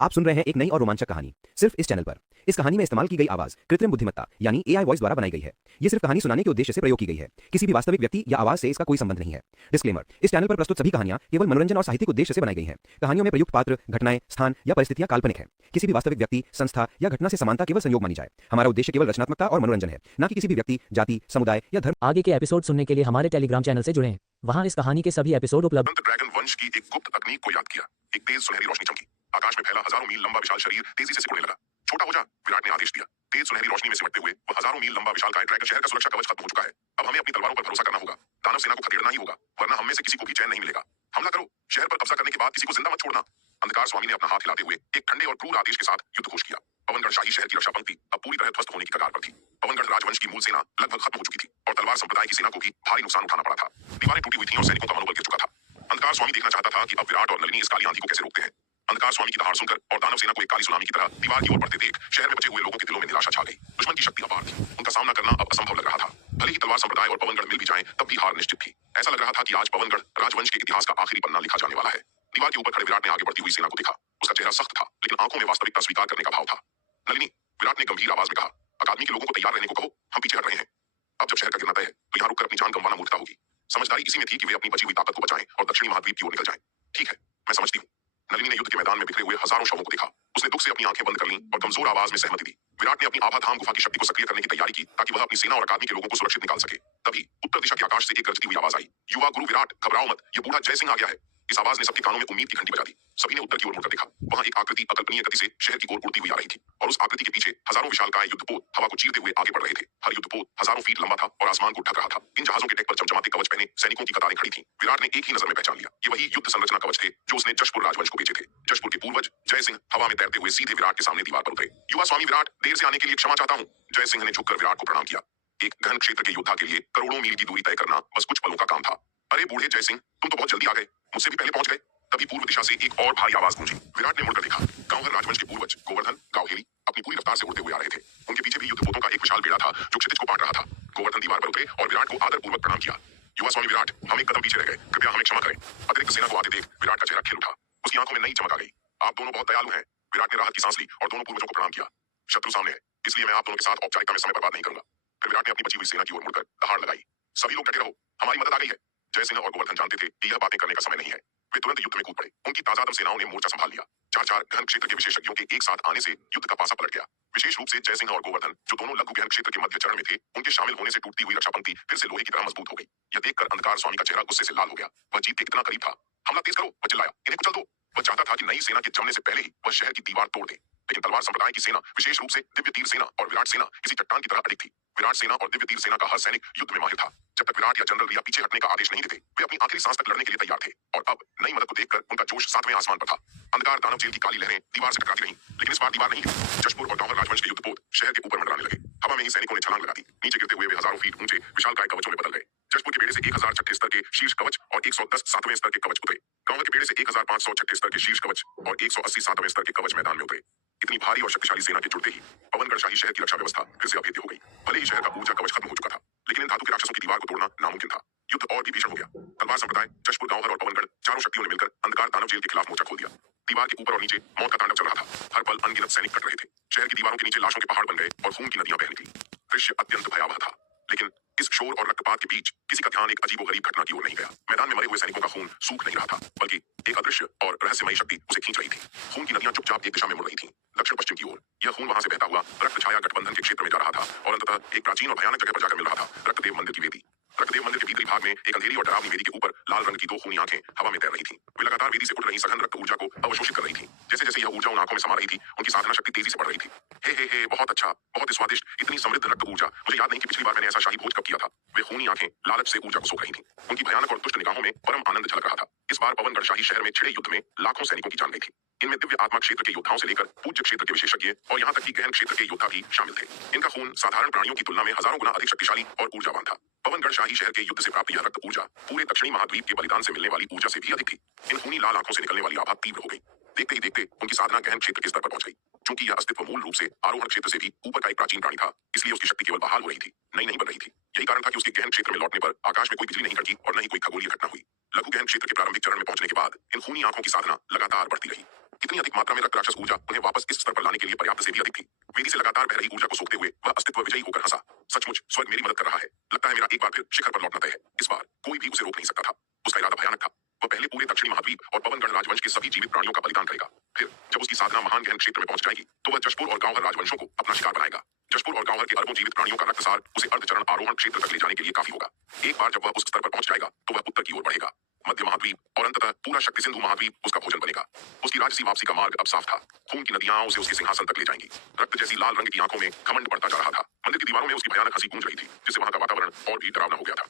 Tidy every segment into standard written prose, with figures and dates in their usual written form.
आप सुन रहे हैं एक नई और रोमांचक कहानी सिर्फ इस चैनल पर। इस कहानी में इस्तेमाल की गई आवाज कृत्रिम बुद्धिमत्ता यानी एआई वॉइस द्वारा बनाई गई है। ये सिर्फ कहानी सुनाने के उद्देश्य से प्रयोग की गई है। किसी भी वास्तविक व्यक्ति या आवाज से इसका कोई संबंध नहीं है। डिस्क्लेमर, इस चैनल पर प्रस्तुत सभी कहानियां केवल मनोरंजन और साहित्यिक उद्देश्य से बनाई गई हैं। कहानियों में प्रयुक्त पात्र, घटनाएं, स्थान या परिस्थितियां काल्पनिक हैं। किसी भी वास्तविक व्यक्ति, संस्था या घटना से समानता केवल संयोग मानी जाए। हमारा उद्देश्य केवल रचनात्मकता और मनोरंजन है, न कि किसी भी व्यक्ति, जाति, समुदाय या धर्म। आगे के एपिसोड सुनने के लिए हमारे टेलीग्राम चैनल से जुड़ें। वहां इस कहानी के सभी एपिसोड उपलब्ध। ड्रैगन वंश की एक गुप्त तकनीक को याद किया। एक तेज सुनहरी रोशनी चमकी। आकाश में फैला हजारों मील लंबा विशाल शरीर तेजी से सिकुड़ने लगा। छोटा हो जा, विराट ने आदेश दिया। तेज सुनहरी रोशनी में सिमटते हुए वो हजारों मील लंबा विशाल ड्रैगन शहर का सुरक्षा कवच खत्म हो चुका है। अब हमें अपनी तलवारों पर भरोसा करना होगा। दानव सेना को खदेड़ना ही होगा, वरना हम में से किसी को भी चैन नहीं मिलेगा। हमला करो। शहर पर कब्जा करने के बाद किसी को जिंदा मत छोड़ना। अंधकार स्वामी ने अपना हाथ हिलाते हुए एक ठंडे और क्रूर आदेश के साथ युद्ध घोषित किया। पवनगढ़ शाही शहर की रक्षा पंक्ति अब पूरी तरह ध्वस्त होने की कगार पर थी। पवनगढ़ राजवंश की मूल सेना लगभग खत्म हो चुकी थी और तलवार संप्रदाय की सेना को भी भारी नुकसान उठाना पड़ा था। दीवारें टूटी हुई थीं और सैनिकों का मनोबल गिर चुका था। अंधकार स्वामी देखना चाहता था कि अब विराट और नलिनी इस काली आंधी को कैसे रोकते हैं। अंधकार स्वामी की दहाड़ सुनकर और दानव सेना को एक काली सुनामी की तरह दीवार की ओर बढ़ते देख शहर में बचे हुए लोगों के दिलों में निराशा छा गई। दुश्मन की शक्ति अपार थी, उनका सामना करना अब असंभव लग रहा था। भले ही तलवार संप्रदाय और पवनगढ़ मिल भी जाएं, तब भी हार निश्चित थी। ऐसा लग रहा था कि आज पवनगढ़ राजवंश के इतिहास का आखिरी पन्ना लिखा जाने वाला है। दीवार के ऊपर खड़े विराट ने आगे बढ़ती हुई सेना को देखा। उसका चेहरा सख्त था, लेकिन आंखों में वास्तविकता स्वीकार करने का भाव था। नलिनी, विराट ने गंभीर आवाज में कहा, अकादमी के लोगों को तैयार रहने को कहो, हम पीछे हट रहे हैं। अब जब शहर का गिरना तय है, तो यहाँ रुककर अपनी जान गंवाना मूर्खता होगी। समझदारी इसी में थी कि वे अपनी बची हुई ताकत को बचाएं और दक्षिणी महाद्वीप की ओर निकल जाएं। ठीक है, मैं समझती हूँ। नलिनी ने युद्ध के मैदान में बिखरे हुए हजारों शवों को देखा। उसने दुख से अपनी आंखें बंद कर लीं और कमजोर आवाज में सहमति दी। विराट ने अपनी आभा धाम गुफा की शक्ति को सक्रिय करने की तैयारी की, ताकि वह अपनी सेना और अकादमी के लोगों को सुरक्षित निकाल सके। तभी उत्तर दिशा के आकाश से एक गरजती हुई आवाज आई, युवा गुरु विराट, घबराओ मत, ये बूढ़ा जय सिंह आ गया है। इस आवाज ने सबके कानों में उम्मीद की घंटी बजा दी। सभी ने उत्तर की ओर मुड़कर देखा। वहां एक आकृति अकल्पनीय गति से शहर की ओर उड़ती हुई आ रही थी और उस आकृति के पीछे हजारों विशालकाय युद्धपोत हवा को चीरते हुए आगे बढ़ रहे थे। हर युद्धपोत हजारों फीट लंबा था और आसमान को ढक रहा था। इन जहाजों के डेक पर चमचमाते कवच पहने सैनिकों की कतारें खड़ी थीं। विराट ने एक ही नजर में पहचान लिया, ये वही युद्ध संरचना कवच थे जो उसने जशपुर राजवंश को बेचे थे। जशपुर के पूर्वज जय सिंह हवा में तैरते हुए सीधे विराट के सामने दीवार पर उतरे। युवा स्वामी विराट, देर से आने के लिए क्षमा चाहता हूँ। जय सिंह ने झुककर विराट को प्रणाम किया। एक गहन क्षेत्र के योद्धा के लिए करोड़ों मील की दूरी तय करना बस कुछ पलों का काम था। अरे बूढ़े जय सिंह, तुम तो बहुत जल्दी आ गए, मुझसे भी पहले पहुंच गए। तभी पूर्व दिशा से एक और भारी आवाज गूंजी। विराट ने मुड़कर देखा। गांवहर राजवंश के पूर्वज गोवर्धन, गावहेली अपनी पूरी रफ्तार से उड़ते हुए आ रहे थे। उनके पीछे भी युद्धपोतों का एक विशाल बेड़ा था जो क्षितिज को पाट रहा था। गोवर्धन दीवार पर उतरे और विराट को आदरपूर्वक प्रणाम किया। युवा स्वामी विराट, हम एक कदम पीछे रह गए, कृपया हमें क्षमा करें। अतिरिक्त सेना को आते देख विराट का चेहरा खिल उठा। उसकी आंखों में नई चमक आ गई। आप दोनों बहुत दयालु हैं। विराट ने राहत की सांस ली और दोनों पूर्वजों को प्रणाम किया। शत्रु सामने है, इसलिए मैं आप दोनों के साथ औपचारिकता में समय बर्बाद नहीं करूंगा। फिर विराट ने अपनी बची हुई सेना की ओर मुड़कर दहाड़ लगाई। सभी लोग डटे रहो, हमारी मदद आ गई है। जय सिंह और गोवर्धन जानते थे कि यह बातें करने का समय नहीं है। वे तुरंत युद्ध में कूद पड़े। उनकी ताजादम सेनाओं ने मोर्चा संभाल लिया। चार घन क्षेत्र के विशेषज्ञों के एक साथ आने से युद्ध का पासा पलट गया। विशेष रूप से जय सिंह और गोवर्धन, जो दोनों लघु गहन क्षेत्र के मध्य चरण में थे, उनके शामिल होने से टूटती हुई रक्षा पंक्ति फिर से लोहे की तरह मजबूत हो गई। यह देखकर अंधकार स्वामी का चेहरा गुस्से से लाल हो गया। वह जीत के कितना करीब था। हमला तेज करो, वह चिल्लाया, इन्हें कुचल दो। वह चाहता था कि नई सेना के जमने से पहले ही वह शहर की दीवार तोड़ दे। लेकिन तलवार संप्रदाय की सेना, विशेष रूप से दिव्य तीर सेना और विराट सेना किसी चट्टान की तरह अडिग थी। विराट सेना और दिव्य तीर सेना का हर सैनिक युद्ध में माहिर था। जब तक विराट या जनरल रिया पीछे हटने का आदेश नहीं देते, वे अपनी आखिरी सांस तक लड़ने के लिए तैयार थे। और अब नई मदद को देखकर उनका जोश सातवें आसमान पर था। अंधकार दानव जेल की काली लहरें दीवार से टकराती रहीं, लेकिन इस बार दीवार नहीं गिरी। जशपुर और गांवर राजवंश के युद्धपोत शहर के ऊपर मंडराने लगे। हवा में ही सैनिकों ने छलांग लगा दी। नीचे गिरते हुए वे हजारों फीट ऊंचे विशालकाय कवचों में बदल गए। जशपुर के बेड़े से 1000 छठे स्तर के शीर्ष कवच और 110 सातवें स्तर के कवच उतरे। गांवर के बेड़े से 1500 छठे स्तर के शीर्ष कवच और 180 सातवें स्तर के कवच मैदान में उतरे। इतनी भारी और शक्तिशाली सेना के जुड़ते ही पवनगढ़ शाही शहर की रक्षा व्यवस्था फिर से अभेद्य हो गई। भले ही शहर का ऊर्जा कवच खत्म हो चुका था, लेकिन इन धातु के राक्षसों की दीवार को तोड़ना नामुमकिन था। युद्ध और भी भीषण हो गया। तलवार संप्रदाय, जशपुर, गांवहर और पवनगढ़ चारों शक्तियों ने मिलकर अंधकार दानव जेल के खिलाफ मोर्चा खोल दिया। दीवार के ऊपर और नीचे मौत का तांडव चल रहा था। हर पल अनगिनत सैनिक कट रहे थे। शहर की दीवारों के नीचे लाशों के पहाड़ बन गए और खून की नदियां बह निकली। दृश्य अत्यंत भयावह था, लेकिन इस शोर और रक्तपात के बीच किसी का ध्यान एक अजीबोगरीब घटना की ओर नहीं गया। मैदान में मरे हुए सैनिकों का खून सूख नहीं रहा था, बल्कि एक अदृश्य और रहस्यमयी शक्ति उसे खींच रही थी। खून की नदियां चुपचाप एक दिशा में मुड़ रही थीं, दक्षिण पश्चिम की ओर। यह खून वहां से बहता हुआ रक्त छाया गठबंधन के क्षेत्र में जा रहा था और अंततः एक प्राचीन और भयानक जगह पर जाकर मिल रहा था, रक्तदेव मंदिर की वेदी। रक्तदेव मंदिर के भीतरी भाग में एक अंधेरी और डरावनी वेदी के ऊपर लाल रंग की दो खूनी आंखें हवा में तैर रही थीं। वे लगातार वेदी से उठ रही सघन रक्त ऊर्जा को अवशोषित कर रही थीं। जैसे जैसे यह ऊर्जा उन आंखों में समा रही थी, उनकी साधना शक्ति तेजी से बढ़ रही थी। हे, बहुत अच्छा, बहुत स्वादिष्ट, इतनी समृद्ध रक्त ऊर्जा। मुझे याद नहीं कि पिछली बार मैंने ऐसा शाही भोज कब किया था। वे खूनी आंखें लालच से ऊर्जा को सोख रही थीं। उनकी भयानक और दुष्ट निगाहों में परम आनंद झलक रहा था। इस बार पवनगढ़ शाही शहर में छिड़े युद्ध में लाखों सैनिकों की जान गई थी। इनमें दिव्य आत्मा क्षेत्र के योद्धाओं से लेकर पूज्य क्षेत्र के विशेषज्ञ और यहाँ तक कि गहन क्षेत्र के योद्धा भी शामिल थे। इनका खून साधारण प्राणियों की तुलना में हजारों गुना अधिक शक्तिशाली और ऊर्जावान था। पवनगढ़ शाही शहर के युद्ध से प्राप्त यह रक्त ऊर्जा पूरे दक्षिणी महाद्वीप के बलिदान से मिलने वाली ऊर्जा से भी अधिक थी। इन खूनी लाल आंखों से निकलने वाली आभा तीव्र हो गई। देखते ही देखते उनकी साधना गहन क्षेत्र के स्तर पर पहुंच गई। चूंकि यह अस्तित्व मूल रूप से आरोहण क्षेत्र से भी ऊपर का एक प्राचीन प्राणी था, इसलिए उसकी शक्ति केवल बहाल हो रही थी, नई नहीं बन रही थी। यही कारण था कि उसके गहन क्षेत्र में लौटने पर आकाश में कोई बिजली नहीं कड़की और न ही कोई खगोलीय घटना हुई। लघु गहन क्षेत्र के प्रारंभिक चरण में पहुंचने के बाद इन खूनी आंखों की साधना लगातार बढ़ती रही। इतनी अधिक मात्रा में रक्त राक्षस ऊर्जा उन्हें वापस इस स्तर पर लाने के लिए पर्याप्त से भी अधिक थी। वेदी से लगातार बह रही ऊर्जा को सोखते हुए वह अस्तित्व विजयी होकर हंसा। सचमुच स्वर्ग मेरी मदद कर रहा है। लगता है मेरा एक बार फिर शिखर पर लौटना तय है। इस बार कोई भी उसे रोक नहीं सकता था। उसका इरादा भयानक था। वह पहले पूरे दक्षिणी महाद्वीप और पवनगढ़ राजवंश के सभी जीवित प्राणियों का बलिदान करेगा। फिर जब उसकी साधना महान गहन क्षेत्र में पहुंच जाएगी तो वह जशपुर और गांवहर राजवंशों को अपना शिकार बनाएगा। जशपुर और गांवहर के अरबों जीवित प्राणियों का रक्तसार उसे अर्धचरण आरोहण क्षेत्र तक ले जाने के लिए काफी होगा। एक बार जब वह उस स्तर पर पहुंच जाएगा तो वह उत्तर की ओर बढ़ेगा। मध्य महाद्वीप और अंततः पूरा शक्ति सिंधु महाद्वीप उसका भोजन बनेगा। उसकी राजसी वापसी का मार्ग अब साफ था। खून की नदियां उसे उसके सिंहासन तक ले जाएंगी। रक्त जैसी लाल रंग की आंखों में घमंड बढ़ता जा रहा था। मंदिर की दीवारों में उसकी भयानक हंसी गूंज रही थी, जिससे वहां का वातावरण और भी डरावना हो गया था।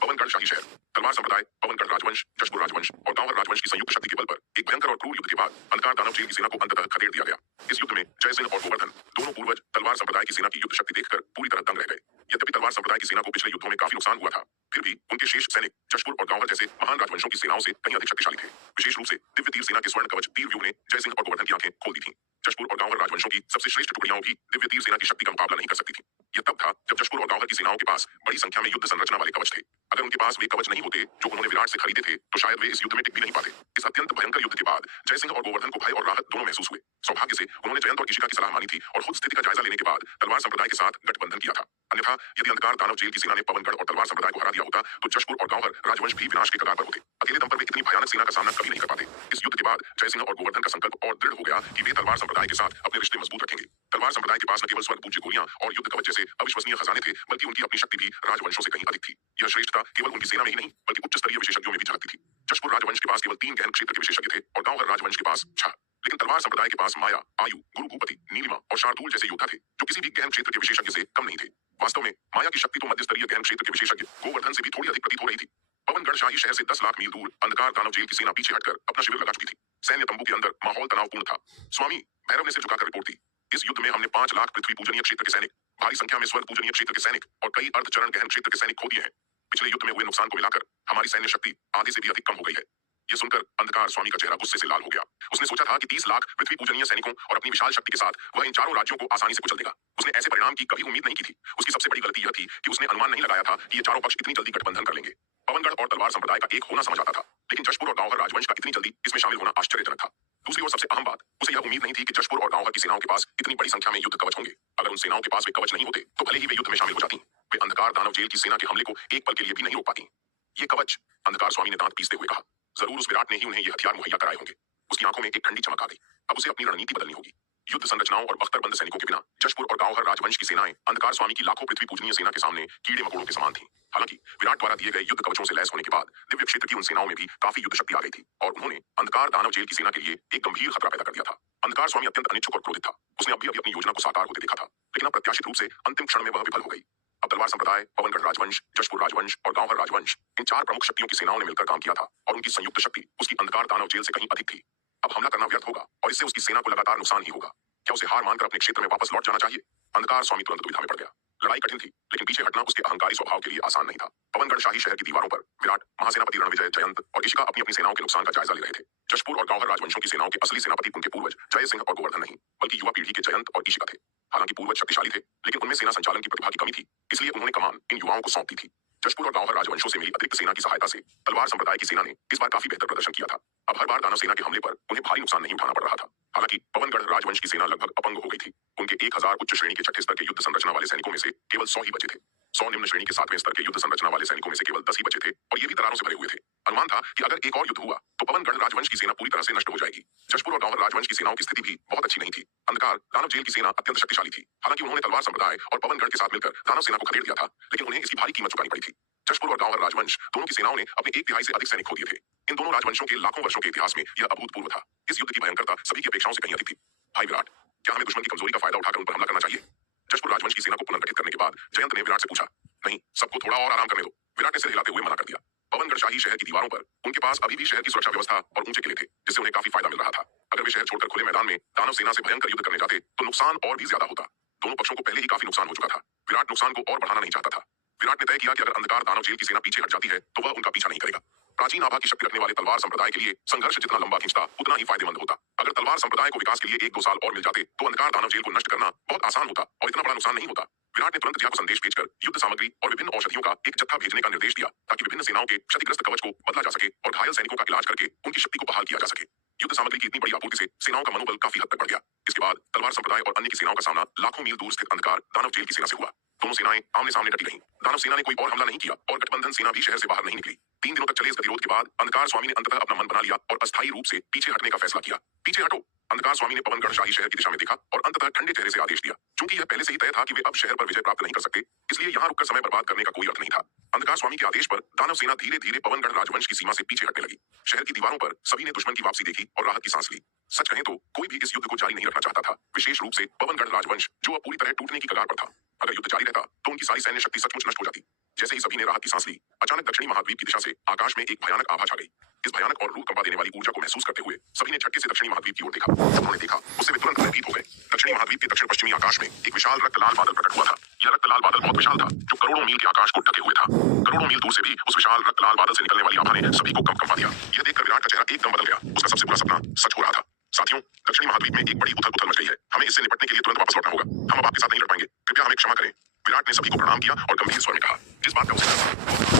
पवनगढ़ शाही शहर, तलवार संप्रदाय, पवनगढ़ राजवंश, जशपुर राजवंश और गांवहर राजवंश की संयुक्त शक्ति के बल पर एक भयंकर और क्रूर युद्ध के बाद अंधकार दानव जेल की सेना को अंततः खदेड़ दिया गया। इस युद्ध में जयसिंह और गोवर्धन दोनों पूर्वज तलवार संप्रदाय की सेना की युद्ध शक्ति देखकर पूरी तरह दंग रह गए। यद्यपि तलवार संप्रदाय की सेना को पिछले युद्धों में काफी नुकसान हुआ था, फिर भी उनके शेष सैनिक जशपुर और गांवहर जैसे महान राजवंशों की सेनाओं से कहीं अधिक शक्तिशाली थे। विशेष रूप से दिव्य तीर सेना के स्वर्ण कवच तीर व्यूह ने जयसिंह और गोवर्धन की आंखें खोल दी थीं। जशपुर और गांवहर राजवंशों की सबसे श्रेष्ठ टुकड़ियां भी दिव्य तीर सेना की शक्ति का मुकाबला नहीं कर सकती थी। यह तब था जब जशपुर और गांवहर की सेनाओं के पास बड़ी संख्या में युद्ध संरचना वाले कवच थे। अगर उनके पास वे कवच नहीं होते जो उन्होंने विराट से खरीदे थे तो शायद वे इस युद्ध में टिक भी नहीं पाते। इस अत्यंत भयंकर युद्ध के बाद जयसिंह और गोवर्धन को भय और राहत दोनों महसूस हुए। सौभाग्य से उन्होंने जयंत और इशिका की सलाह मानी थी और खुद स्थिति का जायजा लेने के बाद तलवार संप्रदाय के साथ गठबंधन किया था। अन्यथा यदि अंधकार दानव जेल की सेना ने पवनगढ़ और तलवार संप्रदाय को हरा दिया होता तो जशपुर और गांवहर राजवंश भी विनाश के कगार पर होते। अकेले दम पर वे इतनी भयानक सेना का सामना कभी नहीं कर पाते। इस युद्ध के बाद जयसिंह और गोवर्धन का संकल्प और दृढ़ हो गया कि वे तलवार संप्रदाय के साथ अपने रिश्ते मजबूत रखेंगे। तलवार संप्रदाय के पास न केवल स्वर्ग पूज्य गोलियां और युद्ध कवच जैसे अविश्वसनीय खजाने थे, बल्कि उनकी अपनी शक्ति भी राजवंशों से कहीं अधिक थी। यह श्रेष्ठता केवल उनकी सेना में ही नहीं बल्कि उच्च स्तरीय विशेषज्ञों में भी झलकती थी। जशपुर राजवंश के पास केवल 3 गहन क्षेत्र के विशेषज्ञ थे और गांवहर राजवंश के पास 6। लेकिन तलवार संप्रदाय के पास माया, आयु, गुरु भूपति, नीलिमा और शार्दूल जैसे योद्धा थे जो किसी भी गहन क्षेत्र के विशेषज्ञ से कम नहीं थे। वास्तव में माया की शक्ति तो मध्य स्तरीय गहन क्षेत्र के विशेषज्ञ गोवर्धन से भी थोड़ी अधिक प्रतीत हो रही थी। पवनगढ़ शाही शहर से 10 लाख मील दूर अंधकार दानव जेल की सेना पीछे हटकर अपना शिविर लगा चुकी थी। सैन्य तंबू के अंदर माहौल तनावपूर्ण था। स्वामी भैरव ने सिर झुकाकर रिपोर्ट दी, इस युद्ध में हमने 5 लाख पृथ्वी पूजनीय क्षेत्र के सैनिक, भारी संख्या में स्वर्ग पूजनीय क्षेत्र के सैनिक और कई अर्धचरण गहन क्षेत्र के सैनिक खो दिए हैं। पिछले युद्ध में हुए नुकसान को मिलाकर हमारी सैन्य शक्ति आधे से भी अधिक कम हो गई है। यह सुनकर अंधकार स्वामी का चेहरा गुस्से से लाल हो गया। उसने सोचा था कि 30 लाख पृथ्वी पूजनीय सैनिकों और अपनी विशाल शक्ति के साथ वह इन चारों राज्यों को आसानी से कुचल देगा। उसने ऐसे परिणाम की कभी उम्मीद नहीं की थी। उसकी सबसे बड़ी गलती यह थी कि उसने अनुमान नहीं लगाया था कि ये चारों पक्ष इतनी जल्दी गठबंधन कर लेंगे। पवनगढ़ और तलवार संप्रदाय का एक होना समझ आता था, लेकिन जशपुर और गांवहर राजवंश का इतनी जल्दी इसमें शामिल होना आश्चर्यजनक था। दूसरी ओर सबसे अहम बात, उसे यह उम्मीद नहीं थी कि जशपुर और गांवहर की सेनाओं के पास इतनी बड़ी संख्या में युद्ध कवच होंगे। अगर उन सेनाओं के पास वे कवच नहीं होते तो भले ही वे युद्ध में शामिल हो जाती, वे अंधकार दानव जेल की सेना के हमले को एक पल के लिए भी नहीं रोक पाती। ये कवच, अंधकार स्वामी ने दांत पीसते हुए कहा, जरूर उस विराट ने ही उन्हें ये हथियार मुहैया कराए होंगे। उसकी आंखों में एक ठंडी चमक आ गई। अब उसे अपनी रणनीति बदलनी होगी। युद्ध संरचनाओं और बख्तरबंद सैनिकों के बिना जशपुर और गांवहर राजवंश की सेनाएं अंधकार स्वामी की लाखों पृथ्वी पूजनीय सेना के सामने कीड़े मकोड़ों के समान थीं। हालांकि विराट द्वारा दिए गए युद्ध कवचों से लैस होने के बाद दिव्य क्षेत्र की उन सेनाओं में भी काफी युद्ध शक्ति आ गई थी और उन्होंने अंधकार दानव जेल की सेना के लिए एक गंभीर खतरा पैदा कर दिया था। अंधकार स्वामी अत्यंत अनिच्छुक और क्रोधित था। उसने अभी अपनी योजना को साकार होते देखा था, लेकिन अप्रत्याशित रूप से अंतिम क्षण में वह विफल हो गई। अब तलवार संप्रदाय, पवनगढ़ राजवंश, जशपुर राजवंश और गांवहर राजवंश, इन 4 प्रमुख शक्तियों की सेनाओं ने मिलकर काम किया था और उनकी संयुक्त शक्ति उसकी अंधकार दानव जेल से कहीं अधिक थी। अब हमला करना व्यर्थ होगा और इससे उसकी सेना को लगातार नुकसान ही होगा। क्या उसे हार मानकर अपने क्षेत्र में वापस लौट जाना चाहिए? अंधकार स्वामी तुरंत दुविधा में पड़ गया। लड़ाई कठिन थी, लेकिन पीछे हटना उसके अहंकारी स्वभाव के लिए आसान नहीं था। पवनगढ़ शाही शहर की दीवारों पर विराट, महासेनापति रणविजय, जयंत और इशिका अपनी अपनी सेनाओं के नुकसान का जायजा ले रहे थे। जशपुर और गांवहर राजवंशों की सेनाओं के असली सेनापति उनके पूर्वज जयसिंह और गोवर्धन नहीं, बल्कि युवा पीढ़ी के जयंत और इशिका थे। हालांकि पूर्वज शक्तिशाली थे, लेकिन उनमें सेना संचालन की प्रतिभा की कमी थी, इसलिए उन्होंने कमान इन युवाओं को सौंप दी थी। जशपुर और गांवहर राजवंशों से मिली अतिरिक्त सेना की सहायता से तलवार संप्रदाय की सेना ने इस बार काफी बेहतर प्रदर्शन किया था। अब हर बार दानव सेना के हमले पर उन्हें भारी नुकसान नहीं उठाना पड़ रहा था। हालांकि पवनगढ़ राजवंश की सेना लगभग अपंग हो गई थी। उनके 1000 उच्च श्रेणी के 6ठे स्तर के युद्ध संरचना वाले सैनिकों में से केवल 100 ही बचे थे। 100 निम्न श्रेणी के 7वें स्तर के युद्ध संरचना वाले सैनिकों में से केवल 10 ही बचे थे और ये भी दरारों से भरे हुए थे। अनुमान था कि अगर एक और युद्ध हुआ तो पवनगढ़ राजवंश की सेना पूरी तरह से नष्ट हो जाएगी। जशपुर और गांवहर राजवंश की सेनाओं की स्थिति भी बहुत अच्छी नहीं थी। अंधकार दानव जेल की सेना अत्यंत शक्तिशाली थी। हालांकि उन्होंने तलवार संप्रदाय और पवनगढ़ के साथ मिलकर दानव सेना को खदेड़ दिया था, लेकिन उन्हें इसकी भारी कीमत चुकानी पड़ी थी। जशपुर और गांवहर राजवंश दोनों की सेनाओं ने अपने 1/3 से अधिक सैनिक खो दिए थे। इन दोनों राजवंशों के लाखों वर्षों के इतिहास में यह अभूतपूर्व था। इस युद्ध की भयंकरता सभी की अपेक्षाओं से कहीं अधिक थी। भाई विराट, क्या हमें दुश्मन की कमजोरी का फायदा उठाकर उन पर हमला करना चाहिए? जशपुर राजवंश की सेना को पुनर्गठित करने के बाद जयंत ने विराट से पूछा। नहीं, सबको थोड़ा और आराम करने दो, विराट ने सिर हिलाते हुए मना कर दिया। पवनगढ़ शाही शहर की दीवारों पर उनके पास अभी भी शहर की सुरक्षा व्यवस्था और ऊंचे किले थे, जिससे उन्हें काफी फायदा मिल रहा था। अगर वे शहर छोड़कर खुले मैदान में दानव सेना से भयंकर युद्ध करने जाते तो नुकसान और भी ज्यादा होता। दोनों पक्षों को पहले ही काफी नुकसान हो चुका था। विराट नुकसान को और बढ़ाना नहीं चाहता था। विराट ने तय किया कि अगर अंधकार दानव जेल की सेना पीछे हट जाती है तो वह उनका पीछा नहीं करेगा। प्राचीन आभा की शक्ति रखने वाले तलवार संप्रदाय के लिए संघर्ष जितना लंबा खिंचता उतना ही फायदेमंद होता। अगर तलवार संप्रदाय को विकास के लिए 1-2 साल और मिल जाते तो अंधकार दानव जेल को नष्ट करना बहुत आसान होता और इतना बड़ा नुकसान नहीं होता। विराट ने तुरंत जिया को संदेश भेजकर युद्ध सामग्री और विभिन्न औषधियों का एक जत्था भेजने का निर्देश दिया ताकि विभिन्न सेनाओं के क्षतिग्रस्त कवच को बदला जा सके और घायल सैनिकों का इलाज करके उनकी शक्ति को बहाल किया जा सके। युद्ध सामग्री की इतनी बड़ी आपूर्ति से सेनाओं का मनोबल काफी हद तक बढ़ गया। इसके बाद तलवार संप्रदाय और अन्य की सेनाओं का सामना लाखों मील दूर स्थित अंधकार दानव जेल की सेना से हुआ। दोनों सेनाएं आमने सामने डटी रहीं। दानव सेना ने कोई और हमला नहीं किया और गठबंधन सेना भी शहर से बाहर नहीं निकली। 3 दिनों तक चले इस गतिरोध के बाद अंधकार स्वामी ने अंततः अपना मन बना लिया और अस्थायी रूप से पीछे हटने का फैसला किया। पीछे हटो। अंधकार स्वामी ने पवनगढ़ शाही शहर की दिशा में देखा और अंततः ठंडे चेहरे से आदेश दिया। चूंकि यह पहले से ही तय था कि वे अब शहर पर विजय प्राप्त नहीं कर सकते, इसलिए यहाँ रुककर समय बर्बाद करने का कोई अर्थ नहीं था। अंधकार स्वामी के आदेश पर दानव सेना धीरे धीरे पवनगढ़ राजवंश की सीमा से पीछे हटने लगी। शहर की दीवारों पर सभी ने दुश्मन की वापसी देखी और राहत की सांस ली। सच कहें तो कोई भी इस युद्ध को जारी नहीं रखना चाहता था, विशेष रूप से पवनगढ़ राजवंश जो अब पूरी तरह टूटने की कगार पर था। अगर युद्ध जारी रहता तो उनकी सारी सैन्य शक्ति सचमुच नष्ट हो जाती। जैसे ही सभी ने राहत की सांस ली, अचानक दक्षिणी महाद्वीप की दिशा से आकाश में एक भयानक आभा छा गई। इस भयानक और रूह कंपा देने वाली ऊर्जा को महसूस करते हुए सभी ने झटके से दक्षिणी महाद्वीप की ओर देखा। जब उन्होंने देखा, उससे वे तुरंत भयभीत हो गए। दक्षिणी महाद्वीप के दक्षिण पश्चिमी आकाश में एक विशाल रक्त लाल बादल प्रकट हुआ था। यह रक्त लाल बादल बहुत विशाल था, जो करोड़ों मील के आकाश को ढके हुए था। करोड़ों मील दूर से भी उस विशाल रक्त लाल बादल से निकलने वाली आभा ने सभी को कंपा दिया। यह देखकर विराट का चेहरा एकदम बदल गया। उसका सबसे बुरा सपना सच हो रहा था। साथियों, दक्षिणी महाद्वीप में एक बड़ी उथल-पुथल मच गई है। हमें इससे निपटने के लिए तुरंत वापस लौटना होगा। हम अब आपके साथ नहीं लड़ पाएंगे। कृपया हमें क्षमा करें। विराट ने सभी को प्रणाम किया और गंभीर स्वर में कहा, जिस बात का उसे डर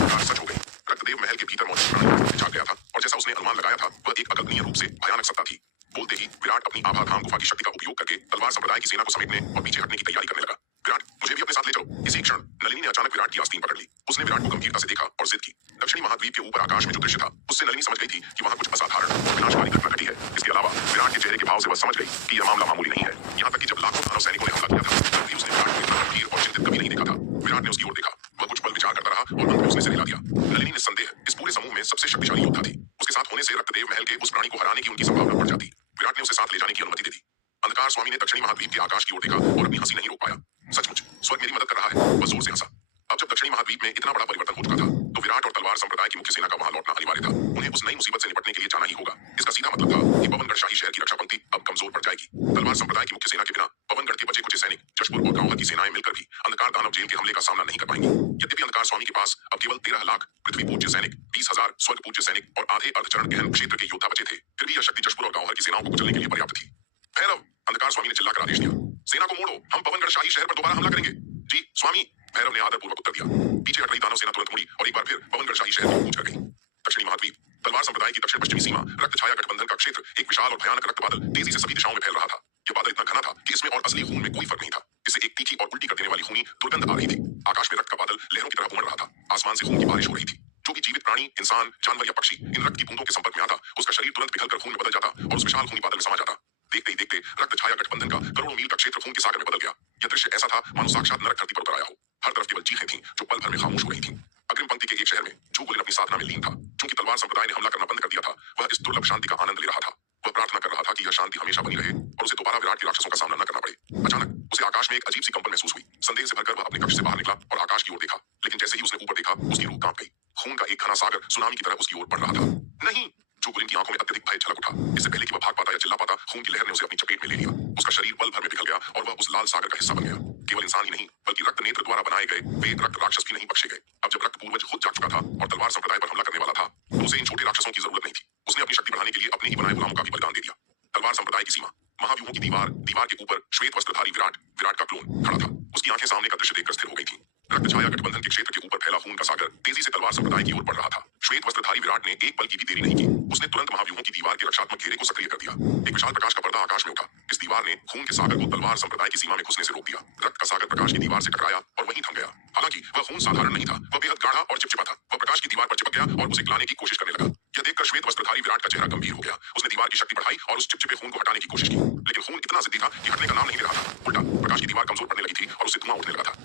था, सच हो गई। रक्तदेव महल के भीतर मौजूद प्राणी जाग गया था और जैसा उसने अनुमान लगाया था, वह एक अकल्पनीय रूप से भयानक सत्ता थी। बोलते ही विराट अपनी आभाधाम गुफा की शक्ति का उपयोग करके तलवार संप्रदाय की सेना को समेटने और पीछे हटने की तैयारी करने लगा। विराट, मुझे भी अपने साथ ले चलो। इसी क्षण नलिनी ने अचानक विराट की आस्तीन पकड़ ली। उसने विराट को गंभीरता से देखा और जिद की। दक्षिणी महाद्वीप के ऊपर आकाश में जो दृश्य था, उससे नलिनी समझ गई थी कि वहां कुछ असाधारण और विनाशकारी घटना घटी है। इसके अलावा विराट के चेहरे के भाव से वह समझ गई कि यह मामला मामूली नहीं है। यहाँ तक कि जब लाखों दानव सैनिकों ने हमला किया था, तब भी उसने विराट को इतना गंभीर और चिंतित कभी नहीं देखा था। विराट ने उसकी ओर देखा। वह कुछ पल विचार करता रहा और अंत में उसने सिर हिला दिया। नलिनी निस्संदेह इस पूरे समूह में सबसे शक्तिशाली योद्धा थी। उसके साथ होने से रक्तदेव महल के उस प्राणी को हराने की उनकी संभावना बढ़ जाती। विराट ने उसे साथ ले जाने की अनुमति दे दी। अंधकार स्वामी ने दक्षिणी महाद्वीप के आकाश की ओर देखा और अपनी हंसी नहीं रोक पाया। सचमुच स्वर्ग मेरी मदद कर रहा है। वह जोर से हंसा। अब जब दक्षिणी महाद्वीप में इतना बड़ा परिवर्तन हो चुका था, तो विराट और तलवार संप्रदाय की मुख्य सेना का वहां लौटना अनिवार्य था। उन्हें उस नई मुसीबत से निपटने के लिए जाना ही होगा। इसका सीधा मतलब था कि पवनगढ़ शाही शहर की रक्षा पंक्ति अब कमजोर पड़ जाएगी। तलवार संप्रदाय की मुख्य सेना के बिना पवनगढ़ के बचे कुछ सैनिक जशपुर और गांव की सेनाएं मिलकर भी अंधकार दानव जेल के हमले का सामना नहीं कर पाएंगी। यद्यपि अंधकार स्वामी के पास अब केवल 13 लाख पृथ्वी पूज्य सैनिक, 20,000 स्वर्ग पूज्य सैनिक और आधे अर्धचरण गहन क्षेत्र के योद्धा बचे थे, फिर भी यह शक्ति जशपुर और गांव की सेनाओं को कुचलने के लिए पर्याप्त थी। भैरव, अंधकार स्वामी ने चिल्लाकर आदेश दिया, सेना को मोड़ो, हम पवनगढ़ शाही शहर पर दोबारा हमला करेंगे। जी स्वामी, भैरव ने आदरपूर्वक उत्तर दिया। पीछे हट रही दानव सेना तुरंत मुड़ी और एक बार फिर पवनगढ़ शाही शहर की कूच कर गई। दक्षिणी महाद्वीप, तलवार संप्रदाय की दक्षिण पश्चिमी सीमा, रक्त छाया गठबंधन का क्षेत्र, एक विशाल और भयानक रक्त बादल तेजी से सभी दिशाओं में फैल रहा था। यह बादल इतना घना था कि इसमें और असली खून में कोई फर्क नहीं था। इससे एक तीखी और उल्टी कर देने वाली खूनी दुर्गंध आ रही थी। आकाश में रक्त का बादल लहरों की तरह उमड़ रहा था। आसमान से खून की बारिश हो रही थी। जो भी जीवित प्राणी, इंसान, जानवर या पक्षी इन रक्त की बूंदों के संपर्क में आता, उसका शरीर तुरंत पिघलकर खून में बदल जाता और उस विशाल खूनी बादल में समा जाता। देखते ही देखते रक्त छाया गठबंधन का करोड़ों मील का क्षेत्र खून के सागर में बदल गया। यह दृश्य ऐसा था मानो साक्षात नरक धरती पर उतर आया हो। हर तरफ केवल चीखें थीं जो पल भर में खामोश हो रही थीं। अग्रिम पंक्ति के एक शहर में जुगुलिन अपनी साधना में लीन था। चूंकि तलवार संप्रदाय ने हमला करना बंद कर दिया था, वह इस दुर्लभ शांति का आनंद ले रहा था। वह प्रार्थना कर रहा था कि यह शांति हमेशा बनी रहे और उसे दोबारा विराट के राक्षसों का सामना न करना पड़े। अचानक उसे आकाश में एक अजीब सी कंपन महसूस हुई। संदेह से भरकर वह अपने कक्ष से बाहर निकला और आकाश की ओर देखा। लेकिन जैसे ही उसने ऊपर देखा, उसकी रूह कांप गई। खून का एक घना सागर सुनामी की तरह उसकी ओर बढ़ रहा था। नहीं, जुगुलिन की आंखों में अत्यधिक भय झलक उठा। इससे पहले कि वह भाग पाता या चिल्ला पाता, खून की लहर ने उसे अपनी चपेट में ले लिया। उसका शरीर पल भर में पिघल गया और वह उस लाल सागर का हिस्सा बन गया। केवल इंसान ही नहीं, बल्कि रक्त नेत्र द्वारा बनाए गए वेद रक्त राक्षस भी नहीं बख्शे गए। अब जब रक्त पूर्वज खुद जाग चुका था और तलवार संप्रदाय पर हमला करने वाला था, तो उसे इन छोटे राक्षसों की जरूरत नहीं थी। उसने अपनी शक्ति बढ़ाने के लिए अपने ही बनाए गुलामों का भी बलिदान दे दिया। तलवार संप्रदाय की सीमा, महाव्यूहों की दीवार, दीवार के ऊपर श्वेत वस्त्रधारी विराट, विराट का क्लोन खड़ा था। उसकी आंखें सामने का दृश्य देखकर स्थिर हो गई थीं। रक्त छाया गठबंधन के क्षेत्र के ऊपर फैला खून का सागर तेजी से तलवार संप्रदाय की ओर बढ़ रहा था। श्वेत वस्त्रधारी विराट ने एक पल की भी देरी नहीं की। उसने तुरंत महाव्यूहों की दीवार के रक्षात्मक घेरे को सक्रिय कर दिया। एक विशाल प्रकाश का पर्दा आकाश में उठा। इस दीवार ने खून के सागर को तलवार संप्रदाय की सीमा में घुसने से रोक दिया। रक्त का सागर प्रकाश की दीवार से टकराया और वहीं थम गया। हालांकि वह खून साधारण नहीं था, वह बेहद गाढ़ा और चिपचिपा था। वह प्रकाश की दीवार पर चिपक गया और उसे गलाने की कोशिश करने लगा। यह देखकर श्वेत वस्त्रधारी विराट का चेहरा गंभीर हो गया। उसने दीवार की शक्ति बढ़ाई और उस चिपचिपे खून को हटाने की कोशिश की, लेकिन खून इतना जिद्दी था कि हटने का नाम नहीं ले रहा था। उल्टा प्रकाश की दीवार कमजोर पड़ने लगी थी और उससे धुआं उठने लगा था।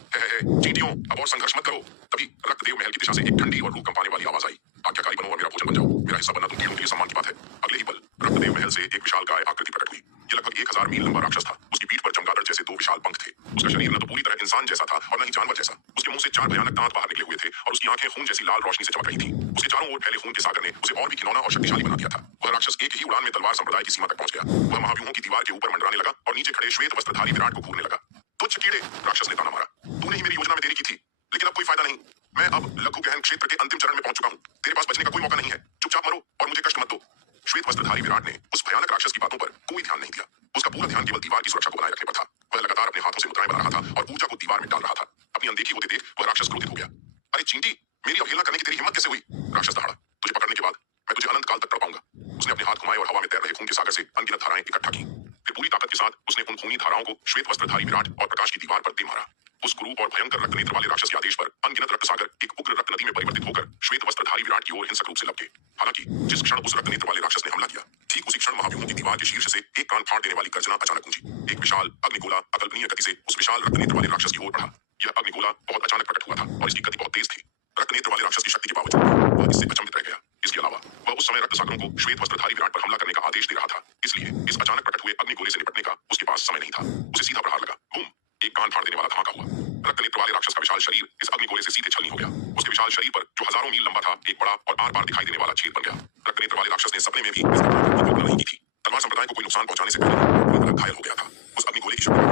चींटियों, अब और संघर्ष मत करो। तभी रक्तदेव महल की दिशा से एक ठंडी और रूह कंपाने वाली आवाज आई, आज्ञाकारी बनो और मेरा भोजन बन जाओ। मेरा हिस्सा बनना तुम कीड़ों के लिए सम्मान की बात है। अगले ही पल रक्तदेव महल से एक विशाल गाय आकृति प्रकट हुई। यह लगभग 1000 मील लंबा राक्षस था। उसकी पीठ पर चमगादड़ जैसे 2 विशाल पंख थे। उसका शरीर न तो पूरी तरह इंसान जैसा था और न ही जानवर जैसा। उसके मुंह से 4 भयानक दांत बाहर निकले हुए थे और उसकी आंखें खून जैसी लाल रोशनी से चमक रही थीं। उसके चारों ओर फैले खून के सागर ने उसे और भी घिनौना और शक्तिशाली बना दिया था। वह राक्षस एक ही उड़ान में तलवार संप्रदाय की सीमा तक पहुंच गया। वह महाव्यूहों की दीवार के ऊपर मंडराने लगा और नीचे खड़े श्वेत वस्त्रधारी विराट को घूरने लगा। तुच्छ कीड़े, राक्षस ने ताना मारा, तूने ही मेरी योजना में देरी की थी, लेकिन अब कोई फायदा नहीं। मैं अब लघु गहन क्षेत्र के अंतिम चरण में पहुंच चुका हूं। तेरे पास बचने का कोई मौका नहीं है। चुपचाप मरो और मुझे कष्ट मत दो। श्वेत वस्त्रधारी विराट ने उस भयानक राक्षस की बातों पर कोई ध्यान नहीं दिया। उसका पूरा ध्यान केवल दीवार की सुरक्षा को बनाए रखने पर था। वह लगातार अपने हाथों से मुद्राएं बना रहा था और ऊर्जा को दीवार में डाल रहा था। अपनी अनदेखी होते देख वह राक्षस क्रोधित हो गया। अरे चींटी, मेरी अवहेलना करने की तेरी हिम्मत कैसे हुई? राक्षस दहाड़ा, तुझे पकड़ने के बाद मैं तुझे अनंत काल तक तड़पाऊंगा। उसने अपने हाथ घुमाए और हवा में तैर रहे खून के उसने उन खूनी धाराओं को श्वेत वस्त्रधारी विराट और प्रकाश की दीवार पर दे मारा। उस क्रूर और भयंकर रक्त नेत्र वाले राक्षस के आदेश पर अनगिनत रक्त सागर एक उग्र रक्त नदी में परिवर्तित होकर श्वेत वस्त्रधारी विराट की ओर हिंसक रूप से लपके। हालांकि जिस क्षण उस रक्त नेत्र वाले राक्षस ने हमला किया, ठीक उसी क्षण महाव्यूहों की दीवार के शीर्ष से एक कान फाड़ देने वाली गर्जना अचानक गूंजी। एक विशाल अग्निगोला अकल्पनीय गति से उस विशाल रक्त नेत्र वाले राक्षस की ओर बढ़ा। यह अग्निगोला बहुत अचानक प्रकट हुआ था और इसकी गति बहुत तेज थी। रक्त नेत्र वाले राक्षस की शक्ति के बावजूद वह इससे अचंभित रह गया। इसके अलावा वह उस समय रक्त सागरों को श्वेत वस्त्रधारी विराट पर हमला करने का आदेश दे रहा था, इसलिए इस अचानक प्रकट हुए अग्निगोले से निपटने का उसके पास समय नहीं था। उसे सीधा प्रहार लगा। बूम! एक कान फाड़ देने वाला धमाका हुआ। रक्त नेत्र वाले राक्षस का विशाल शरीर इस अग्निगोले से सीधे छलनी हो गया। उसके विशाल शरीर पर जो हजारों मील लंबा था, एक बड़ा और आर पार दिखाई देने वाला छेद बन गया। रक्त नेत्र वाले राक्षस ने सपने में भी इस घटना की कल्पना नहीं की थी। तलवार संप्रदाय को कोई नुकसान पहुंचाने से पहले पूरी तरह घायल हो गया था। उस अग्निगोले की शक्ति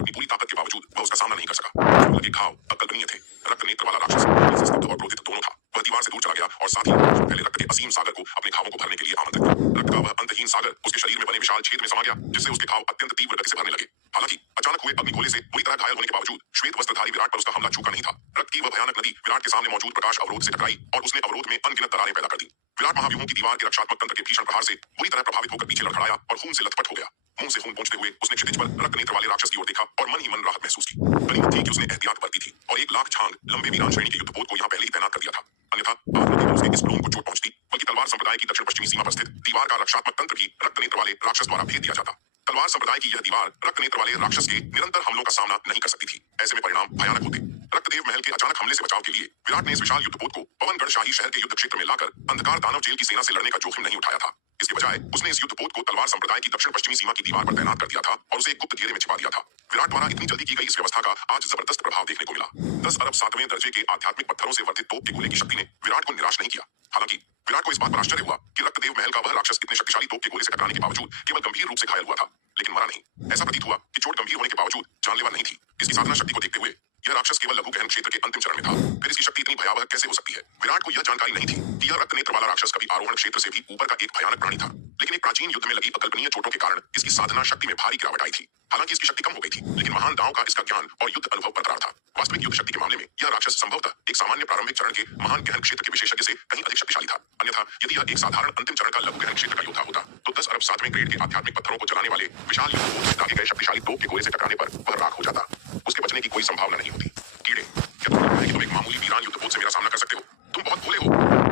अपनी पूरी ताकत के बावजूद वह उसका सामना नहीं कर सका। उसके लगे घाव अकल्पनीय थे। रक्त नेत्र वाला राक्षस स्तब्ध और क्रोधित दोनों था। वह दीवार से दूर चला गया और साथ ही पहले रक्त के असीम सागर को अपने घावों को भरने के लिए आमंत्रित किया। रक्त का वह अंतहीन सागर उसके शरीर में बने विशाल छेद में समा गया, जिससे उसके घाव अत्यंत तीव्र गति से भरने लगे। हालांकि अचानक हुए अग्निगोले से बुरी तरह घायल होने के बावजूद श्वेत वस्त्रधारी विराट पर उसका हमला चूका नहीं था। रक्त की वह भयानक नदी विराट के सामने मौजूद प्रकाश अवरोध से टकराई और उसने अवरोध में अनगिनत दरारें पैदा कर दी। विराट महाव्यूहों की दीवार के रक्षात्मक तंत्र के भीषण प्रहार से बुरी तरह प्रभावित होकर पीछे लड़खड़ाया और खून से लथपथ हो गया। मुंह से खून पहुंचते हुए उसने क्षितिज पर रक्त नेत्र वाले राक्षस की ओर देखा और मन ही मन राहत महसूस की। गनीमत थी कि उसने एहतियात बरती थी और 1 लाख छांग लंबे वीरान श्रेणी के युद्धपोत को यहाँ पहले ही तैनात कर दिया था। अन्यथा आग न केवल उसके इस प्लूम को चोट पहुंचती, बल्कि तलवार संप्रदाय की दक्षिण पश्चिमी सीमा पर स्थित दीवार का रक्षात्मक तंत्र भी रक्त नेत्र वाले राक्षस द्वारा भेद दिया जाता। तलवार संप्रदाय की यह दीवार रक्त नेत्र वाले राक्षस के निरंतर हमलों का सामना नहीं कर सकती थी। ऐसे में परिणाम भयानक होते। रक्तदेव महल के अचानक हमले से बचाव के लिए विराट ने इस विशाल युद्धपोत को पवनगढ़ शाही शहर के युद्ध क्षेत्र में लाकर अंधकार दानव जेल की सेना से लड़ने का जोखिम नहीं उठाया था। इसके बजाय उसने इस युद्धपोत को तलवार संप्रदाय की दक्षिण पश्चिमी सीमा की दीवार पर तैनात कर दिया था और उसे एक गुप्त घेरे में छिपा दिया था। विराट द्वारा इतनी जल्दी की गई इस व्यवस्था का आज जबरदस्त प्रभाव देखने को मिला। 10 अरब 7वें दर्जे के आध्यात्मिक पत्थरों से वर्धित तोप के गोले की शक्ति ने विराट को निराश नहीं किया। हालांकि विराट को इस बात पर आश्चर्य हुआ कि रक्तदेव महल का वह राक्षस इतने शक्तिशाली तोप के गोले से टकराने के बावजूद केवल गंभीर रूप से घायल हुआ था, लेकिन मरा नहीं। ऐसा प्रतीत हुआ कि चोट गंभीर होने के बावजूद जानलेवा नहीं थी। इसकी साधना शक्ति को देखते हुए यह राक्षस केवल लघु गहन क्षेत्र के अंतिम चरण में था। फिर इसकी शक्ति इतनी भयावह कैसे हो सकती है? विराट को यह जानकारी नहीं थी कि यह रक्त नेत्र वाला राक्षस कभी आरोहण क्षेत्र से भी ऊपर का एक भयानक प्राणी था, लेकिन एक प्राचीन युद्ध में लगी अकल्पनीय चोटों के कारण इसकी साधना शक्ति में भारी गिरावट आई थी। हालांकि इसकी शक्ति कम हो गई थी, लेकिन महान दांव का इसका ज्ञान और युद्ध अनुभव बरकरार था। वास्तविक युद्ध शक्ति के मामले में यह राक्षस संभवतः एक सामान्य प्रारंभिक चरण के महान गहन क्षेत्र के विशेषज्ञ से कहीं अधिक शक्तिशाली था। अन्यथा यदि यह एक साधारण अंतिम चरण का लघु गहन क्षेत्र का योद्धा होता, तो 10 अरब 7वें ग्रेड के आध्यात्मिक पत्थरों को चलाने वाले विशाल युद्धपोत से दागे गए शक्तिशाली तोप के गोले से टकराने पर वह राख हो जाता। उसके बचने की कोई संभावना नहीं होती। कीड़े, क्या तुम लगता है कि तुम एक मामूली वीरान युद्धपोत से मेरा सामना कर सकते हो? तुम बहुत भोले हो।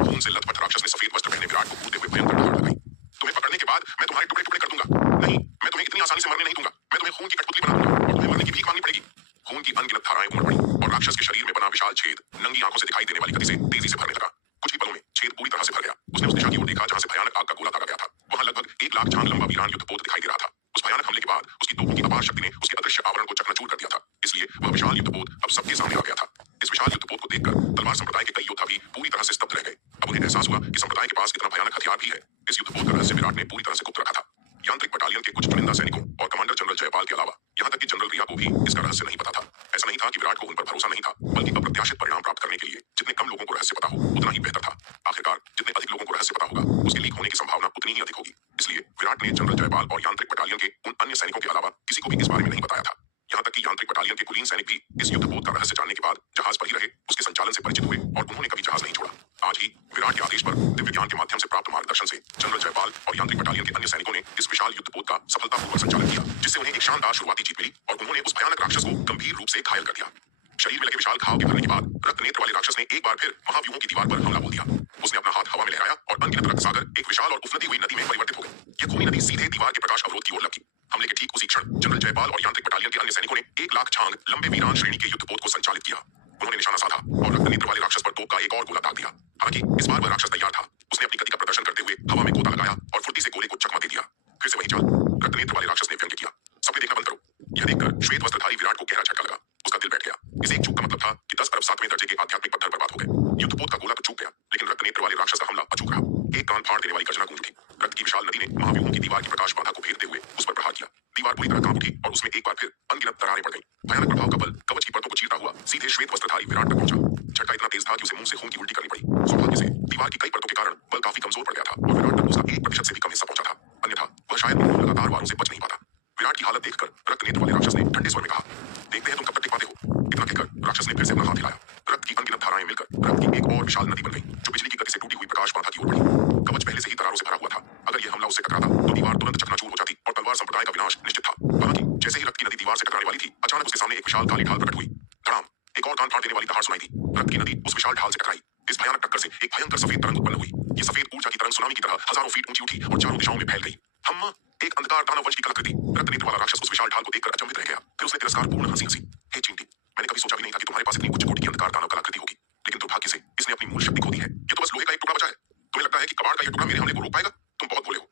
खून से लथपथ राक्षस ने सफेद वस्त्र पहने विराट को कूदते हुए भयंकर दहाड़ लगाई। तुम्हें पकड़ने के बाद मैं तुम्हारे टुकड़े टुकड़े कर दूंगा। नहीं, मैं तुम्हें इतनी आसानी से मरने नहीं दूंगा। मैं तुम्हें खून की कठपुतली बना दूंगा और तुम्हें मरने की भीख मांगनी पड़ेगी। खून की अनगिनत धाराएं उमड़ पड़ी और राक्षस के शरीर में बना विशाल छेद नंगी आंखों से दिखाई देने वाली गति से तेजी से भरने लगा। कुछ ही पलों में छेद पूरी तरह से भर गया। उसने उस दिशा की ओर देखा जहां से भयानक आग का गोला दागा गया था। वहां लगभग 1 लाख छांग लंबा वीरान युद्धपोत दिखाई दे रहा था। उस भयानक हमले के बाद उसकी तोपों की अपार शक्ति ने उसके अदृश्य आवरण को चकनाचूर कर दिया था। इसलिए वह विशाल युद्धपोत अब सबके सामने आ गया था। इस विशाल युद्धपोत को देखकर तलवार संप्रदाय के कई योद्धा भी पूरी तरह से स्तब्ध रह गए। अब उन्हें एहसास हुआ कि संप्रदाय के पास कितना भयानक हथियार भी है। इस युद्धपोत का रहस्य विराट ने पूरी तरह से गुप्त रखा था। यांत्रिक बटालियन के कुछ चुनिंदा सैनिकों और कमांडर जनरल जयपाल के अलावा यहाँ तक कि जनरल रिया को भी इसका रहस्य नहीं पता था। ऐसा नहीं था कि विराट को उन पर भरोसा नहीं था, बल्कि अप्रत्याशित परिणाम प्राप्त करने के लिए जितने कम लोगों को रहस्य पता हो उतना ही बेहतर था। आखिरकार जितने अधिक लोगों को रहस्य पता होगा, उसके लीक होने की संभावना उतनी ही अधिक होगी। इसलिए विराट ने जनरल जयपाल और यांत्रिक बटालियन के उन अन्य सैनिकों के अलावा किसी को भी इस बारे में नहीं बताया था। यहाँ तक कि यांत्रिक बटालियन के कुलीन सैनिक भी इस युद्धपोत का रहस्य जानने के बाद जहाज पर ही रहे, उसके संचालन से परिचित हुए और उन्होंने कभी जहाज नहीं छोड़ा। आज ही विराट के आदेश पर दिव्य ज्ञान के माध्यम से प्राप्त मार्गदर्शन से जनरल जयपाल और यांत्रिक बटालियन के अन्य सैनिकों ने इस विशाल युद्धपोत का सफलतापूर्वक संचालन किया, जिससे उन्हें एक शानदार शुरुआती जीत मिली और उन्होंने उस भयानक राक्षस को गंभीर रूप से घायल कर दिया। शरीर में लगे विशाल घाव के भरने के बाद रक्त नेत्र वाले राक्षस ने एक बार फिर महाव्यूहों की दीवार पर हमला बोल दिया। उसने अपना हाथ हवा में लहराया और अनगिनत रक्त सागर एक विशाल और उफलती हुई नदी में परिवर्तित हो गए। यह खूनी नदी सीधे दीवार के प्रकाश अवरोध की ओर लगी। हमले के ठीक उसी क्षण जनरल जयपाल और यांत्रिक बटालियन के अन्य सैनिकों ने 1 लाख छांग लंबे वीरान श्रेणी के युद्धपोत को संचालित किया। उन्होंने निशाना साधा और रक्त नेत्र वाले राक्षस पर तोप का एक और गोला दाग दिया। हालांकि इस बार वह राक्षस तैयार था। उसने अपनी गति का प्रदर्शन करते हुए हवा में गोता लगाया और फुर्ती से गोले को चकमा दे दिया। फिर से वही चाल रक्त नेत्र वाले राक्षस ने व्यंग्य किया। सपने देखना बंद करो। यह देखकर श्वेत वस्त्रधारी विराट को गहरा झटका लगा। उसका दिल बैठ गया। इस एक चूक का मतलब था कि 10 अरब 7वें दर्जे के आध्यात्मिक पत्थर बर्बाद हो गए। युद्धपोत का गोला तो चूक गया, लेकिन रक्त नेत्र वाले राक्षस का हमला अचूक रहा। एक कान फाड़ देने वाली गर्जना गूंज उठी। रक्त की विशाल नदी ने महाव्यूहों की दीवार की प्रकाश बाधा को फेरते हुए उस पर प्रहार किया। दीवार पूरी तरह कांप उठी और उसमें एक बार फिर अनगिनत दरारें पड़ गईं। भयानक प्रभाव का बल कवच की परतों को चीरता हुआ सीधे श्वेत वस्त्रधारी विराट तक पहुंचा। झटका इतना तेज था कि उसे मुंह से खून की उल्टी करनी पड़ी। सौभाग्य से दीवार की कई परतों के कारण बल काफी कमजोर पड़ गया था और विराट तक उसका 1% से भी कम हिस्सा पहुंचा था। अन्यथा वह शायद लगातार वारों से बच नहीं पाता। विराट की हालत देखकर रक्त नेत्र वाले राक्षस ने ठंडे स्वर में कहा, देखते हैं तुम कब तक टिक पाते हो। इतना कहकर राक्षस ने फिर से अपना हाथ हिलाया। रक्त की अनगिनत धाराएं मिलकर रक्त की एक और विशाल नदी बन गई, जो बिजली की गति से टूटी हुई प्रकाश बाधा की ओर बढ़ी। कवच पहले से ही दरारों से भरा हुआ था। अगर यह हमला उससे टकराता तो दीवार तुरंत चकनाचूर हो जाती और तलवार संप्रदाय का विनाश निश्चित था। हालांकि जैसे ही रक्त की नदी दीवार से टकराने वाली थी, अचानक उसके सामने एक विशाल काली ढाल प्रकट हुई। धड़ाम! एक और कान फाड़ देने वाली दहाड़ सुनाई दी। रक्त की नदी उस विशाल ढाल से टकराई। इस भयानक टक्कर से एक भयंकर सफेद तरंग उत्पन्न हुई। ये सफेद ऊर्जा की तरंग सुनामी की तरह हजारों फीट ऊंची उठी और चारों दिशाओं में फैल गई। हम्मा! एक अंधकार दानव वंश की कलाकृति। रक्त नेत्र वाला राक्षस उस विशाल ढाल को देखकर अचंभित रह गया। फिर उसने तिरस्कारपूर्ण हंसी हंसी। हे चींटी! मैंने कभी सोचा भी नहीं था कि तुम्हारे पास इतनी उच्च कोटि की अंधकार दानव कलाकृति होगी। लेकिन दुर्भाग्य से इसने अपनी मूल शक्ति खो दी है। ये तो बस लोहे का एक टुकड़ा बचा है। तुम्हें लगता है कि कबाड़ का ये टुकड़ा मेरे हमले को रोक पाएगा? तुम बहुत भोले हो।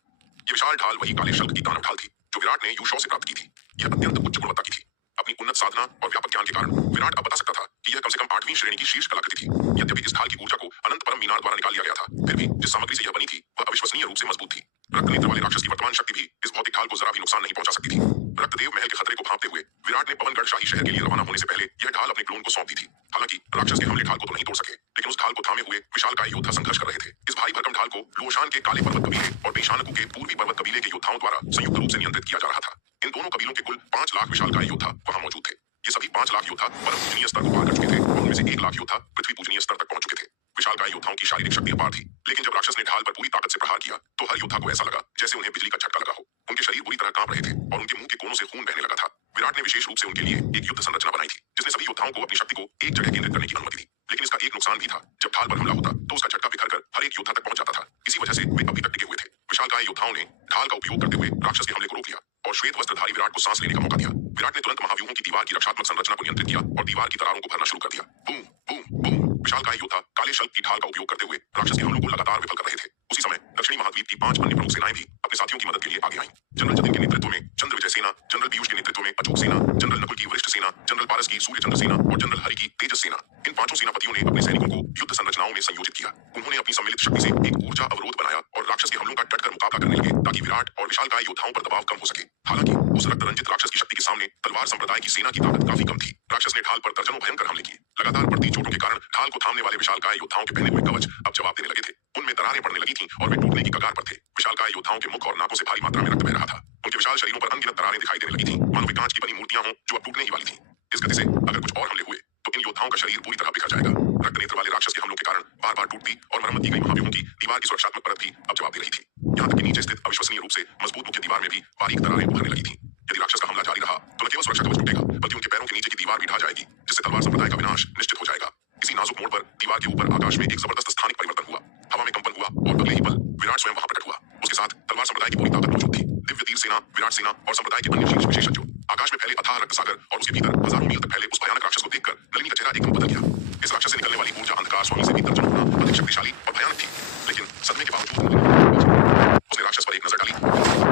ये विशाल ढाल वही काले शल्क की दानव ढाल थी जो विराट ने यूशॉ से प्राप्त की थी। यह अत्यंत उच्च गुणवत्ता की थी। अपनी उन्नत साधना और व्यापक ज्ञान के कारण विराट अब बता सकता था कि यह कम से कम 8वीं श्रेणी की शीर्ष कलाकृति थी। यद्यपि इस ढाल की ऊर्जा को अनंत परम मीनार द्वारा निकाल लिया गया था, फिर भी जिस सामग्री से यह बनी थी वह अविश्वसनीय रूप से मजबूत थी। रक्त नेत्र वाले राक्षस की वर्तमान शक्ति भी इस भौतिक ढाल को जरा भी नुकसान नहीं पहुंचा सकती थी। रक्तदेव महल के खतरे को भांपते हुए विराट ने पवनगढ़ शाही शहर के लिए रवाना होने से पहले यह ढाल अपने क्लोन को सौंप दी थी। हालांकि राक्षस के हमले ढाल को तो नहीं तोड़ सके, लेकिन उस ढाल को थामे हुए विशालकाय योद्धा संघर्ष कर रहे थे। इस भारी भरकम ढाल को लोशान के काले पर्वत कबीले और बेशानकु के पूर्वी पर्वत कबीले के योद्धाओं द्वारा संयुक्त रूप से नियंत्रित किया जा रहा था। इन दोनों कबीलों के कुल 5 लाख विशालकाय योद्धा वहां मौजूद थे। ये सभी 5 लाख योद्धा परम पूजनीय स्तर को पार कर चुके थे और उनमें से 1 लाख योद्धा पृथ्वी पूजनीय स्तर तक पहुंच चुके थे। विशालकाय योद्धाओं की शारीरिक शक्ति अपार थी, लेकिन जब राक्षस ने ढाल पर पूरी ताकत से प्रहार किया तो हर योद्धा को ऐसा लगा जैसे उन्हें बिजली का झटका लगा हो। उनके शरीर बुरी तरह कांप रहे थे और उनके मुंह के कोनों से खून बहने लगा था। विराट ने विशेष रूप से उनके लिए एक युद्ध संरचना बनाई थी जिसने सभी योद्धाओं को अपनी शक्ति को एक जगह केंद्रित करने की अनुमति दी। लेकिन इसका एक नुकसान भी था। जब ढाल पर हमला होता तो उसका झटका बिखर कर हर एक योद्धा तक पहुंच जाता था। इसी वजह से वे अभी तक टिके हुए थे। विशालकाय योद्धाओं ने ढाल का उपयोग करते हुए राक्षस के हमले को रोक लिया और श्वेत वस्त्रधारी विराट को सांस लेने का मौका दिया। विराट ने तुरंत महाव्यूहों की दीवार की रक्षात्मक संरचना को नियंत्रित किया और दीवार की दरारों को भरना शुरू कर दिया। Boom boom boom! विशालकाय योद्धा काले शल्क की ढाल का उपयोग करते हुए राक्षस के हमलों को लगातार विफल कर रहे थे। उसी समय दक्षिणी महाद्वीप की 5 अन्य प्रमुख सेनाएं भी अपने साथियों की मदद के लिए आगे आईं। जनरल जतिन के नेतृत्व में चंद्रविजय सेना, जनरल पीयूष के नेतृत्व में अचूक सेना, जनरल नकुल की वरिष्ठ सेना, जनरल पारस की सूर्यचंद्र सेना और जनरल हरि की तेजस सेना। इन 5 सेनापतियों ने अपने सैनिकों को युद्ध संरचनाओं में संयोजित किया। उन्होंने अपनी सम्मिलित शक्ति से एक ऊर्जा अवरोध बनाया और राक्षस के हमलों का डटकर मुकाबला करने लगे ताकि विराट और विशालकाय योद्धाओं पर दबाव कम हो सके। हालांकि उस रक्त रंजित राक्षस की शक्ति के सामने तलवार संप्रदाय की सेना की ताकत काफी कम थी। राक्षस ने ढाल पर दर्जनों भयंकर हमले किए। लगातार बढ़ती चोटों के कारण ढाल को थामने वाले विशालकाय योद्धाओं के पहने हुए कवच अब जवाब देने लगे थे। उनमें दरारें पड़ने लगी थीं और वे टूटने की कगार पर थे। विशालकाय योद्धाओं के मुख और नाकों से भारी मात्रा में रक्त बह रहा था। उनके विशाल शरीरों पर अनगिनत दरारें दिखाई देने लगी थीं, मानो वे कांच की बनी मूर्तियां हों जो अब टूटने ही वाली थीं। इस गति से अगर कुछ और हमले हुए तो इन योद्धाओं का शरीर पूरी तरह बिखर जाएगा। रक्त नेत्र वाले राक्षस के हमलों के कारण बार बार टूटती और मरम्मत की गई महाव्यूहों की दीवार की सुरक्षात्मक परत भी अब जवाब दे रही थी। यहाँ तक कि नीचे स्थित अविश्वसनीय रूप से मजबूत मुख्य दीवार में भी बारीक दरारें उभरने लगी थीं। यदि राक्षस का हमला जारी रहा तो न केवल सुरक्षा कवच टूटेगा बल्कि उनके पैरों के नीचे की दीवार भी ढह जाएगी, जिससे तलवार संप्रदाय का विनाश निश्चित हो जाएगा। इसी नाजुक मोड़ पर दीवार के ऊपर आकाश में एक जबरदस्त स्थानिक परिवर्तन हुआ। हवा में कंपन हुआ और अगले ही पल विराट स्वयं वहां प्रकट हुआ। उसके साथ तलवार संप्रदाय की पूरी ताकत मौजूद थी। दिव्य तीर सेना, विराट सेना और संप्रदाय के अन्य शीर्ष विशेषज्ञों। आकाश में फैले अथाह रक्त सागर और उसके भीतर हजारों मील तक फैले उस भयानक राक्षस को देखकर नलिनी का चेहरा एकदम बदल गया। इस राक्षस से निकलने वाली ऊर्जा अंधकार स्वामी से भी दर्जनों गुना अधिक शक्तिशाली और भयानक थी। लेकिन सदमे के बावजूद उसने राक्षस पर एक नजर डाली,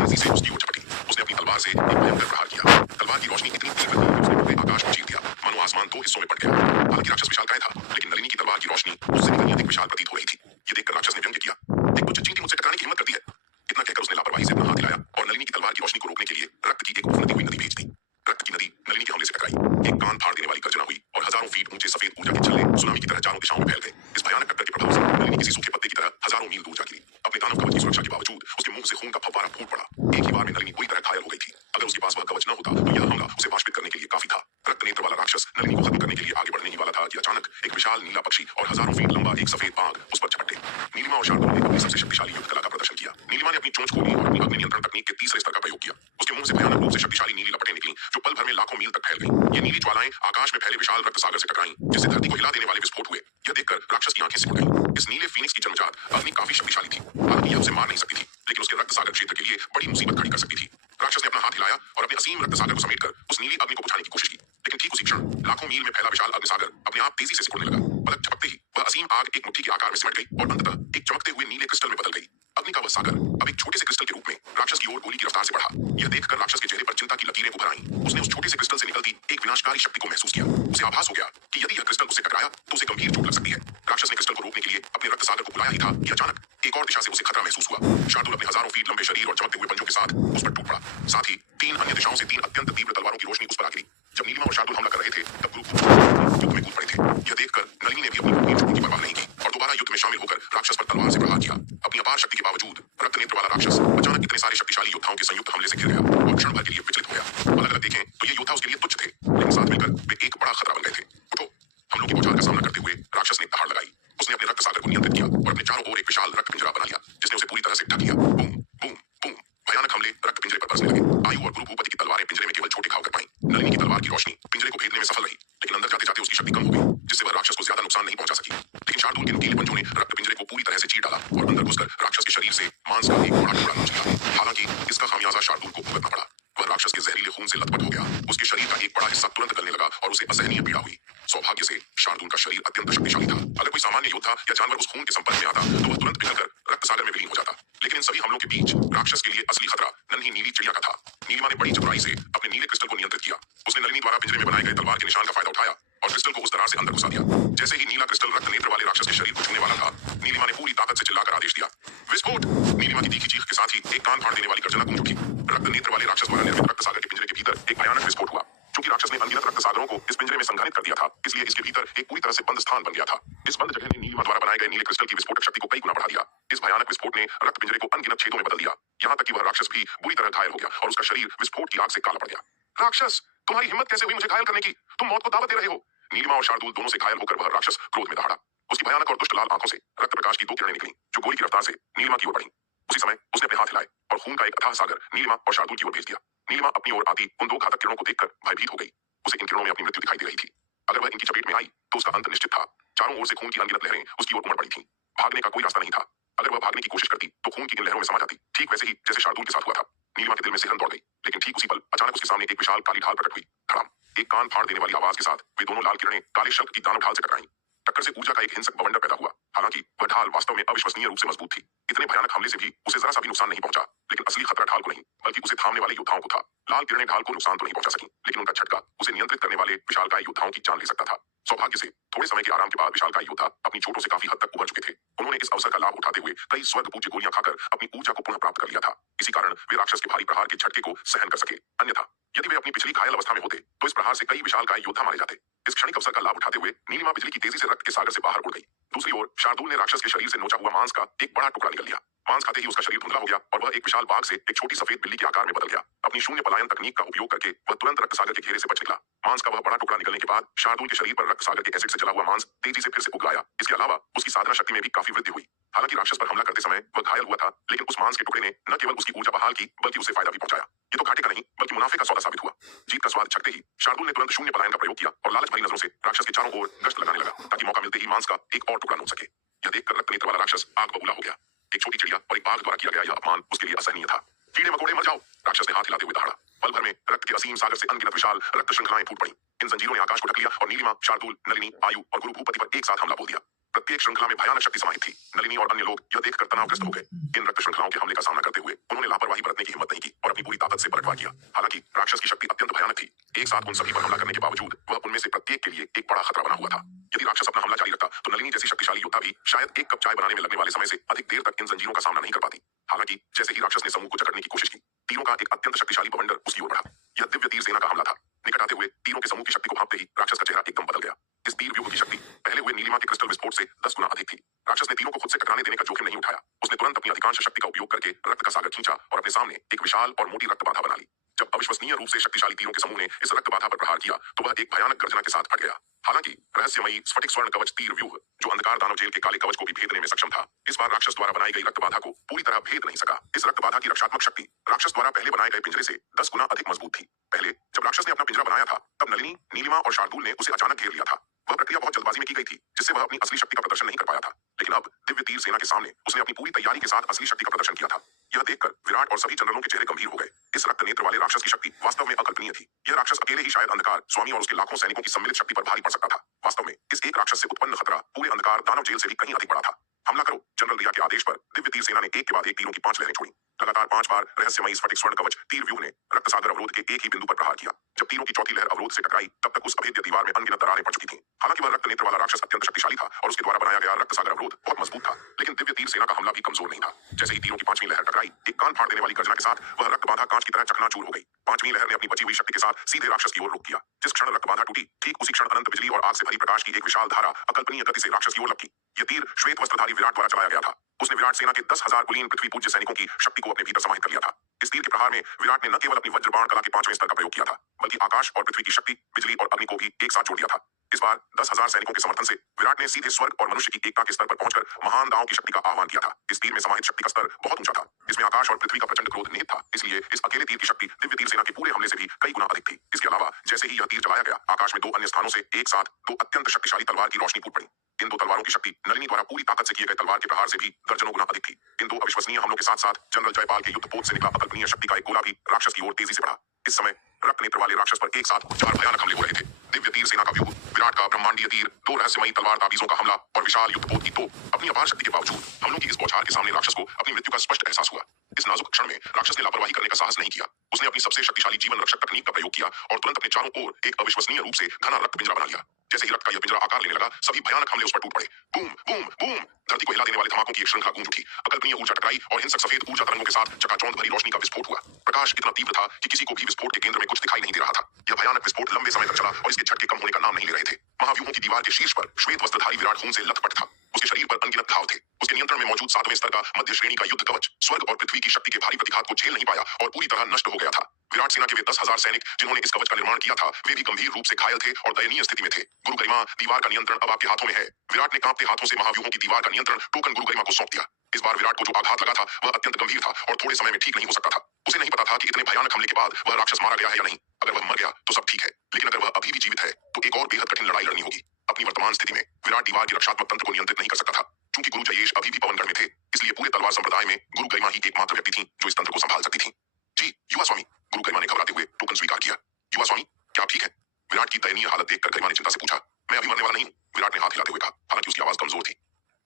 तेजी से उसकी ओर झपटी। उसने अपनी तलवार से एक भयंकर प्रहार किया। तलवार की रोशनी इतनी तीव्र थी कि उसने पूरे आकाश को चीर दिया, मानो आसमान 2 हिस्सों में बंट गया। हालांकि राक्षस विशालकाय था, लेकिन नलिनी की तलवार की रोशनी उससे भी अधिक विशाल प्रतीत हो रही थी। ये देखकर राक्षस ने व्यंग्य किया, एक तुच्छ चींटी मुझसे टकराने की हिम्मत करती है। इतना कहकर उसने लापरवाही से अपना हाथ हिलाया और नलिनी की तलवार की रोशनी को रोकने के लिए रक्त की एक उफनती हुई नदी भेज दी। रक्त की नदी नलिनी के हमले से टकराई। एक कान फाड़ देने वाली गर्जना हुई और हजारों फीट ऊंचे सफेद ऊर्जा के छल्ले सुनामी की तरह चारों दिशाओं में फैल गए। इस भयानक टक्कर के प्रभाव से नलिनी किसी सूखे पत्ते की तरह हजारों मील दूर जा गिरी। अपने दानव कवच की सुरक्षा के बावजूद उसके मुंह से खून का फव्वारा फूट पड़ा। एक ही बार में नलिनी पूरी तरह घायल हो गई थी। अगर उसके पास वह कवच न होता तो यह हमला उसे वाष्पित करने के लिए काफी था। रक्त नेत्र वाला राक्षस नलिनी को खत्म करने के लिए आगे बढ़ने ही वाला था कि अचानक एक विशाल नीला पक्षी और हजारों फीट लंबा एक सफेद बाघ उस पर झपटे। नीलिमा और शार्दुल ने अपनी सबसे शक्तिशाली युद्ध कला का प्रदर्शन किया। नीलिमा ने अपनी चोंच खोली और अपनी अग्नि नियंत्रण तकनीक के तीसरे स्तर का प्रयोग किया। उसके मुंह से भयानक रूप से शक्तिशाली नीली लपटें निकली जो पल भर में लाखों मील तक फैल गईं। ये नीली ज्वालाएं आकाश में फैले विशाल रक्त सागर से टकराईं, जिससे धरती को हिला देने वाले विस्फोट हुए। यह देखकर राक्षस की आंखें सिकुड़ गईं। इस नीले फीनिक्स की जन्मजात अग्नि काफी शक्तिशाली थी। हालांकि यह उसे मार नहीं सकती थी, लेकिन उसके रक्त सागर क्षेत्र के लिए बड़ी मुसीबत खड़ी कर सकती थी। राक्षस ने अपना हाथ हिलाया और अपने असीम रक्त सागर को समेटकर उस नीली अग्नि को बुझाने की कोशिश की, लेकिन ठीक उसी क्षण लाखों मील में फैला विशाल अग्निसागर अपने आप तेजी से सिकुड़ने लगा। पलक झपकते ही वह असीम आग एक मुट्ठी के आकार में सिमट गई और अंततः एक चमकते हुए नीले क्रिस्टल में बदल गई। अग्नि का वह सागर अब एक छोटे से क्रिस्टल के रूप में राक्षस की ओर गोली की रफ्तार से बढ़ा। यह देखकर राक्षस के चेहरे पर चिंता की लकीरें उभर आईं। उसने उस छोटे से क्रिस्टल से निकलती एक विनाशकारी शक्ति को महसूस किया। उसे आभास हो गया कि यदि यह क्रिस्टल उसे टकराया तो उसे गंभीर चोट लग सकती है। राक्षस ने क्रिस्टल को रोकने के लिए अपने रक्त सागर को बुलाया ही था कि अचानक एक और दिशा से उसे खतरा महसूस हुआ। शार्दुल अपने हजारों फीट लंबे शरीर और चमकते हुए पंजों के साथ उस पर टूट पड़ा। साथ ही 3 अन्य दिशाओं से 3 अत्यंत तीव्र तलवारों की रोशनी उस पर आ गिरी। जब नीलिमा और शार्दुल हमला कर रहे थे तब गुरु युद्ध में कूद पड़े थे। यह देखकर नलिनी ने भी अपनी गंभीर चोटों की परवाह नहीं की और दोबारा युद्ध में शामिल होकर राक्षस पर तलवार से प्रहार किया। अपनी अपार शक्ति के बावजूद रक्त नेत्र वाला राक्षस अचानक इतने सारे शक्तिशाली योद्धाओं के संयुक्त हमले से घिर गया और क्षण भर के लिए विचलित हो गया। अलग अलग देखें तो ये योद्धा उसके लिए तुच्छ थे, लेकिन साथ मिलकर वे एक बड़ा खतरा बन गए थे। उठो! हमलों की बौछार का सामना करते हुए राक्षस ने दहाड़ लगाई। उसने अपने रक्त सागर को नियंत्रित किया और अपने चारों ओर एक विशाल रक्त पिंजरा बना लिया, जिसने उसे पूरी तरह से ढक लिया। Boom boom boom! भयानक हमले रक्त पिंजरे पर बरसने लगे। आयु और गुरु भूपति की तलवारें पिंजरे में केवल छोटे रखरखाव कर पाई। नलिनी की तलवार की रोशनी पिंजरे को भेदने में सफल रही, लेकिन अंदर जाते जाते उसकी शक्ति कम हो गई, जिससे वह राक्षस को ज्यादा नुकसान नहीं पहुंचा सकी। लेकिन शार्दूल के नुकीले पंजों ने रक्त पिंजरे को पूरी तरह से चीर डाला और अंदर घुसकर राक्षस के शरीर से मांस का एक बड़ा टुकड़ा नोच लिया। हालांकि इसका खामियाजा शार्दूल को भुगतना पड़ा। वह राक्षस के जहरीले खून से लथपथ हो गया। उसके शरीर का एक बड़ा हिस्सा तुरंत गलने लगा और उसे असहनीय पीड़ा हुई। सौभाग्य से शार्दूल का शरीर अत्यंत शक्तिशाली था। अगर कोई सामान्य योद्धा या जानवर उस खून के संपर्क में आता तो वह तुरंत पिघलकर रक्त सागर में विलीन हो जाता। लेकिन इन सभी हमलों के बीच राक्षस के लिए असली खतरा नन्ही नीली चिड़िया का था। नीलिमा ने बड़ी चतुराई से अपने नीले क्रिस्टल को नियंत्रित किया। उसने नलिनी द्वारा पिंजरे में बनाए गए तलवार के निशान का फायदा उठाया और क्रिस्टल को उस दरार से अंदर घुसा दिया। जैसे ही नीला क्रिस्टल रक्त नेत्र वाले राक्षस के शरीर को छूने वाला था, नीलिमा ने पूरी ताकत से चिल्लाकर आदेश दिया, विस्फोट। नीलिमा की तीखी चीख के साथ ही एक कान फाड़ देने वाली गर्जना गूंज उठी। रक्त नेत्र वाले राक्षस द्वारा निर्मित रक्त सागर के पिंजरे के भीतर एक भयानक विस्फोट हुआ। चूंकि राक्षस ने अनगिनत रक्त सागरों को इस पिंजरे में संघनित कर दिया था, इसलिए इसके भीतर एक पूरी तरह से बंद स्थान बन गया था। इस बंद जगह ने नीलिमा द्वारा बनाए गए नीले क्रिस्टल की विस्फोटक शक्ति को कई गुना बढ़ा दिया। इस भयानक विस्फोट ने रक्त पिंजरे को अनगिनत छेदों में बदल दिया, यहाँ तक कि वह राक्षस भी बुरी तरह घायल हो गया और उसका शरीर विस्फोट की आग से काला पड़ गया। राक्षस, तुम्हारी हिम्मत कैसे हुई मुझे घायल करने की? तुम मौत को दावत दे रहे हो। नीलिमा और शार्दूल दोनों से घायल होकर वह राक्षस क्रोध में दहाड़ा। उसकी भयानक और दुष्ट लाल आंखों से रक्त प्रकाश की दो किरणें निकली, जो गोली की रफ्तार से नीलिमा की ओर बढ़ी। उसी समय उसने अपने हाथ हिलाए और खून का एक अथाह सागर नीलिमा और शार्दूल की ओर भेज दिया। नीलिमा अपनी ओर आती उन दो घातक किरणों को देखकर भयभीत हो गई। उसे इन किरणों में अपनी मृत्यु दिखाई दे रही थी। अगर वह इनकी चपेट में आई तो उसका अंत निश्चित था। चारों ओर से खून की अनगिनत लहरें उसकी ओर उमड़ पड़ी थीं। भागने का कोई रास्ता नहीं था। अगर वह भागने की कोशिश करती तो खून की इन लहरों में समा जाती, ठीक वैसे ही जैसे शार्दूल के साथ हुआ था। नीलिमा के दिल में सिहरन दौड़ गई, लेकिन ठीक उसी पल अचानक उसके सामने एक विशाल काली ढाल प्रकट हुई। धड़ाम, एक कान फाड़ देने वाली आवाज के साथ वे दोनों लाल किरणें काले शल्क की दानव ढाल से टकराईं। टक्कर से ऊर्जा का एक हिंसक बवंडर पैदा हुआ। हालांकि वह ढाल वास्तव में अविश्वसनीय रूप से मजबूत थी। इतने भयानक हमले से भी उसे जरा सा भी नुकसान नहीं पहुंचा। लेकिन असली खतरा ढाल को नहीं, बल्कि उसे थामने वाले योद्धाओं को था। लाल किरणें ढाल को नुकसान तो नहीं पहुंचा सकी, लेकिन उनका झटका उसे नियंत्रित करने वाले विशालकाय योद्धाओं की जान ले सकता था। सौभाग्य से थोड़े समय के आराम के बाद विशालकाय योद्धा अपनी चोटों से काफी हद तक उबर चुके थे। उन्होंने इस अवसर का लाभ उठाते हुए कई स्वर्ग पूज्य गोलियां खाकर अपनी ऊर्जा को पुनः प्राप्त कर लिया था। इसी कारण वे राक्षस के भारी प्रहार के झटके को सहन कर सके। अन्यथा यदि वे अपनी पिछली घायल अवस्था में होते तो इस प्रहार से कई विशालकाय योद्धा मारे जाते। इस क्षणिक अवसर का लाभ उठाते हुए नीलिमा बिजली की तेजी से रक्त के सागर से बाहर उड़ गई। दूसरी ओर शार्दूल ने राक्षस के शरीर से नोचा हुआ मांस का एक बड़ा टुकड़ा निकल लिया। मांस खाते ही उसका शरीर धुंधला हो गया और वह एक विशाल बाघ से एक छोटी सफेद बिल्ली के आकार में बदल गया। अपनी शून्य पलायन तकनीक का उपयोग करके वह तुरंत रक्त सागर के घेरे से बच निकला। मांस का वह बड़ा टुकड़ा निकलने के बाद शार्दूल के शरीर पर रक्त सागर के एसिड से जला हुआ मांस तेजी से फिर से उग आया। इसके अलावा उसकी साधना शक्ति में भी काफी वृद्धि हुई। हालांकि राक्षस पर हमला करते समय वह घायल हुआ था, लेकिन उस मांस के टुकड़े ने न केवल उसकी ऊर्जा बहाल की, बल्कि उसे फायदा भी पहुंचाया। ये तो घाटे का नहीं बल्कि मुनाफे का सौदा साबित हुआ। जीत का स्वाद चखते ही शार्दूल ने तुरंत शून्य पलायन का प्रयोग किया और लालच भरी नजरों से राक्षस के चारों ओर गश्त लगाने लगा, ताकि मौका मिलते ही मांस का एक और टुकड़ा नोच सके। यह देखकर रक्त नेत्र वाला राक्षस आग बबूला हो गया। एक छोटी चिड़िया और एक बाघ द्वारा किया गया यह अपमान उसके लिए असहनीय था। कीड़े मकोड़े मर जाओ, राक्षस ने हाथ हिलाते हुए दहाड़ा। पल भर में रक्त के असीम सागर से अनगिनत विशाल रक्त श्रृंखलाएं फूट पड़ी। इन जंजीरों ने आकाश को ढक लिया और नीलिमा, शार्दूल, नलिनी, आयु और गुरु भूपति पर एक साथ हमला बोल दिया। प्रत्येक श्रृंखला में भयानक शक्ति समाहित थी। नलिनी और अन्य लोग यह देखकर तनावग्रस्त हो गए। इन रक्त श्रृंखलाओं के हमले का सामना करते हुए उन्होंने लापरवाही बरतने की हिम्मत नहीं की और अपनी पूरी ताकत से पलटवार किया। हालांकि राक्षस की शक्ति अत्यंत भयानक थी। एक साथ उन सभी पर हमला करने के बावजूद वह उनमें से प्रत्येक के लिए एक बड़ा खतरा बना हुआ था। यदि राक्षस अपना हमला जारी रखता तो नलिनी जैसी शक्तिशाली योद्धा भी शायद एक कप चाय बनाने में लगने वाले समय से अधिक देर तक इन जंजीरों का सामना नहीं कर पाती। हालांकि जैसे ही राक्षस ने समूह को जकड़ने की कोशिश की, तीरों का एक अत्यंत शक्तिशाली बवंडर उसकी ओर बढ़ा। यह दिव्य तीर सेना का हमला था। निकट आते हुए तीरों के समूह की शक्ति को भांपते ही राक्षस का चेहरा एकदम बदल गया। इस तीर व्यूह की शक्ति पहले हुए नीलिमा के क्रिस्टल विस्फोट से 10 गुना अधिक थी। राक्षस ने तीरों को खुद से टकराने देने का जोखिम नहीं उठाया। उसने तुरंत अपनी अधिकांश शक्ति का उपयोग करके रक्त का सागर खींचा और अपने सामने एक विशाल और मोटी रक्त बाधा बना ली। जब अविश्वसनीय रूप से शक्तिशाली तीरों के समूह ने इस रक्त बाधा पर प्रहार किया तो वह एक भयानक गर्जना के साथ फट गया। हालांकि रहस्यमयी स्फटिक स्वर्ण कवच तीर व्यूह, जो अंधकार दानव जेल के काले कवच को भी भेदने में सक्षम था, इस बार राक्षस द्वारा बनाई गई रक्त बाधा को पूरी तरह भेद नहीं सका। इस रक्त बाधा की रक्षात्मक शक्ति राक्षस द्वारा पहले बनाए गए पिंजरे से 10 गुना अधिक मजबूत थी। पहले जब राक्षस ने अपना पिंजरा बनाया था तब नलिनी, नीलिमा और शार्दूल ने उसे अचानक घेर लिया था। वह प्रक्रिया बहुत जल्दबाजी में की गई थी, जिससे वह अपनी असली शक्ति का प्रदर्शन नहीं कर पाया था। लेकिन अब दिव्य तीर सेना के सामने उसने अपनी पूरी तैयारी के साथ असली शक्ति का प्रदर्शन किया था। यह देखकर विराट और सभी जनरलों के चेहरे गंभीर हो गए। इस रक्त नेत्र वाले राक्षस की शक्ति वास्तव में अकल्पनीय थी। यह राक्षस अकेले ही शायद अंधकार स्वामी और उसके लाखों सैनिकों की सम्मिलित शक्ति पर भारी पड़ सकता था। वास्तव में इस एक राक्षस से उत्पन्न खतरा पूरे अंधकार दानव जेल से भी कहीं अधिक बड़ा था। हमला करो, जनरल रिया के आदेश पर दिव्य तीर सेना ने एक के बाद एक तीरों की 5 लहरें छोड़ी। लगातार 5 बार रहस्यमयी स्फटिक स्वर्ण कवच तीर व्यूह ने रक्त सागर अवरोध के एक ही बिंदु पर प्रहार किया। जब तीरों की चौथी लहर अवरोध से टकराई तब तक उस अभेद्य दीवार में अनगिनत दरारें पड़ चुकी थीं। हालांकि वह रक्त नेत्र वाला राक्षस अत्यंत शक्तिशाली था और उसके द्वारा बनाया गया रक्त सागर अवरोध बहुत मजबूत था, लेकिन दिव्य तीर सेना का हमला भी कमजोर नहीं था। जैसे ही तीरों की 5वीं लहर टकराई, एक कान फाड़ देने वाली गर्जना के साथ वह रक्त बाधा कांच की तरह चकनाचूर हो गई। 5वीं लहर ने अपनी बची हुई शक्ति के साथ सीधे राक्षस की ओर रुख किया। जिस क्षण रक्त बाधा टूटी, ठीक उसी क्षण अनंत बिजली और आग से भरी प्रकाश की एक विशाल धारा अकल्पनीय गति से राक्षस की ओर लपकी। यह तीर श्वेत वस्त्रधारी विराट द्वारा चलाया गया था। उसने विराट सेना के 10,000 कुलीन पृथ्वी पूज्य सैनिकों की शक्ति को अपने भीतर समाहित कर लिया था। इस तीर के प्रहार में विराट ने न केवल अपनी वज्रबाण कला के 5वें स्तर का प्रयोग किया था, बल्कि आकाश और पृथ्वी की शक्ति, बिजली और अग्नि को भी एक साथ जोड़ दिया था। इस बार 10,000 सैनिकों के समर्थन से विराट ने सीधे स्वर्ग और मनुष्य की एकता के स्तर पर पहुंचकर महान दांव की शक्ति का आह्वान किया था। इस तीर में समाहित शक्ति का स्तर बहुत ऊंचा था। इसमें आकाश और पृथ्वी का प्रचंड क्रोध निहित था, इसलिए इस अकेले तीर की शक्ति दिव्य तीर सेना के पूरे हमले से भी कई गुना अधिक थी। इसके अलावा जैसे ही यह तीर चलाया गया, आकाश में दो अन्य स्थानों से एक साथ दो अत्यंत शक्तिशाली तलवार की रोशनी फूट पड़ी। इन दो तलवारों की शक्ति नलिनी द्वारा पूरी ताकत से किए गए तलवार के प्रहार से भी दर्जनों गुना अधिक थी। इन दो अविश्वसनीय हमलों के साथ साथ जनरल जयपाल के युद्धपोत से निकला अकल्पनीय शक्ति का एक गोला भी राक्षस की ओर तेजी से बढ़ा। इस समय रक्त नेत्र वाले राक्षस पर एक साथ 4 भयानक हमले हो रहे थे। दिव्य तीर सेना का व्यूह, विराट का ब्रह्मांडीय तीर, 2 रहस्यमयी तलवार ताबीजों का हमला और विशाल युद्धपोत की तोप। अपनी अपार शक्ति के बावजूद हमलों की इस बौछार के सामने राक्षस को अपनी मृत्यु का स्पष्ट एहसास हुआ। इस नाजुक क्षण में राक्षस ने लापरवाही करने का साहस नहीं किया। उसने अपनी सबसे शक्तिशाली जीवन रक्षक तकनीक का प्रयोग किया और तुरंत अपने चारों ओर एक अविश्वसनीय रूप से घना रक्त पिंजरा बना लिया। जैसे ही रक्त का यह पिंजरा आकार लेने लगा, सभी भयानक हमले उस पर टूट पड़े। बूम बूम बूम, धरती को हिला देने वाले धमाकों की एक श्रृंखला गूंज उठी। अकल्पनीय ऊर्जा टकराई और हिंसक सफेद ऊर्जा तरंगों के साथ चकाचौंध भरी रोशनी का विस्फोट हुआ। प्रकाश इतना तीव्र था कि किसी को भी विस्फोट के केंद्र में कुछ दिखाई नहीं दे रहा था। यह भयानक विस्फोट लंबे समय तक चला और इसके झटके कम होने का नाम नहीं ले रहे थे। महाव्यूहों की दीवार के शीर्ष पर श्वेत वस्त्रधारी विराट खून से लथपथ था। उसके शरीर पर अनगिनत घाव थे। उसके नियंत्रण में मौजूद 7वें स्तर का मध्य श्रेणी का युद्ध कवच स्वर्ग और पृथ्वी की शक्ति के भारी प्रतिघात को झेल नहीं पाया और पूरी तरह नष्ट हो गया था। विराट सेना के वे 10,000 सैनिक जिन्होंने इस कवच का निर्माण किया था, वे भी गंभीर रूप से घायल थे और दयनीय स्थिति में थे। गुरु गरिमा, दीवार का नियंत्रण अब आपके हाथों में है। विराट ने कांपते हाथों से महाव्यूहों की दीवार का नियंत्रण टोकन गुरु गरिमा को सौंप दिया। इस बार विराट को जो आघात लगा था वह अत्यंत गंभीर था और थोड़े समय में ठीक नहीं हो सकता था। उसे नहीं पता था कि इतने भयानक हमले के बाद वह राक्षस मारा गया है या नहीं। अगर वह मर गया तो सब ठीक है, लेकिन अगर वह अभी भी जीवित है तो एक और बेहद कठिन लड़ाई लड़नी होगी। अपनी वर्तमान स्थिति में विराट दीवार के रक्षात्मक तंत्र को नियंत्रित नहीं कर सकता था। चूंकि गुरु जयेश अभी भी पवनगढ़ में थे, इसलिए पूरे तलवार संप्रदाय में गुरु गरिमा ही एकमात्र व्यक्ति थी जो इस तंत्र को संभाल सकती थी। जी युवा स्वामी, गुरु गरिमा ने घबराते हुए टोकन स्वीकार किया। युवा स्वामी, क्या आप ठीक है? विराट की दयनीय हालत देखकर गरिमा ने चिंता से पूछा। मैं अभी मरने वाला नहीं हूँ, विराट ने हाथ हिलाते हुए कहा, हालांकि उसकी आवाज कमजोर थी।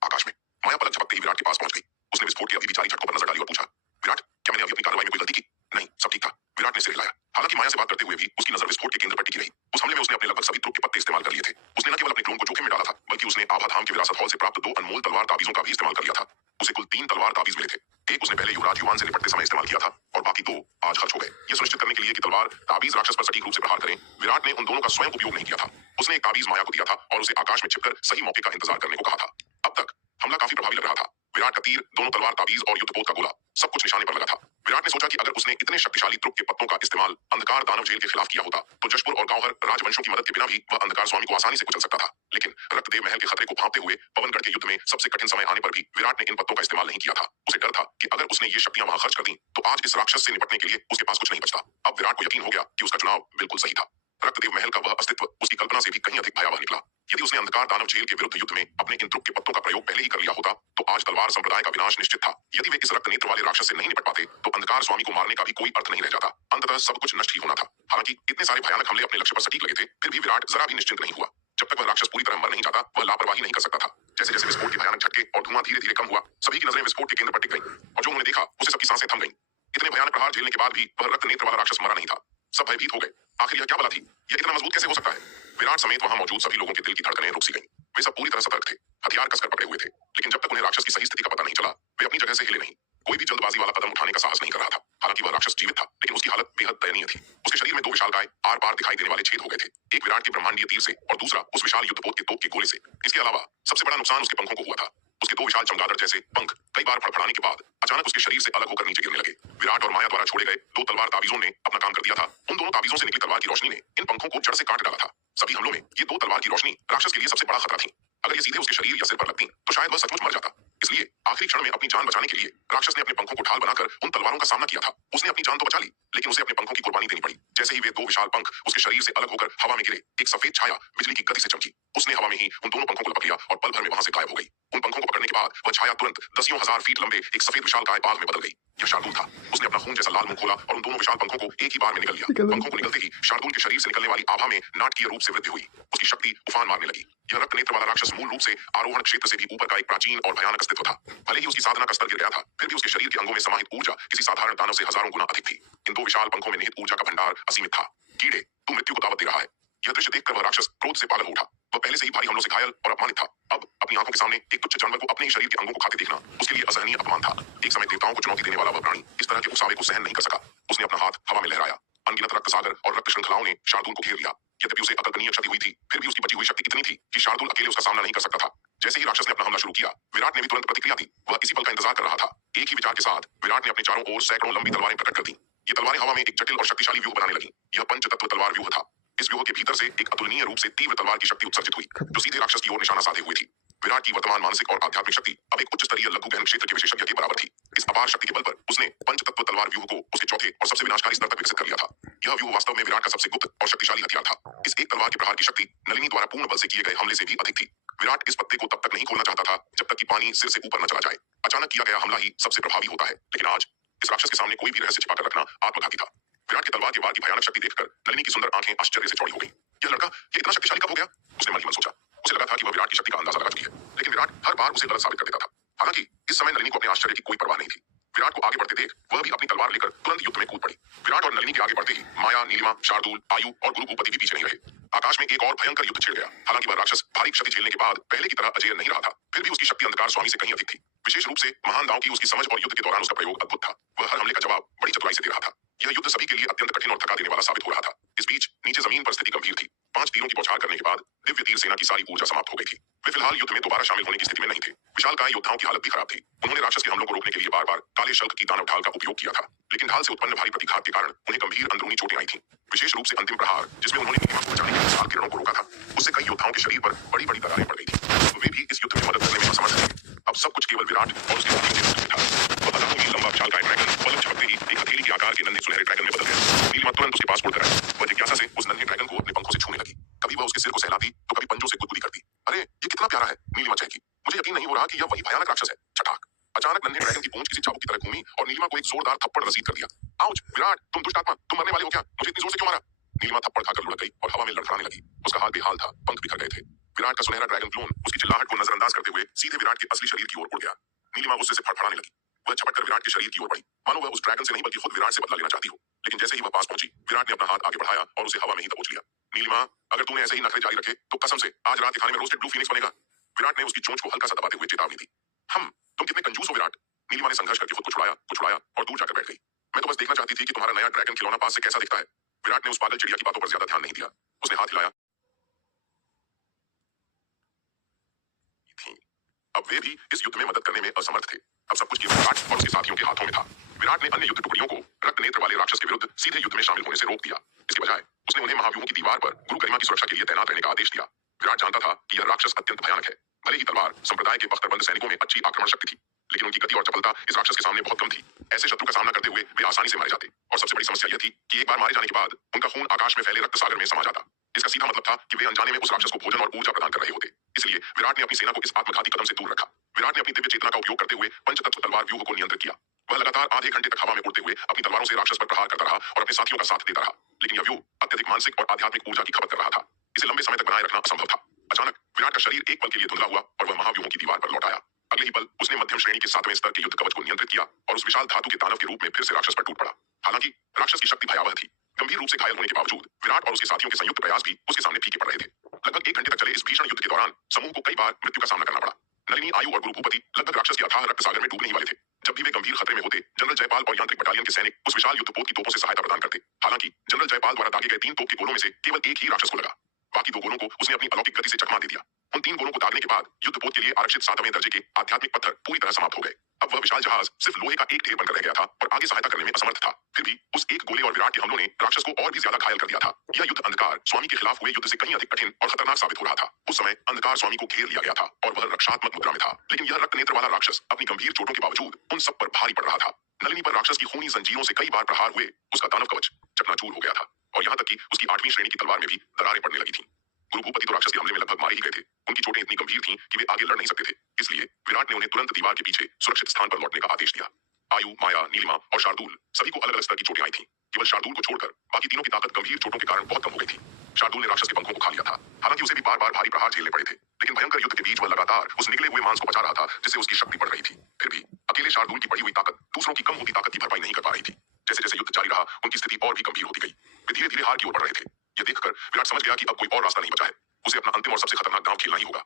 आकाश में माया पलक झपकते ही विराट के पास पहुंच गई। उसने विस्फोट के अभी भी जारी झटकों पर नजर डाली और पूछा, विराट, क्या मैंने अभी अपनी कार्रवाई में कोई गलती की? नहीं, सब ठीक था। विराट ने सिर हिलाया। हालांकि माया से बात करते हुए भी उसकी नजर विस्फोट के केंद्र पर टिकी रही। उस हमले में उसने अपने लगभग सभी तुर्क के पत्ते इस्तेमाल कर लिए थे। उसने न केवल अपने क्लोन को जोखिम में डाला था, बल्कि उसने आभाधाम के विरासत हॉल से प्राप्त 2 अनमोल तलवार ताबीजों का भी इस्तेमाल कर लिया था। उसे कुल 3 तलवार ताबीज मिले थे। एक उसने पहले युवराज युवान से निपटते समय इस्तेमाल किया था और बाकी 2 आज खर्च हो गए। यह सुनिश्चित करने के लिए कि तलवार ताबीज राक्षस पर सटीक रूप से प्रहार करें, विराट ने उन दोनों का स्वयं उपयोग नहीं किया था। उसने एक ताबीज माया को दिया था और उसे आकाश में छिपकर सही मौके का इंतजार करने को कहा था। अब तक हमला काफी प्रभावी लग रहा था। विराट का तीर, दोनों तलवार ताबीज और युद्धपोत का गोला, सब कुछ निशाने पर लगा था। विराट ने सोचा कि अगर उसने इतने शक्तिशाली तुर्क के पत्तों का इस्तेमाल अंधकार दानव झेल के खिलाफ किया होता तो जशपुर और गौहर राजवंशों की मदद के बिना भी वह अंधकार स्वामी को आसानी से कुचल सकता था। लेकिन रक्तदेव महल के खतरे को भांपते हुए पवनगढ़ के युद्ध में सबसे कठिन समय आने पर भी विराट ने इन पत्तों का इस्तेमाल नहीं किया था। उसे डर था कि अगर उसने ये शक्तियां वहां खर्च कर दी तो आज इस राक्षस से निपटने के लिए उसके पास कुछ नहीं बचता। अब विराट को यकीन हो गया कि उसका चुनाव बिल्कुल सही था। रक्तदेव महल का वह अस्तित्व उसकी कल्पना से भी कहीं अधिक भयावह निकला। यदि उसने अंधकार दानव झेल के विरुद्ध युद्ध में अपने इन तुर्क के पत्तों का प्रयोग पहले ही कर लिया होता तो आज तलवार संप्रदाय का विनाश निश्चित था। यदि वे इस रक्त नेत्र वाले राक्षस से नहीं निपट पाते तो अंधकार स्वामी को मारने का भी कोई अर्थ नहीं रह जाता। अंततः सब कुछ नष्ट ही होना था। हालांकि इतने सारे भयानक हमले अपने लक्ष्य पर सटीक लगे थे, फिर भी विराट जरा भी निश्चिंत नहीं हुआ। जब तक वह राक्षस पूरी तरह मर नहीं जाता, वह लापरवाही नहीं कर सकता था। जैसे जैसे विस्फोट के भयानक झटके और धुआं धीरे धीरे कम हुआ, सभी की नजरें विस्फोट के केंद्र पर टिक गईं और जो उन्होंने देखा उसे सबकी सांसें थम गईं। इतने भयानक प्रहार झेलने के बाद भी वह रक्त नेत्र वाला राक्षस मरा नहीं था। सब भयभीत हो गए। आखिर यह क्या बला थी? यह इतना मजबूत कैसे हो सकता है? विराट समेत वहां मौजूद सभी लोगों के दिल की धड़कनें रुक सी गईं। वे सब पूरी तरह सतर्क थे, हथियार कसकर पकड़े हुए थे, लेकिन जब तक उन्हें राक्षस की सही स्थिति का पता नहीं चला, वे अपनी जगह से हिले नहीं। कोई भी जल्दबाजी वाला कदम उठाने का साहस नहीं कर रहा था। हालांकि वह राक्षस जीवित था, लेकिन उसकी हालत बेहद दयनीय थी। उसके शरीर में 2 विशालकाय आर पार दिखाई देने वाले छेद हो गए थे, एक विराट के ब्रह्मांडीय तीर से और दूसरा उस विशाल युद्धपोत के तोप के गोले से। इसके अलावा सबसे बड़ा नुकसान उसके पंखों को हुआ था। उसके 2 विशाल चमगादड़ जैसे पंख कई बार फड़फड़ाने के बाद अचानक उसके शरीर से अलग होकर नीचे गिरने लगे। विराट और माया द्वारा छोड़े गए 2 तलवार ताबीजों ने अपना काम कर दिया था। उन दोनों ताबीजों से निकली तलवार की रोशनी ने इन पंखों को जड़ से काट डाला था। सभी हमलों में ये 2 तलवार की रोशनी राक्षस के लिए सबसे बड़ा खतरा थी। अगर ये सीधे उसके शरीर या सिर पर लगती तो शायद वह सचमुच मर जाता। इसलिए आखिरी क्षण में अपनी जान बचाने के लिए राक्षस ने अपने पंखों को ढाल बनाकर उन तलवारों का सामना किया था। उसने अपनी जान तो बचा ली, लेकिन उसे अपने पंखों की कुर्बानी देनी पड़ी। जैसे ही वे 2 विशाल पंख उसके शरीर से अलग होकर हवा में गिरे, एक सफेद छाया बिजली की गति से चमकी। उसने हवा में ही उन दोनों पंखों को लपक लिया और पल भर में वहां से गायब हो गई। उन पंखों को पकड़ने के बाद वह छाया तुरंत दसियों हजार फीट लंबे एक सफेद विशालकाय बाघ में बदल गई। यह शार्दुल था। उसने अपना खून जैसा लाल मुंह खोला और उन दोनों विशाल पंखों को एक ही बार में निगल लिया। पंखों को निगलते ही शार्दुल के शरीर से निकलने वाली आभा में नाटकीय रूप से वृद्धि हुई। उसकी शक्ति उफान मारने लगी। यह रक्त नेत्र वाला राक्षस मूल रूप से आरोहण क्षेत्र से भी ऊपर का एक प्राचीन और भयानक अस्तित्व था। भले ही उसकी साधना का स्तर गिर गया था, फिर भी उसके शरीर के अंगों में समाहित ऊर्जा किसी साधारण दानव से हजारों गुना अधिक थी। इन 2 विशाल पंखों में निहित ऊर्जा का भंडार असीमित था। कीड़े, तू मृत्यु को दावत दे रहा है। यह दृश्य देखकर वह राक्षस क्रोध से पागल हो उठा। वह पहले से ही भारी हमलों से घायल और अपमानित था। अब अपनी आंखों के सामने एक तुच्छ जानवर को अपने ही शरीर के अंगों को खाते देखना उसके लिए असहनीय अपमान था। एक समय देवताओं को चुनौती देने वाला वह प्राणी इस तरह के उसावे को सहन नहीं कर सका। उसने अपना हाथ हवा में लहराया। अनगिनत रक्त सागर और रक्त श्रृंखलाओं ने शार्दुल को घेर लिया। यद्यपि उसे अकल्पनीय क्षति हुई थी, फिर भी उसकी बची हुई शक्ति इतनी थी कि शार्दुल अकेले उसका सामना नहीं कर सकता था। जैसे ही राक्षस ने अपना हमला शुरू किया, विराट ने भी तुरंत प्रतिक्रिया दी। वह इसी पल का इंतजार कर रहा था। एक ही विचार के साथ विराट ने अपने चारों ओर सैकड़ों लंबी तलवारें प्रकट कर दी। ये तलवारें हवा में एक जटिल और शक्तिशाली व्यूह बनाने लगी। यह पंच तत्व तलवार व्यूह था। इस व्यूह के भीतर से एक अतुलनीय रूप से तीव्र तलवार की शक्ति उत्सर्जित हुई, जो सीधे राक्षस की ओर निशाना साधे हुए थी। विराट की वर्तमान मानसिक और आध्यात्मिक शक्ति अब एक उच्च स्तरीय लघु गहन क्षेत्र के विशेषज्ञ के बराबर थी। इस अपार शक्ति के बल पर उसने पंचतत्व तलवार व्यूह को उसके चौथे और सबसे विनाशकारी स्तर तक विकसित कर लिया था। यह व्यूह वास्तव में विराट का सबसे गुप्त और शक्तिशाली हथियार था। इस एक तलवार के प्रहार की शक्ति नलिनी द्वारा पूर्ण बल से किए गए हमले से भी अधिक थी। विराट इस पत्ते को तब तक नहीं खोलना चाहता था जब तक कि पानी सिर से ऊपर न चला जाए। अचानक किया गया हमला ही सबसे प्रभावी होता है, लेकिन आज इस राक्षस के सामने कोई भी रहस्य छिपाकर रखना आत्मघाती था। विराट के तलवार के वार की भयानक शक्ति देखकर नलिनी की सुंदर आंखें आश्चर्य से चौड़ी हो गई। यह लड़का ये इतना शक्तिशाली कब हो गया? उसने मन ही मन सोचा। उसे लगा था कि वह विराट की शक्ति का अंदाजा लगा चुकी है, लेकिन विराट हर बार उसे गलत साबित कर देता था। हालांकि इस समय नलिनी को अपने आश्चर्य की कोई परवाह नहीं थी। विराट को आगे बढ़ते देख वह भी अपनी तलवार लेकर तुरंत युद्ध में कूद पड़ी। विराट और नलिनी के आगे बढ़ते ही माया, नीलिमा, शार्दूल, आयु और गुरु भूपति भी पीछे नहीं रहे। आकाश में एक और भयंकर युद्ध छिड़ गया। हालांकि वह राक्षस भारी क्षति झेलने के बाद पहले की तरह अजेय नहीं रहा था, फिर भी उसकी शक्ति अंधकार स्वामी से कहीं अधिक थी। विशेष रूप से महान दांव की उसकी समझ और युद्ध के दौरान उसका प्रयोग अद्भुत था। वह हर हमले का जवाब बड़ी चतुराई से दे रहा था। यह युद्ध सभी के लिए अत्यंत कठिन और थका देने वाला साबित हो रहा था। इस बीच नीचे जमीन पर स्थिति गंभीर थी। 5 तीरों की बौछार करने के बाद दिव्य तीर सेना की सारी ऊर्जा समाप्त हो गई थी। वे फिलहाल युद्ध में दोबारा शामिल होने की स्थिति में नहीं थे। विशालकाय योद्धाओं की हालत भी खराब थी। उन्होंने राक्षस के हमलों को रोकने के लिए बार-बार काले शल्क की दानव ढाल का उपयोग किया था, लेकिन ढाल से उत्पन्न भारी प्रतिघात के कारण उन्हें गंभीर अंदरूनी चोटें आई थीं। विशेष रूप से अंतिम प्रहार, जिसमें उन्होंने नीलिमा को बचाने के विशाल किरणों को रोका था, उससे कई योद्धाओं के शरीर पर बड़ी-बड़ी दरारें पड़ गई थी। वे भी इस युद्ध में मदद करने में असमर्थ थे। अब सब कुछ केवल विराट और उसके साथियों के हाथ में था। वह हजारों मील लंबा विशालकाय ड्रैगन पलक झपकते ही एक हथेली के आकार के नन्हे सुनहरे ड्रैगन में बदल गया। नीलिमा तुरंत उसके पास उड़कर आई। वह जिज्ञासा से उस नन्हे ड्रैगन को अपने पंखों से छूने लगी। कभी वह उसके सिर को सहलाती तो कभी पंजों से गुदगुदी करती। अरे ये कितना प्यारा है, नीलिमा चहकी। मुझे यकीन नहीं हो रहा कि यह वही भयानक राक्षस है। छठाक! अचानक नन्हे ड्रैगन की पूंछ किसी चाबुक की तरह घूमी और नीलिमा को एक जोरदार थप्पड़ रसीद कर दिया। आउच! विराट, तुम दुष्ट आत्मा, तुम मरने वाले हो क्या? मुझे इतनी जोर से क्यों मारा? नीलिमा थप्पड़ खाकर लुढ़क गई और हवा में लड़खड़ाने लगी। उसका हाल बेहाल था, पंख बिखर गए थे। विराट का सुनहरा ड्रैगन क्लोन उसकी चिल्लाहट को नजरअंदाज करते हुए सीधे विराट के असली शरीर की ओर उड़ गया। नीलिमा गुस्से से फड़फड़ाने लगी। वह झपटकर विराट के शरीर की ओर बढ़ी, मानो वह उस ड्रैगन से नहीं बल्कि खुद विराट से बदला लेना चाहती हो। लेकिन जैसे ही वह पास पहुंची, विराट ने अपना हाथ आगे बढ़ाया और उसे हवा में ही दबोच लिया। नीलिमा, अगर तूने ऐसे ही नखरे जारी रखे तो कसम से आज रात के खाने में रोस्टेड ब्लू फीनिक्स बनेगा। विराट ने उसकी चोंच को हल्का सा दबाते हुए चेतावनी दी। तुम कितने कंजूस हो विराट। नीलिमा ने संघर्ष करके खुद को छुड़ाया और दूर जाकर बैठ गई। मैं तो बस देखना चाहती थी कि तुम्हारा नया ड्रैगन खिलौना पास से कैसा दिखता है। विराट ने उस पागल चिड़िया की बातों पर ज्यादा ध्यान नहीं दिया। उसने हाथ हिलाया। अब वे भी इस युद्ध में मदद करने में असमर्थ थे। अब सब कुछ केवल विराट और उसके साथियों के हाथों में था। विराट ने अन्य युद्ध टुकड़ियों को रक्त नेत्र वाले राक्षस के विरुद्ध सीधे युद्ध में शामिल होने से रोक दिया। इसके बजाय उसने उन्हें महाव्यूहों की दीवार पर गुरु गरिमा की सुरक्षा के लिए तैनात रहने का आदेश दिया। विराट जानता था कि यह राक्षस अत्यंत भयानक है। भले ही तलवार संप्रदाय के बख्तरबंद सैनिकों में अच्छी आक्रमण शक्ति थी, लेकिन उनकी गति और चपलता इस राक्षस के सामने बहुत कम थी। ऐसे शत्रु का सामना करते हुए वे आसानी से मारे जाते, और सबसे बड़ी समस्या यह थी कि एक बार मारे जाने के बाद उनका खून आकाश में फैले रक्त सागर में समा जाता। इसका सीधा मतलब था कि वे अनजाने में उस राक्षस को भोजन और ऊर्जा प्रदान कर रहे होते। इसलिए विराट ने अपनी सेना को इस आत्मघाती कदम से दूर रखा। विराट ने अपनी दिव्य चेतना का उपयोग करते हुए पंचतत्व तलवार व्यूह को नियंत्रित किया। वह लगातार आधे घंटे तक हवा में उड़ते हुए अपनी तलवारों से राक्षस पर प्रहार करता रहा और अपने साथियों का साथ देता रहा। लेकिन यह व्यूह अत्यधिक मानसिक और आध्यात्मिक ऊर्जा की खपत कर रहा था। इसे लंबे समय तक बनाए रखना असंभव था। अचानक विराट का शरीर एक पल के लिए धुंधला हुआ और वह महाव्यूहों की दीवार पर लौट आया। अगले ही पल उसने मध्यम श्रेणी के 7वें स्तर के युद्ध कवच को नियंत्रित किया और उस विशाल धातु के दानव के रूप में फिर से राक्षस पर टूट पड़ा। हालांकि राक्षस की शक्ति भयावह थी। गंभीर रूप से घायल होने के बावजूद विराट और उसके साथियों के संयुक्त प्रयास भी उसके सामने फीके पड़ रहे थे। लगभग 1 घंटे तक चले इस भीषण युद्ध के दौरान समूह को कई बार मृत्यु का सामना करना पड़ा। नलिनी, आयु और गुरु भूपति लगभग राक्षस के अथाह रक्त सागर में डूबने ही वाले थे। जब भी वे गंभीर खतरे में होते, जनरल जयपाल और यांत्रिक बटालियन के सैनिक उस विशाल युद्धपोत की तोपों से सहायता प्रदान करते। हालांकि जनरल जयपाल द्वारा दागे गए 3 तोप के गोलों में से केवल एक ही राक्षस को लगा। बाकी 2 गोलों को उसने अपनी अलौकिक गति से चकमा दे दिया। उन 3 गोलों को दागने के बाद युद्धपोत के लिए आरक्षित 7वें दर्जे के आध्यात्मिक पत्थर पूरी तरह समाप्त हो गए। अब वह विशाल जहाज सिर्फ लोहे का एक ढेर बनकर रह गया था और आगे सहायता करने में असमर्थ था। फिर भी उस एक गोले और विराट के हमलों ने राक्षस को और भी ज्यादा घायल कर दिया था। यह युद्ध अंधकार स्वामी के खिलाफ हुए युद्ध से कहीं अधिक कठिन और खतरनाक साबित हो रहा था। उस समय अंधकार स्वामी को घेर लिया गया था और वह रक्षात्मक मुद्रा में था, लेकिन यह रक्त नेत्र वाला राक्षस अपनी गंभीर चोटों के बावजूद उन सब पर भारी पड़ रहा था। नलिनी पर राक्षस की खूनी जंजीरों से कई बार प्रहार हुए उसका दानव कवच चकनाचूर हो गया था और यहाँ तक कि उसकी 8वीं श्रेणी की तलवार में भी दरारें पड़ने लगी थीं। गुरु भूपति तो राक्षस के हमले में लगभग मारे ही गए थे। उनकी चोटें इतनी गंभीर थीं कि वे आगे लड़ नहीं सकते थे। इसलिए विराट ने उन्हें तुरंत दीवार के पीछे सुरक्षित स्थान पर लौटने का आदेश दिया। आयु, माया, नीलिमा और शार्दूल सभी को अलग अलग स्तर की चोटें आई थीं। केवल शार्दूल को छोड़कर बाकी तीनों की ताकत गंभीर चोटों के कारण बहुत कम हो गई थी। शार्दूल ने राक्षस के पंखों को खा लिया था। हालांकि उसे भी बार-बार भारी प्रहार झेलने पड़े थे, लेकिन भयंकर युद्ध के बीच वह लगातार उस निकले हुए मांस को बचा रहा था, जिससे उसकी शक्ति बढ़ रही थी। फिर भी अकेले शार्दूल की बढ़ी हुई ताकत दूसरों की कम होती ताकत की भरपाई नहीं कर पा रही थी। जैसे जैसे युद्ध जारी रहा, उनकी स्थिति और भी गंभीर होती गई। वे धीरे-धीरे हार की ओर बढ़ रहे थे। यह देखकर विराट समझ गया कि अब कोई और रास्ता नहीं बचा है। उसे अपना अंतिम और सबसे खतरनाक दांव खेलना ही होगा।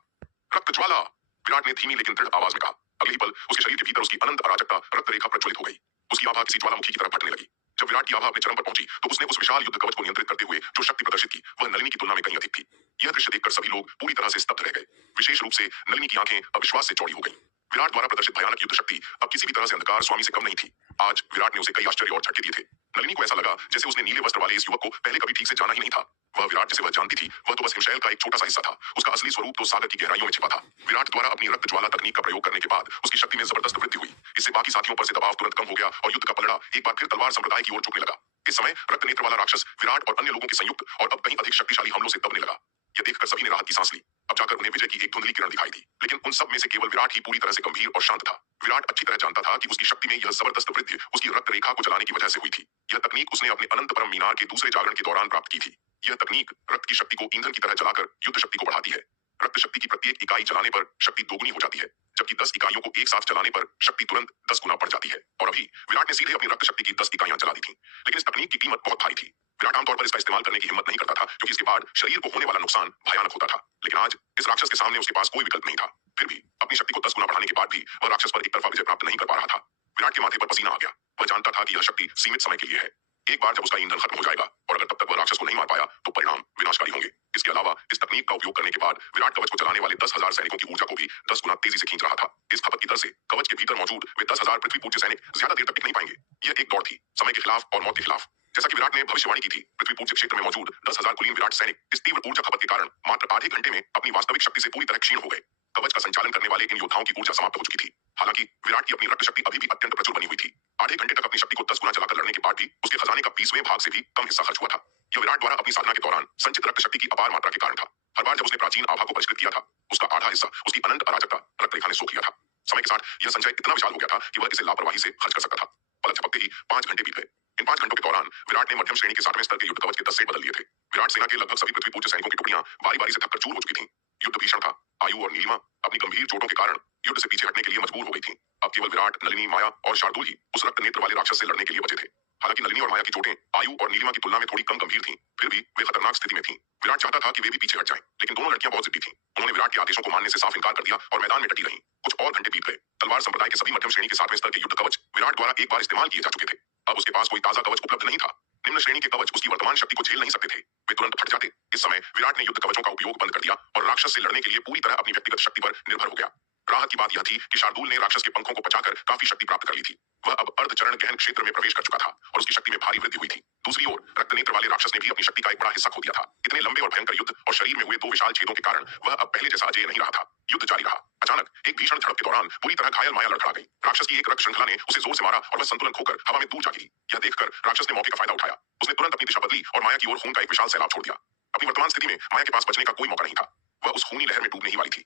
रक्त ज्वाला! विराट ने धीमी लेकिन दृढ़ आवाज में कहा। अगले ही पल उसके शरीर के भीतर उसकी अनंत अराजकता रक्त रेखा प्रज्वलित हो गई। उसकी आभा किसी ज्वालामुखी की तरह फटने लगी। जब विराट की आभा अपने चरम पर पहुंची तो उसने उस विशाल युद्ध कवच को नियंत्रित करते हुए जो शक्ति प्रदर्शित की वह नलिनी की तुलना में कहीं अधिक थी। यह दृश्य देखकर सभी लोग पूरी तरह से स्तब्ध रह गए। विशेष रूप से नलिनी की आंखें अविश्वास से चौड़ी हो गईं। विराट द्वारा प्रदर्शित भयानक युद्ध शक्ति अब किसी भी तरह से अंधकार स्वामी से कम नहीं थी। आज विराट ने उसे कई आश्चर्य और झटके दिए थे। नलिनी को ऐसा लगा जैसे उसने नीले वस्त्र वाले इस युवक को पहले कभी ठीक से जाना ही नहीं था। वह वह विराट जिसे वह जानती थी वह तो बस हिमशैल का एक छोटा सा हिस्सा था। उसका असली स्वरूप तो सागर की गहराइयों में छिपा था। विराट द्वारा अपनी रक्त ज्वाला तकनीक का प्रयोग करने के बाद उसकी शक्ति में जबरदस्त वृद्धि हुई। इससे बाकी साथियों पर से दबाव तुरंत कम हो गया और युद्ध का पलड़ा एक बार फिर तलवार संप्रदाय की ओर झुकने लगा। इस समय रक्त नेत्र वाला राक्षस विराट और अन्य लोगों के संयुक्त और अब कहीं अधिक शक्तिशाली हमलों से दबने लगा। यह देखकर सभी ने राहत की सांस ली। अब जाकर उन्हें विजय की एक धुंधली किरण दिखाई दी, लेकिन उन सब में से केवल विराट ही पूरी तरह से गंभीर और शांत था। विराट अच्छी तरह जानता था कि उसकी शक्ति में यह जबरदस्त वृद्धि उसकी रक्त रेखा को जलाने की वजह से हुई थी। यह तकनीक उसने अपने अनंत परम मीनार के दूसरे जागरण के दौरान प्राप्त की थी। यह तकनीक रक्त की शक्ति को ईंधन की तरह जलाकर युद्ध शक्ति को बढ़ाती है। रक्त शक्ति की प्रत्येक इकाई जलाने पर शक्ति दोगुनी हो जाती है, जबकि 10 इकाइयों को एक साथ जलाने पर शक्ति तुरंत 10 गुना बढ़ जाती है। और अभी विराट ने सीधे अपनी रक्त शक्ति की 10 इकाइयां जला दी थी। लेकिन इस तकनीक की कीमत बहुत भारी थी। विराट आमतौर पर इसका इस्तेमाल करने की हिम्मत नहीं करता था, क्योंकि इसके बाद शरीर को होने वाला नुकसान भयानक होता था। लेकिन आज इस राक्षस के सामने उसके पास कोई विकल्प नहीं था। फिर भी अपनी शक्ति को 10 गुना बढ़ाने के बाद भी वह राक्षस पर एक तरफा विजय प्राप्त नहीं कर पा रहा था। विराट के माथे पर पसीना आ गया। वह जानता था कि यह शक्ति सीमित समय के लिए है। एक बार जब उसका ईंधन खत्म हो जाएगा और अगर तब तक वह राक्षस को नहीं मार पाया तो परिणाम विनाशकारी होंगे। इसके अलावा इस तकनीक का उपयोग करने के बाद विराट कवच को चलाने वाले 10,000 सैनिकों की ऊर्जा को भी 10 गुना तेजी से खींच रहा था। इस खपत की दर से कवच के भीतर मौजूद वे 10,000 पृथ्वी पूज्य सैनिक ज्यादा देर तक टिक नहीं पाएंगे। यह एक दौड़ थी, समय के खिलाफ और मौत के खिलाफ। जैसा कि विराट ने भविष्यवाणी की थी, पृथ्वी पूज्य क्षेत्र में मौजूद 10,000 कुलीन विराट सैनिक इस तीव्र ऊर्जा खपत के कारण मात्र आधे घंटे में अपनी वास्तविक शक्ति से पूरी तरह क्षीण हो गए। कवच का संचालन करने वाले इन योद्धाओं की ऊर्जा समाप्त हो चुकी थी। हालांकि विराट की अपनी रक्त शक्ति अभी भी अत्यंत प्रचुर बनी हुई थी। आधे घंटे तक अपनी शक्ति को 10 गुना चलाकर लड़ने के बाद भी उसके खजाने का 20वें भाग से भी कम हिस्सा खर्च हुआ था। यह विराट द्वारा अपनी साधना के दौरान संचित रक्त शक्ति की अपार मात्रा के कारण था। हर बार जब उसने प्राचीन आभा को परिष्कृत किया था, उसका आधा हिस्सा उसकी अनंत अराजकता रक्त रेखा ने सोख लिया था। समय के साथ यह संचय इतना विशाल हो गया था कि वह इसे लापरवाही से खर्च कर सकता था। पलक झपकते ही 5 घंटे बीत गए। इन 5 घंटों के दौरान विराट ने मध्यम श्रेणी के 7वें स्तर के युद्ध कवच के 10 सेट बदल लिए थे। विराट सेना के लगभग सभी पृथ्वी पूज्य सैनिकों की टुकड़ियां बारी बारी से थककर चूर हो चुकी थीं। युद्ध भीषण था। आयु और नीलिमा अपनी गंभीर चोटों के कारण युद्ध से पीछे हटने के लिए मजबूर हो गई थीं। अब केवल विराट, नलिनी, माया और शार्दुल ही उस रक्त नेत्र वाले राक्षस से लड़ने के लिए बचे थे। हालांकि नलिनी और माया की चोटें आयु और नीलिमा की तुलना में थोड़ी कम गंभीर थीं, फिर भी वे खतरनाक स्थिति में थीं। विराट चाहता था कि वे भी पीछे हट जाएं, लेकिन दोनों लड़कियां बहुत जिद्दी थीं। उन्होंने विराट के आदेशों को मानने से साफ इनकार कर दिया और मैदान में डटी रहीं। कुछ और घंटे बीत गए। तलवार संप्रदाय के सभी मध्यम श्रेणी के 7वें स्तर के युद्ध कवच विराट द्वारा एक बार इस्तेमाल किए जा चुके थे। अब उसके पास कोई ताजा कवच उपलब्ध नहीं था। निम्न श्रेणी के कवच उसकी वर्तमान शक्ति को झेल नहीं सकते थे, वे तुरंत फट जाते। इस समय विराट ने युद्ध कवचों का उपयोग बंद कर दिया और राक्षस से लड़ने के लिए पूरी तरह अपनी व्यक्तिगत शक्ति पर निर्भर हो गया। राहत की बात यह थी कि शार्दुल ने राक्षस के पंखों को पचाकर काफी शक्ति प्राप्त कर ली थी। वह अब अर्धचरण गहन क्षेत्र में प्रवेश कर चुका था और उसकी शक्ति में भारी वृद्धि हुई थी। दूसरी ओर रक्त नेत्र वाले राक्षस ने भी अपनी शक्ति का एक बड़ा हिस्सा खो दिया था। इतने लंबे और भयंकर युद्ध और शरीर में हुए 2 विशाल छेदों के कारण वह अब पहले जैसा अजेय नहीं रहा था। युद्ध जारी रहा। अचानक एक भीषण झड़प के दौरान पूरी तरह घायल माया लड़खड़ा गई। राक्षस की एक रक्त श्रृंखला ने उसे जोर से मारा और वह संतुलन खोकर हवा में दूर जा गिरी। यह देखकर राक्षस ने मौके का फायदा उठाया। उसने तुरंत अपनी दिशा बदली और माया की ओर खून का एक विशाल सैलाब छोड़ दिया। अपनी वर्तमान स्थिति में माया के पास बचने का कोई मौका नहीं था। वह उस खूनी लहर में डूबने ही वाली थी।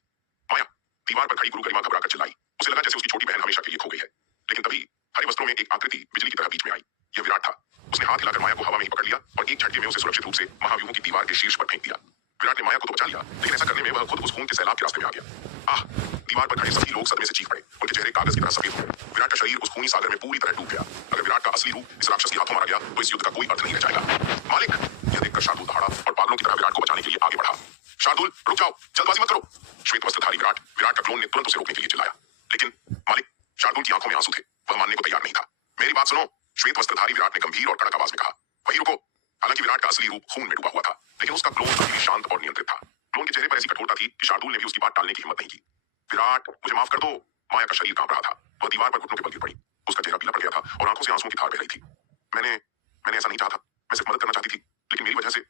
माया दीवार पर खड़ी गुरु गरिमा घबराकर चिल्लाई। उसे लगा जैसे उसकी छोटी बहन हमेशा के लिए खो गई है। लेकिन तभी हरे वस्त्रों में एक आकृति बिजली की तरह बीच में आई। यह विराट था। उसने हाथ हिलाकर माया को हवा में ही पकड़ लिया और एक झटके में उसे सुरक्षित रूप से महाव्यूहों की दीवार के शीर्ष पर फेंक दिया। विराट ने माया को तो बचा लिया, लेकिन ऐसा करने में वह खुद उस खून के सैलाब के रास्ते में आ गया। आह! दीवार पर खड़े सभी लोग सदमे से चीख पड़े। उनके चेहरे कागज की तरह सफेद हो गए। विराट का शरीर उस खूनी सागर में पूरी तरह डूब गया। अगर विराट का असली रूप इस राक्षस के हाथों मारा गया तो इस युद्ध का कोई अर्थ नहीं रह जाएगा। मालिक! यह देखकर शार्दुल दहाड़ा और पागलों की तरह विराट को बचाने के लिए आगे बढ़ा। शार्दुल, रुक जाओ, जल्दबाजी मत करो। श्वेत वस्त्रधारी विराट का क्लोन ने तुरंत उसे रोकने के लिए चिल्लाया। लेकिन मालिक! शार्दुल की आंखों में आंसू थे। वह मानने को तैयार नहीं था। मेरी बात सुनो, श्वेत वस्त्रधारी विराट ने गंभीर और कड़क आवाज में कहा। वहीं रुको। हालांकि विराट का असली रूप खून में डूबा हुआ था, लेकिन उसका क्लोन अभी भी शांत और नियंत्रित था। क्लोन के चेहरे पर ऐसी कठोरता थी कि शार्दुल ने भी उसकी बात टालने की हिम्मत नहीं की। विराट, मुझे माफ कर दो। माया का शरीर कांप रहा था। वह दीवार पर घुटनों के बल गिर पड़ी। उसका चेहरा पीला पड़ गया था और आंखों से आंसुओं की धार बह रही थी। मैंने ऐसा नहीं चाहा था। मैं सिर्फ मदद करना चाहती थी, लेकिन मेरी वजह से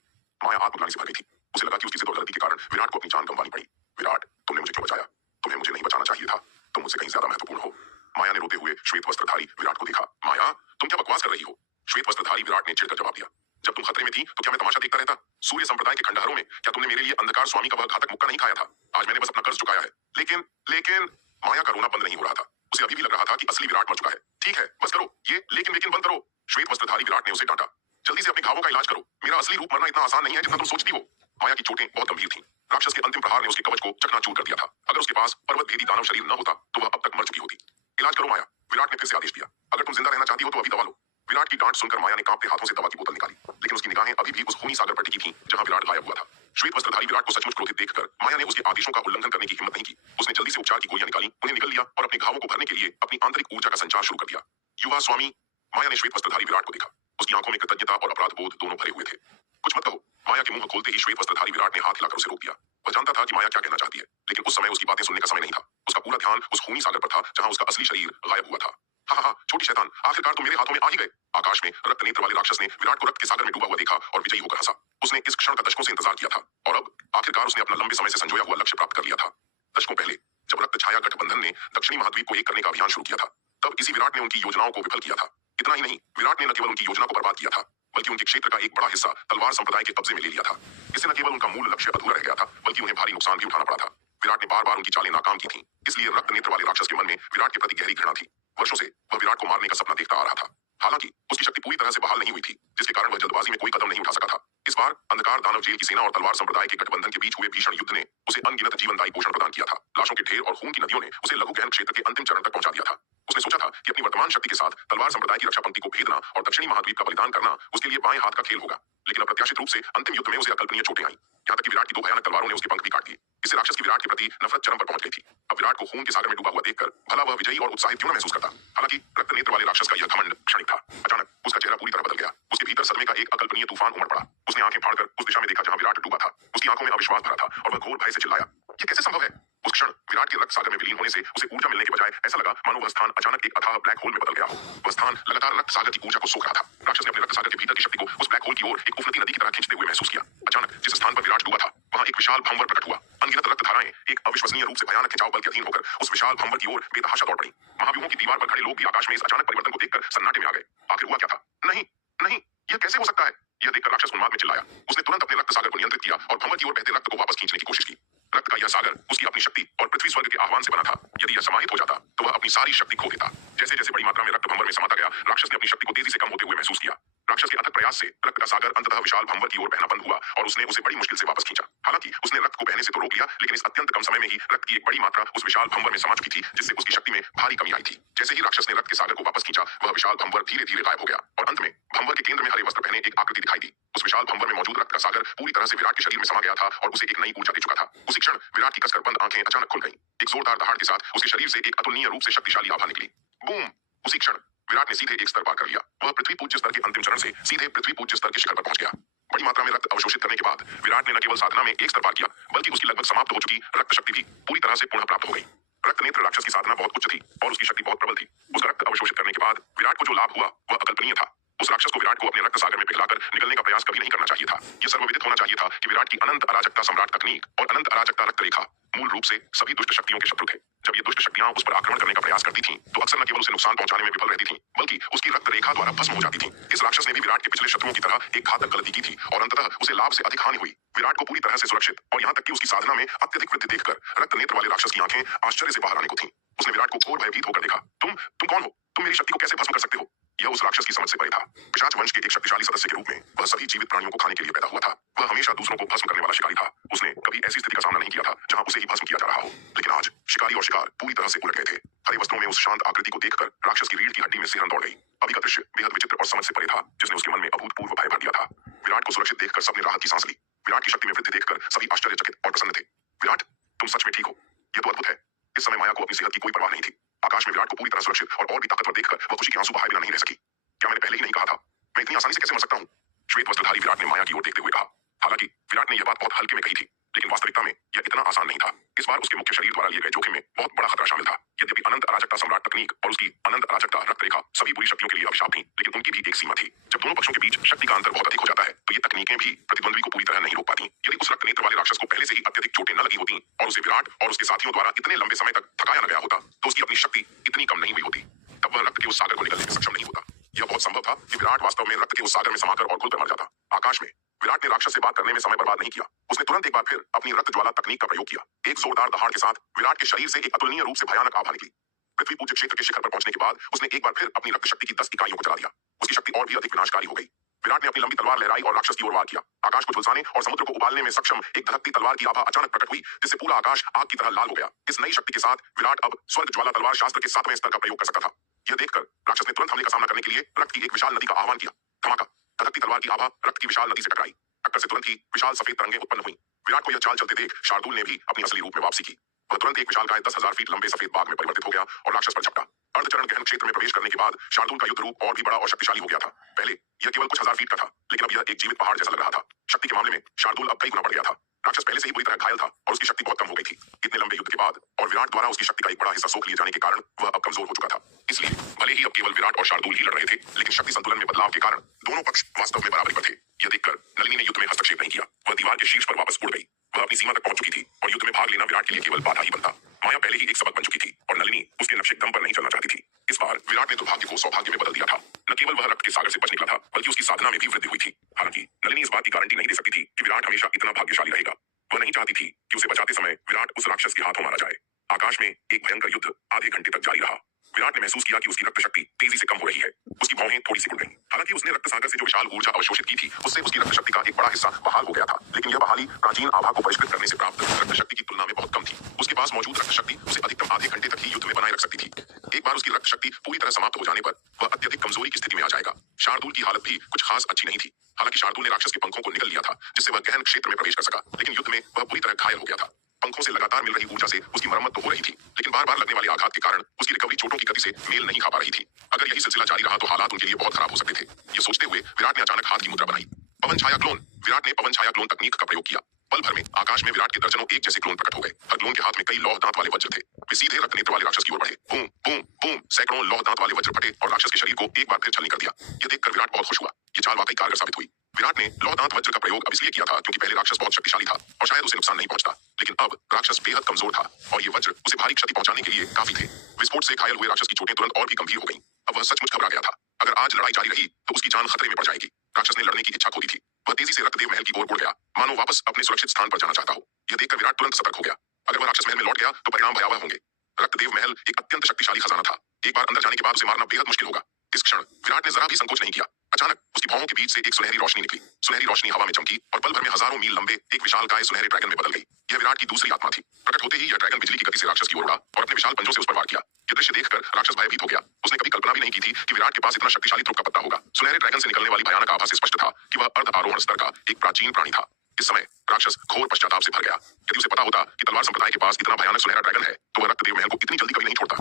माया आत्मग्लानि से भर गई थी। उसे लगा कि उसकी जिद और गलती के कारण विराट को अपनी जान गंवानी पड़ी। विराट, तुमने मुझे क्यों बचाया? तुम्हें मुझे नहीं बचाना चाहिए था। तुम मुझसे कहीं ज्यादा महत्वपूर्ण हो। माया ने रोते हुए श्वेत वस्त्रधारी विराट को देखा। माया, तुम क्या बकवास कर रही हो? श्वेत वस्त्रधारी विराट ने चिढ़कर जवाब दिया। जब तुम खतरे में थी तो क्या मैं तमाशा देखता रहता? सूर्य संप्रदाय के खंडहरों में क्या तुमने मेरे लिए अंधकार स्वामी का वह घातक मुक्का नहीं खाया था? आज मैंने बस अपना कर्ज चुकाया है। लेकिन माया का रोना बंद नहीं हो रहा था। उसे अभी भी लग रहा था कि असली विराट मर चुका है। ठीक है, बस करो ये लेकिन बंद करो। श्वेत वस्त्रधारी विराट ने उसे डांटा। जल्दी से अपने घावों का इलाज करो। मेरा असली रूप मरना इतना आसान नहीं है जितना तुम सोचती हो। माया की चोटें बहुत गंभीर थीं। राक्षस के अंतिम प्रहार ने उसके कवच को चकनाचूर कर दिया था। अगर उसके पास पर्वत भेदी दानव शरीर न होता तो वह अब तक मर चुकी होती। इलाज करो माया, विराट ने फिर से आदेश दिया। अगर तुम जिंदा रहना चाहती हो तो अभी दवा लो। विराट की डांट सुनकर माया ने कांपते हाथों से दवा की बोतल निकाली, लेकिन उसकी निगाहें अभी भी उस खूनी सागर पर टिकी थीं जहां विराट गायब हुआ था। श्वेत वस्त्रधारी विराट को सचमुच क्रोधित देखकर माया ने उसके आदेशों का उल्लंघन करने की हिम्मत नहीं की। उसने जल्दी से उपचार की गोलियां निकाली, उन्हें निगल लिया और अपने घावों को भरने के लिए अपनी आंतरिक ऊर्जा का संचार शुरू कर दिया। युवा स्वामी! माया ने श्वेत वस्त्रधारी विराट को देखा। उसकी आंखों में कृतज्ञता और अपराध बोध दोनों भरे हुए थे। कुछ मत कहो। माया के मुंह खोलते ही श्वेत वस्त्रधारी विराट ने हाथ हिलाकर उसे रोक दिया। वह जानता था कि माया क्या कहना चाहती है, लेकिन उस समय उसकी बातें सुनने का समय नहीं था। उसका पूरा ध्यान उस खूनी सागर पर था जहां उसका असली शरीर गायब हुआ था। हाँ हाँ, छोटी शैतान, आखिरकार तुम मेरे हाथों में आ ही गए। आकाश में रक्त नेत्र वाले राक्षस ने विराट को रक्त के सागर में डूबा हुआ देखा और विजयी होकर हंसा। उसने इस क्षण का दशकों से इंतजार किया था और अब आखिरकार उसने अपना लंबे समय से संजोया हुआ लक्ष्य प्राप्त कर लिया था। दशकों पहले जब रक्त छाया गठबंधन ने दक्षिणी महाद्वीप को एक करने का अभियान शुरू किया था, तब इसी विराट ने उनकी योजनाओं को विफल किया था। इतना ही नहीं, विराट ने न केवल उनकी योजना को बर्बाद किया था, बल्कि उनके क्षेत्र का एक बड़ा हिस्सा तलवार संप्रदाय के कब्जे में ले लिया था। इससे न केवल उनका मूल लक्ष्य अधूरा रह गया था, बल्कि उन्हें भारी नुकसान भी उठाना पड़ा था। विराट ने बार बार उनकी चालें नाकाम की थीं, इसलिए रक्त नेत्र वाले राक्षस के मन में विराट के प्रति गहरी घृणा थी। वर्षों से वह विराट को मारने का सपना देखता आ रहा था। हालांकि उसकी शक्ति पूरी तरह से बहाल नहीं हुई थी, जिसके कारण वह जल्दबाजी में कोई कदम नहीं उठा सका था। इस बार अंधकार दानव जेल की सेना और तलवार संप्रदाय के गठबंधन के बीच हुए भीषण युद्ध ने उसे अनगिनत जीवनदायी पोषण प्रदान किया था। लाशों के ढेर और खून की नदियों ने उसे लघु गहन क्षेत्र के अंतिम चरण तक पहुंचा दिया था। उसने सोचा था कि अपनी वर्तमान शक्ति के साथ तलवार संप्रदाय की रक्षा पंक्ति को भेदना और दक्षिणी महाद्वीप का बलिदान करना उसके लिए बाएं हाथ का खेल होगा। लेकिन अप्रत्याशित रूप से अंतिम युद्ध में उसे अकल्पनीय चोटें आईं। यहाँ तक कि विराट की दो भयानक तलवारों ने उसके पंख भी काट दिए। इससे राक्षस की विराट के प्रति नफरत चरम पर पहुंच गई थी। अब विराट को खून के सागर में डूबा हुआ देखकर भला वह विजयी और उत्साहित क्यों न महसूस करता। हालांकि रक्त नेत्र वाले राक्षस का यह घमंड क्षणिक था। अचानक उसका चेहरा पूरी तरह बदल गया। उसके भीतर सदमे का एक अकल्पनीय तूफान उमड़ पड़ा। उसने आंखें फाड़कर उस दिशा में देखा जहां विराट डूबा था। उसकी आंखों में अविश्वास भरा था और वह घोर भय से चिल्लाया, यह कैसे संभव है? उस क्षण विराट के रक्त सागर में विलीन होने से उसे ऊर्जा मिलने के बजाय ऐसा लगा मानो वह स्थान अचानक एक अथाह ब्लैक होल में बदल गया हो। वह स्थान लगातार रक्त सागर की ऊर्जा को सोख रहा था। राक्षस ने अपने रक्त सागर के भीतर की शक्ति को उस ब्लैक होल की ओर एक उफनती नदी की तरह खींचते हुए महसूस किया। अचानक जिस स्थान पर विराट डूबा था, वहां एक विशाल भंवर प्रकट हुआ। अनगिनत रक्त धाराएं एक अविश्वसनीय रूप से भयानक खिंचाव बल के अधीन होकर उस विशाल भंवर की ओर बेतहाशा दौड़ पड़ी। महाव्यूहों की दीवार पर खड़े लोग भी आकाश में इस अचानक परिवर्तन को देखकर सन्नाटे में आ गए। आखिर हुआ क्या था? नहीं नहीं, यह कैसे हो सकता है? यह देखकर राक्षस उन्माद में चिल्लाया। उसने तुरंत अपने रक्त सागर को नियंत्रित किया और भंवर की ओर बहते रक्त को वापस खींचने की कोशिश की। रक्त का यह सागर उसकी अपनी शक्ति और पृथ्वी स्वर्ग के आह्वान से बना था। यदि यह समाहित हो जाता तो वह अपनी सारी शक्ति खो देता। जैसे जैसे बड़ी मात्रा में रक्त भंवर में समाता गया, राक्षस ने अपनी शक्ति को तेजी से कम होते हुए महसूस किया। राक्षस के अथक प्रयास से रक्त का सागर अंततः विशाल भंवर की ओर बहना बंद हुआ और उसने उसे बड़ी मुश्किल से वापस खींचा। हालांकि उसने रक्त को बहने से तो रोक लिया, लेकिन इस अत्यंत कम समय में ही रक्त की एक बड़ी मात्रा उस विशाल भंवर में समा चुकी थी, जिससे उसकी शक्ति में भारी कमी आई थी। जैसे ही राक्षस ने रक्त के सागर को वापस खींचा, वह विशाल भंवर धीरे धीरे गायब हो गया और अंत में भंवर के केंद्र में हरे वस्त्र पहने एक आकृति दिखाई दी। उस विशाल भंवर में मौजूद रक्त का सागर पूरी तरह से विराट के शरीर में समा गया था और उसे एक नई ऊर्जा दे चुका था। उसी क्षण विराट की कसकर बंद आंखें अचानक खुल गईं। एक जोरदार दहाड़ के साथ उसके शरीर से एक अतुलनीय रूप से शक्तिशाली आभा निकली। बूम! उसी क्षण विराट ने सीधे एक स्तर पार कर लिया। वह पृथ्वी पूज्य स्तर के अंतिम चरण से सीधे पृथ्वी पूज्य स्तर के शिखर पर पहुंच गया। बड़ी मात्रा में रक्त अवशोषित करने के बाद विराट ने न केवल साधना में एक स्तर पार किया, बल्कि उसकी लगभग समाप्त हो चुकी रक्त शक्ति भी पूरी तरह से पुनः प्राप्त हो गई। रक्त नेत्र राक्षस की साधना बहुत उच्च थी और उसकी शक्ति बहुत प्रबल थी। उसका रक्त अवशोषित करने के बाद विराट को जो लाभ हुआ वह अकल्पनीय था। उस राक्षस को विराट को अपने रक्त सागर में पिघलाकर निकलने का प्रयास कभी नहीं करना चाहिए था। यह सर्वविदित होना चाहिए था कि विराट की अनंत अराजकता सम्राट तकनीक और अनंत अराजकता रक्त रेखा मूल रूप से सभी दुष्ट शक्तियों के शत्रु थे। जब ये दुष्ट शक्तियां उस पर आक्रमण करने का प्रयास करती थीं, तो अक्सर न केवल उसे नुकसान पहुंचाने में विफल रहती थीं, बल्कि उसकी रक्त रेखा द्वारा भस्म हो जाती थीं। इस राक्षस ने भी विराट के पिछले शत्रुओं की तरह एक घातक गलती की थी और अंततः उसे लाभ से अधिक हानि हुई। विराट को पूरी तरह से सुरक्षित और यहाँ तक कि उसकी साधना में अत्यधिक वृद्धि देखकर रक्त नेत्र वाले राक्षस की आंखें आश्चर्य से बाहर आने को थीं। उसने विराट को घोर भयभीत होकर देखा। तुम कौन हो? तुम मेरी शक्ति को कैसे भस्म कर सकते हो? यह उस राक्षस की समझ से परे था। पिशाच वंश के एक शक्तिशाली सदस्य के रूप में वह सभी जीवित प्राणियों को खाने के लिए पैदा हुआ था। वह हमेशा दूसरों को भस्म करने वाला शिकारी था। उसने कभी ऐसी स्थिति का सामना नहीं किया था जहां उसे ही भस्म किया जा रहा हो। लेकिन आज शिकारी और शिकार पूरी तरह से उलट गए थे। हरे वस्त्रों में उस शांत आकृति को देखकर राक्षस की रीढ़ की हड्डी में सिहरन दौड़ गई। अभी का दृश्य बेहद विचित्र और समझ से परे था, जिसने उसके मन में अभूतपूर्व भय भर दिया था। विराट को सुरक्षित देखकर सबने राहत की सांस ली। विराट की शक्ति में वृद्धि देखकर सभी आश्चर्यचकित और प्रसन्न थे। विराट, तुम सच में ठीक हो? यह तो अद्भुत है। इस समय माया को अपनी सेहत की कोई परवाह नहीं थी। आकाश में विराट को पूरी तरह सुरक्षित और भी ताकतवर देखकर वह खुशी के आंसू बहाए बिना नहीं रह सकी। क्या मैंने पहले ही नहीं कहा था? मैं इतनी आसानी से कैसे मर सकता हूँ? श्वेत वस्त्रधारी विराट ने माया की ओर देखते हुए कहा। हालांकि विराट ने यह बात बहुत हल्के में कही थी, लेकिन वास्तविकता में यह इतना आसान नहीं था। इस बार उसके मुख्य शरीर द्वारा लिए गए जोखिम में बहुत बड़ा खतरा शामिल था। यद्यपि अनंत अराजकता सम्राट तकनीक और उसकी अनंत अराजकता रक्त रेखा सभी बुरी शक्तियों के लिए अभिशाप थी, लेकिन उनकी भी एक सीमा थी। जब दोनों पक्षों के बीच शक्ति का अंतर बहुत अधिक हो जाता है, तो ये तकनीकें भी प्रतिद्वंद्वी को पूरी तरह नहीं रोक पाती। यदि उस रक्त नेत्र वाले राक्षस को पहले से ही अत्यधिक चोटें न लगी होती और उसे विराट और उसके साथियों द्वारा इतने लंबे समय तक थकाया न गया होता, तो उसकी अपनी शक्ति इतनी कम नहीं हुई होती। तब वह रक्त के उस सागर को निकलने में सक्षम नहीं होता। यह बहुत संभव था कि विराट वास्तव में रक्त के उस सागर में समाकर और घुलकर मर जाता। आकाश में विराट ने राक्षस से बात करने में समय बर्बाद नहीं किया। उसने तुरंत एक बार फिर अपनी रक्त ज्वाला तकनीक का प्रयोग किया। एक जोरदार दहाड़ के साथ विराट के शरीर से एक अतुलनीय रूप से भयानक आभा निकली। पृथ्वी पूज्य क्षेत्र के शिखर पर पहुंचने के बाद उसने एक बार फिर अपनी रक्त शक्ति की 10 इकाइयों को चला दिया। उसकी शक्ति और भी अधिक विनाशकारी हो गई। विराट ने अपनी लंबी तलवार लहराई और राक्षस की ओर वार किया। आकाश को झुलसाने और समुद्र को उबालने में सक्षम एक धधकती तलवार की आभा अचानक प्रकट हुई, जिससे पूरा आकाश आग की तरह लाल हो गया। इस नई शक्ति के साथ विराट अब स्वर्ग ज्वाला तलवार शास्त्र के 7वें स्तर का प्रयोग कर सकता था। यह देखकर राक्षस ने तुरंत हमले का सामना करने के लिए रक्त की एक विशाल नदी का आह्वान किया। धमाका! धधकती तलवार की आभा रक्त की विशाल नदी से टकराई। टक्कर से तुरंत ही विशाल सफेद तरंगें उत्पन्न हुई। विराट को यह चाल चलते देख शार्दूल ने भी अपनी असली रूप में वापसी की। वह तुरंत एक विशालकाय 10,000 फीट लंबे सफेद बाघ में परिवर्तित हो गया और राक्षस पर झपटा। अर्धचरण गहन क्षेत्र में प्रवेश करने के बाद शार्दूल का युद्ध रूप और भी बड़ा और शक्तिशाली हो गया था। पहले यह केवल कुछ हजार फीट का था, लेकिन अब यह एक जीवित पहाड़ जैसा लग रहा था। शक्ति के मामले में शार्दूल अब कई गुना बढ़ गया था। राक्षस पहले से ही बुरी तरह घायल था और उसकी शक्ति बहुत कम हो गई थी। इतने लंबे युद्ध के बाद और विराट द्वारा उसकी शक्ति का एक बड़ा हिस्सा सोख लिए जाने के कारण वह अब कमजोर हो चुका था। इसलिए भले ही अब केवल विराट और शार्दूल ही लड़ रहे थे, लेकिन शक्ति संतुलन में बदलाव के कारण दोनों पक्ष वास्तव में बराबरी पर थे। यह देखकर नलिनी ने युद्ध में हस्तक्षेप नहीं किया। वह दीवार के शीर्ष पर वापस उड़ गई। वह अपनी सीमा तक पहुंच चुकी थी और युद्ध में भाग लेना विराट के लिए केवल बाधा ही बनता। माया पहले ही एक सबक बन चुकी थी और नलिनी उसके नक्शे दम पर नहीं चलना चाहती थी। इस बार विराट ने दुर्भाग्य को सौभाग्य में बदल दिया था। न केवल वह रक्त के सागर से बच निकला था, बल्कि उसकी साधना में भी वृद्धि हुई थी। हालांकि नलिनी इस बात की गारंटी नहीं दे सकती थी कि विराट हमेशा इतना भाग्यशाली रहेगा। वह नहीं चाहती थी कि उसे बचाते समय विराट उस राक्षस के हाथों मारा जाए। आकाश में एक भयंकर युद्ध आधे घंटे तक जारी रहा। विराट ने महसूस किया कि उसकी रक्त शक्ति तेजी से कम हो रही है। उसकी भौहें थोड़ी सी उड़ गईं। हालांकि उसने रक्त सागर से जो विशाल ऊर्जा अवशोषित की थी, उससे उसकी रक्त शक्ति का एक बड़ा हिस्सा बहाल हो गया था। लेकिन यह बहाली प्राचीन आभा को परिष्कृत करने से प्राप्त रक्त शक्ति की तुलना में बहुत कम थी। उसके पास मौजूद रक्त शक्ति उसे अधिकतम आधे घंटे तक ही युद्ध में बनाए रख सकती थी। एक बार उसकी रक्त शक्ति पूरी तरह समाप्त हो जाने पर वह अत्यधिक कमजोरी की स्थिति में आ जाएगा। शार्दूल की हालत भी कुछ खास अच्छी नहीं थी। हालांकि शार्दूल ने राक्षस के पंखों को निगल लिया था, जिससे वह गहन क्षेत्र में प्रवेश कर सका, लेकिन युद्ध में वह बुरी तरह घायल हो गया था। पंखों से लगातार मिल रही ऊर्जा से उसकी मरम्मत तो हो रही थी, लेकिन बार बार लगने वाले आघात के कारण उसकी रिकवरी चोटों की गति से मेल नहीं खा पा रही थी। अगर यही सिलसिला जारी रहा तो हालात उनके लिए बहुत खराब हो सकते थे। ये सोचते हुए विराट ने अचानक हाथ की मुद्रा बनाई। पवन छाया क्लोन। विराट ने पवन छाया क्लोन तकनीक का प्रयोग किया। पल भर में आकाश में विराट के दर्जनों एक जैसे क्लोन प्रकट हो गए। हर क्लोन के हाथ में कई लौह दांत वाले वज्र थे। वे सीधे रक्त नेत्र वाले राक्षस की ओर बढ़े। बूम बूम बूम, सैकड़ों लौह दांत वाले वज्र फटे और राक्षस के शरीर को एक बार फिर छलनी कर दिया। यह देखकर विराट बहुत खुश हुआ। ये चाल वाकई कारगर साबित हुई। विराट ने लौह दांत वज्र का प्रयोग अब इसलिए किया था क्योंकि पहले राक्षस बहुत शक्तिशाली था और शायद उसे नुकसान नहीं पहुंचता, लेकिन अब राक्षस बेहद कमजोर था और ये वज्र उसे भारी क्षति पहुंचाने के लिए काफी थे। विस्फोट से घायल हुए राक्षस की चोटें तुरंत और भी गंभीर हो गईं। अब वह सचमुच घबरा गया था। अगर आज लड़ाई जारी रही तो उसकी जान खतरे में पड़ जाएगी। राक्षस ने लड़ने की इच्छा खो दी थी। वह तेजी से रक्तदेव महल की ओर उड़ गया, मानो वापस अपने सुरक्षित स्थान पर जाना चाहता हो। यह देखकर विराट तुरंत सतर्क हो गया। अगर वह राक्षस महल में लौट गया तो परिणाम भयावह होंगे। रक्तदेव महल एक अत्यंत शक्तिशाली खजाना था। एक बार अंदर जाने के बाद उसे मारना बेहद मुश्किल होगा। इस क्षण विराट ने जरा भी संकोच नहीं किया। अचानक उसकी भौहों के बीच से एक सुनहरी रोशनी निकली। सुनहरी रोशनी हवा में चमकी और पल भर में हजारों मील लंबे एक विशालकाय सुनहरे ड्रैगन में बदल गई। यह विराट की दूसरी आत्मा थी। प्रकट होते ही यह ड्रैगन बिजली की गति से राक्षस की ओर उड़ा और अपने विशाल पंजों से उस पर वार किया। यह दृश्य देखकर राक्षस भयभीत हो गया। उसने कभी कल्पना भी नहीं की थी कि विराट के पास इतना शक्तिशाली तुर्क का पत्ता होगा। सुनहरे ड्रैगन से निकलने वाली भयानक आभा से स्पष्ट था कि वह अर्ध आरोहण स्तर का एक प्राचीन प्राणी था। इस समय राक्षस घोर पश्चाताप से भर गया। यदि उसे पता होता कि तलवार संप्रदाय के पास इतना भयानक सुनहरा ड्रैगन है तो वह रक्तदेव महल को इतनी जल्दी कभी नहीं छोड़ता।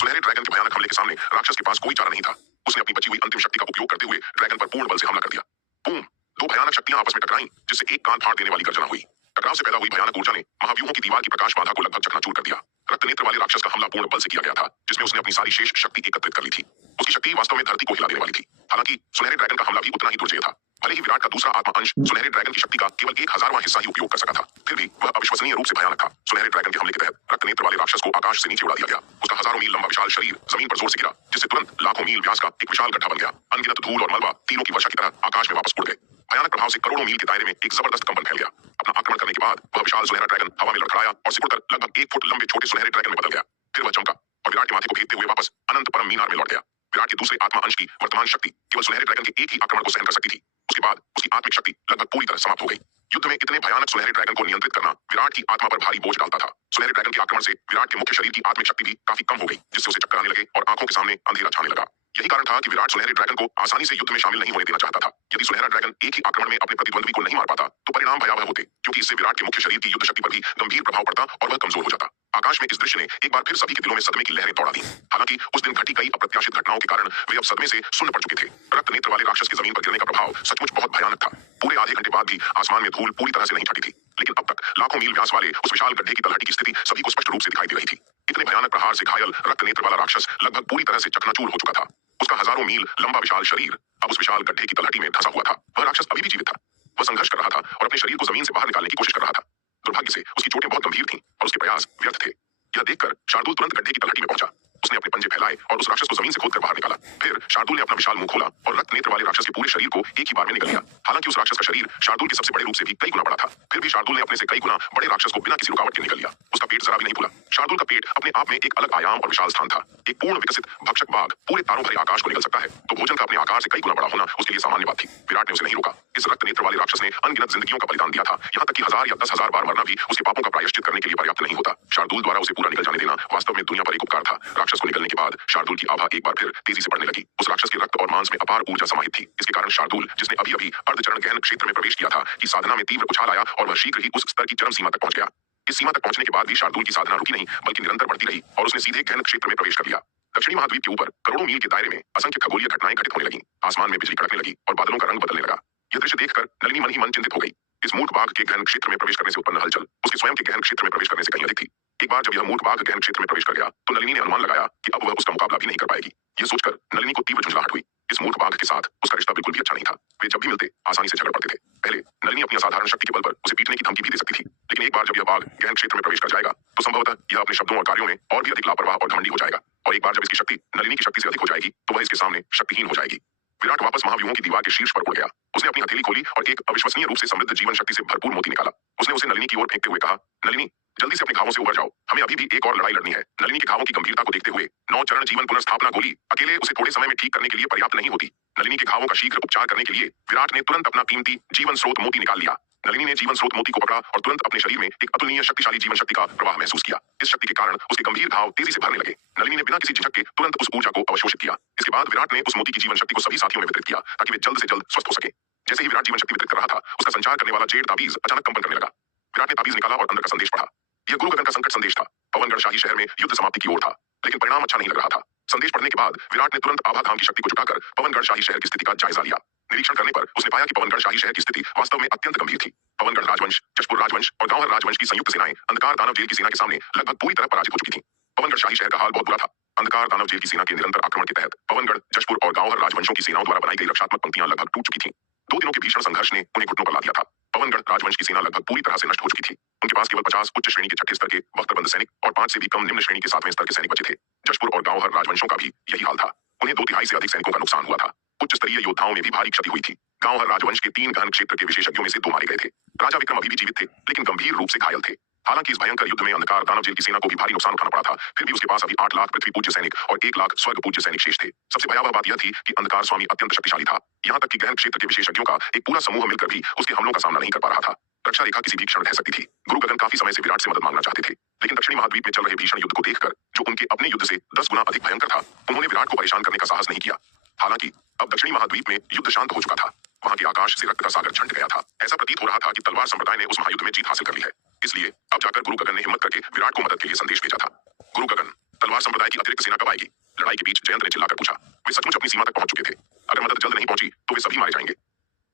सुनहरे ड्रैगन के भयानक हमले के सामने राक्षस के पास कोई चारा नहीं था। उसने अपनी बची हुई अंतिम शक्ति का उपयोग करते हुए ड्रैगन पर पूर्ण बल से हमला कर दिया। बूम, दो भयानक शक्तियां आपस में टकराईं, जिससे एक कान फाड़ देने वाली गर्जना हुई। टकराव से पैदा हुई भयानक ऊर्जा ने महाव्यूहों की दीवार की प्रकाश बाधा को लगभग चकनाचूर कर दिया। रक्तनेत्र वाले राक्षस का हमला पूर्ण बल से किया गया था, जिसमें उसने अपनी सारी शेष शक्ति एकत्रित कर ली थी। उसकी शक्ति वास्तव में धरती को हिला देने वाली थी। हालांकि सुनहरे ड्रैगन का हमला भी उतना ही दुर्जय था। भले ही विराट का दूसरा आत्मा अंश सुनहरे ड्रैगन की शक्ति का केवल 1000वां हिस्सा ही उपयोग कर सका था, फिर भी वह अविश्वसनीय रूप से भयानक था। सुनहरे ड्रैगन के हमले के तहत रक्तनेत्र वाले राक्षस को आकाश से नीचे उड़ा दिया गया। उसका हजारों मील लंबा विशाल शरीर जमीन पर जोर से गिरा, जिससे तुरंत लाखों मील व्यास का एक विशाल गड्ढा बन गया। अनगिनत धूल और मलबा तीरों की वर्षा की तरह आकाश में वापस उड़ गए। भयानक प्रभाव से करोड़ों मील के दायरे में एक जबरदस्त कंपन फैल गया। अपना आक्रमण करने के बाद वह विशाल सुनहरा ड्रैगन हवा में लड़खड़ाया और सिकुड़कर लगभग 1 फुट लंबे छोटे सुनहरे ड्रैगन में बदल गया। फिर वह चमका और विराट के माथे को भेदते हुए वापस अनंत परम मीनार में लौट गया। विराट के दूसरे आत्मा अंश की वर्तमान शक्ति केवल सुनहरे ड्रैगन के एक ही आक्रमण को सहन कर सकती थी। उसके बाद उसकी आत्मिक शक्ति लगभग पूरी तरह समाप्त हो गई। युद्ध में इतने भयानक सुनहरे ड्रैगन को नियंत्रित करना विराट की आत्मा पर भारी बोझ डालता था। सुनहरे ड्रैगन के आक्रमण से विराट के मुख्य शरीर की आत्मिक शक्ति भी काफी कम हो गई, जिससे उसे चक्कर आने लगे और आंखों के सामने अंधेरा छाने लगा। यही कारण था कि विराट सुनहरे ड्रैगन को आसानी से युद्ध में शामिल नहीं होने देना चाहता था। यदि सुनहरा ड्रैगन एक ही आक्रमण में अपने प्रतिद्वंद्वी को नहीं मार पाता तो परिणाम भयावह होते, क्योंकि इससे विराट के मुख्य शरीर की युद्ध शक्ति पर भी गंभीर प्रभाव पड़ता और वह कमजोर हो जाता। आकाश में इस दृश्य ने एक बार फिर सभी के दिलों में सदमे की लहरें दौड़ा दी। हालांकि उस दिन घटी कई अप्रत्याशित घटनाओं के कारण वे अब सदमे से सुन्न पड़ चुके थे। रक्तनेत्र वाले राक्षस के जमीन पर गिरने का प्रभाव सचमुच बहुत भयानक था। पूरे आधे घंटे बाद भी आसमान में धूल पूरी तरह से नहीं छटी थी, लेकिन अब तक लाखों मील व्यास वाले उस विशाल गड्ढे की तलहटी की स्थिति सभी को स्पष्ट रूप से दिखाई दे रही थी। इतने भयानक प्रहार से घायल रक्तनेत्र वाला राक्षस लगभग पूरी तरह से चकनाचूर हो चुका था। उसका हजारों मील लंबा विशाल शरीर अब उस विशाल गड्ढे की तलहटी में धंसा हुआ था। वह राक्षस अभी भी जीवित था। वह संघर्ष कर रहा था और अपने शरीर को जमीन से बाहर निकालने की कोशिश कर रहा था। दुर्भाग्य से उसकी चोटें बहुत गंभीर थीं और उसके प्रयास व्यर्थ थे। यह देखकर शार्दूल तुरंत गड्ढे की तलहटी में पहुंचा। उसने अपने पंजे फैलाए और उस राक्षस को जमीन से खोदकर बाहर निकाला। फिर शार्दूल ने अपना विशाल मुंह खोला और रक्तनेत्र वाले राक्षस के पूरे शरीर को एक ही बार में निगल लिया। हालांकि उस राक्षस का शरीर शार्दूल के सबसे बड़े रूप से भी कई गुना बड़ा था, फिर भी शार्दूल ने अपने से कई गुना बड़े राक्षस को बिना किसी रुकावट के निगल लिया। उसका पेट जरा भी नहीं फूला। शार्दूल का पेट अपने आप में एक अलग आयाम और विशाल स्थान था। एक पूर्ण विकसित भक्षक बाघ पूरे तारों भरे आकाश को निगल सकता है, तो भोजन का अपने आकार से कई गुना बड़ा होना उसके लिए सामान्य बात थी। विराट ने उसे नहीं रोका। इस रक्तनेत्र वाले राक्षस ने अनगिनत जिंदगियों का बलिदान दिया था। यहाँ तक कि 1000 या 10,000 बार मरना भी उसके पापों का प्रायश्चित करने के लिए पर्याप्त नहीं होता। शार्दूल द्वारा उसे पूरा निगल जाने देना वास्तव में दुनिया पर एक उपकार था। राक्षस को निगलने के बाद शार्दूल की आभा एक बार फिर तेजी से बढ़ने लगी। उस राक्षस के रक्त और मांस में अपार ऊर्जा समाहित थी। इसके कारण शार्दूल, जिसने अभी अभी अर्धचरण गहन क्षेत्र में प्रवेश किया था, की साधना में तीव्र उछाल आया और वह शीघ्र ही उस स्तर की चरम सीमा तक पहुंच गया। इस सीमा तक पहुंचने के बाद भी शार्दूल की साधना रुकी नहीं, बल्कि निरंतर बढ़ती रही और उसने सीधे गहन क्षेत्र में प्रवेश कर लिया। दक्षिणी महाद्वीप के ऊपर करोड़ों मील के दायरे में असंख्य खगोलीय घटनाएं घटित होने लगी। आसमान में बिजली कड़कने लगी और बादलों का रंग बदलने लगा। यह दृश्य देखकर नलिनी मन ही मन चिंतित हो गई। इस मूर्ख बाघ के गहन क्षेत्र में प्रवेश करने से उत्पन्न हलचल उसके स्वयं के गहन क्षेत्र में प्रवेश करने से कहीं अधिक थी। एक बार जब यह मूर्ख बाघ गहन क्षेत्र में प्रवेश कर गया तो नलिनी ने अनुमान लगाया कि अब वह उसका मुकाबला भी नहीं कर पाएगी। यह सोचकर नलिनी को तीव्र झुंझलाहट हुई। इस मूर्ख बाघ के साथ उसका रिश्ता बिल्कुल भी अच्छा नहीं था। वे जब भी मिलते आसानी से झगड़ पड़ते थे। पहले नलिनी अपनी असाधारण शक्ति के बल पर उसे पीटने की धमकी भी दे सकती थी, लेकिन एक बार जब यह बाघ गहन क्षेत्र में प्रवेश कर जाएगा तो संभवतः यह अपने शब्दों और कार्यों में और भी अधिक लापरवाह और घमंडी हो जाएगा, और एक बार जब इसकी शक्ति नलिनी की शक्ति से अधिक हो जाएगी तो वह इसके सामने शक्तिहीन हो जाएगी। विराट वापस महाव्यूहों की दीवार के शीर्ष पर उड़ गया। उसने अपनी हथेली खोली और एक अविश्वसनीय रूप से समृद्ध जीवन शक्ति से भरपूर मोती निकाला। उसने उसे नलिनी की ओर फेंकते हुए कहा, नलिनी, जल्दी से अपने घावों से उबर जाओ, हमें अभी भी एक और लड़ाई लड़नी है। नलिनी के घावों की गंभीरता को देखते हुए 9 चरण जीवन पुनर्स्थापना गोली अकेले उसे थोड़े समय में ठीक करने के लिए पर्याप्त नहीं होती। नलिनी के घावों का शीघ्र उपचार करने के लिए विराट ने तुरंत अपना कीमती जीवन स्रोत मोती निकाल लिया। नलिनी ने जीवन स्रोत मोती को पकड़ा और तुरंत अपने शरीर में एक अतुलनीय शक्तिशाली जीवन शक्ति का प्रवाह महसूस किया। इस शक्ति के कारण उसके गंभीर घाव तेजी से भरने लगे। नलिनी ने बिना किसी झिझक के तुरंत उस ऊर्जा को अवशोषित किया। इसके बाद विराट ने उस मोती की जीवन शक्ति को सभी साथियों में वितरित किया ताकि वे जल्द से जल्द स्वस्थ हो सके। जैसे ही विराट जीवन शक्ति वितरित कर रहा था, उसका संचार करने वाला जेड ताबीज अचानक कंपन करने लगा। विराट ने ताबीज निकाला और अंदर का संदेश पढ़ा। यह गुरुगगन का संकट संदेश था। पवनगढ़ शाही शहर में युद्ध समाप्ति की ओर था, लेकिन परिणाम अच्छा नहीं लग रहा था। संदेश पढ़ने के बाद विराट ने तुरंत आभाधाम की शक्ति को जुटाकर पवनगढ़ शाही शहर की स्थिति का जायजा लिया। निरीक्षण करने पर उसने पाया कि पवनगढ़ शाही शहर की स्थिति वास्तव में अत्यंत गंभीर थी। पवनगढ़ राजवंश, जशपुर राजवंश और गांवहर राजवंश की संयुक्त सेनाएं अंधकार दानव जेल की सेना के सामने लगभग पूरी तरह पराजित हो चुकी थीं। पवनगढ़ शाही शहर का हाल बहुत बुरा था। अंधकार दानव जेल की सेना के निरंतर आक्रमण के तहत पवनगढ़, जशपुर और गांवहर राजवंशों की सेनाओं द्वारा बनाई गई रक्षात्मक पंक्तियां लगभग टूट चुकी थीं। 2 दिनों के भीषण संघर्ष ने उन्हें घुटनों पर ला दिया था। पवनगढ़ राजवंश की सेना लगभग पूरी तरह से नष्ट हो चुकी थी। उनके पास केवल 50 उच्च श्रेणी के छठे स्तर के बख्तरबंद सैनिक और 5 से भी कम निम्न श्रेणी के 7वें स्तर के सैनिक बचे थे। जशपुर और गांवहर राजवंशों का भी यही हाल था। उन्हें 2/3 से अधिक सैनिकों का नुकसान हुआ था। उच्च स्तरीय योद्धाओं में भी भारी क्षति हुई थी। गांवहर राजवंश के 3 गहन क्षेत्र के विशेषज्ञों में से 2 मारे गए थे। राजा विक्रम अभी भी जीवित थे, लेकिन गंभीर रूप से घायल थे। हालांकि इस भयंकर युद्ध में अंधकार दानव जेल की सेना को भी भारी नुकसान उठाना पड़ा था, फिर भी उसके पास अभी 8 लाख पृथ्वी पूज्य सैनिक और 1 लाख स्वर्ग पूज्य सैनिक शेष थे। सबसे भयावह बात यह थी कि अंधकार स्वामी अत्यंत शक्तिशाली था। यहाँ तक कि गहन क्षेत्र के विशेषज्ञों का एक पूरा समूह मिलकर भी उसके हमलों का सामना नहीं कर पा रहा था। रक्षा रेखा किसी भी क्षण ढह सकती थी। गुरुगगन काफी समय से विराट से मदद मांगना चाहते थे, लेकिन दक्षिणी महाद्वीप में चल रहे भीषण युद्ध को देखकर, जो उनके अपने युद्ध से 10 गुना अधिक भयंकर था, उन्होंने विराट को परेशान करने का साहस नहीं किया। हालांकि अब दक्षिणी महाद्वीप में युद्ध शांत हो चुका था। वहां के आकाश से रक्त का सागर छंट गया था। ऐसा प्रतीत हो रहा था कि तलवार संप्रदाय ने उस महायुद्ध में जीत हासिल कर ली है। इसलिए अब जाकर गुरुगगन ने हिम्मत करके विराट को मदद के लिए संदेश भेजा था। गुरुगगन, तलवार संप्रदाय की अतिरिक्त सेना कब आएगी? लड़ाई के बीच जयंत ने चिल्लाकर पूछा। वे सचमुच अपनी सीमा तक पहुंच चुके थे। अगर मदद जल्द नहीं पहुंची तो वे सभी मारे जाएंगे।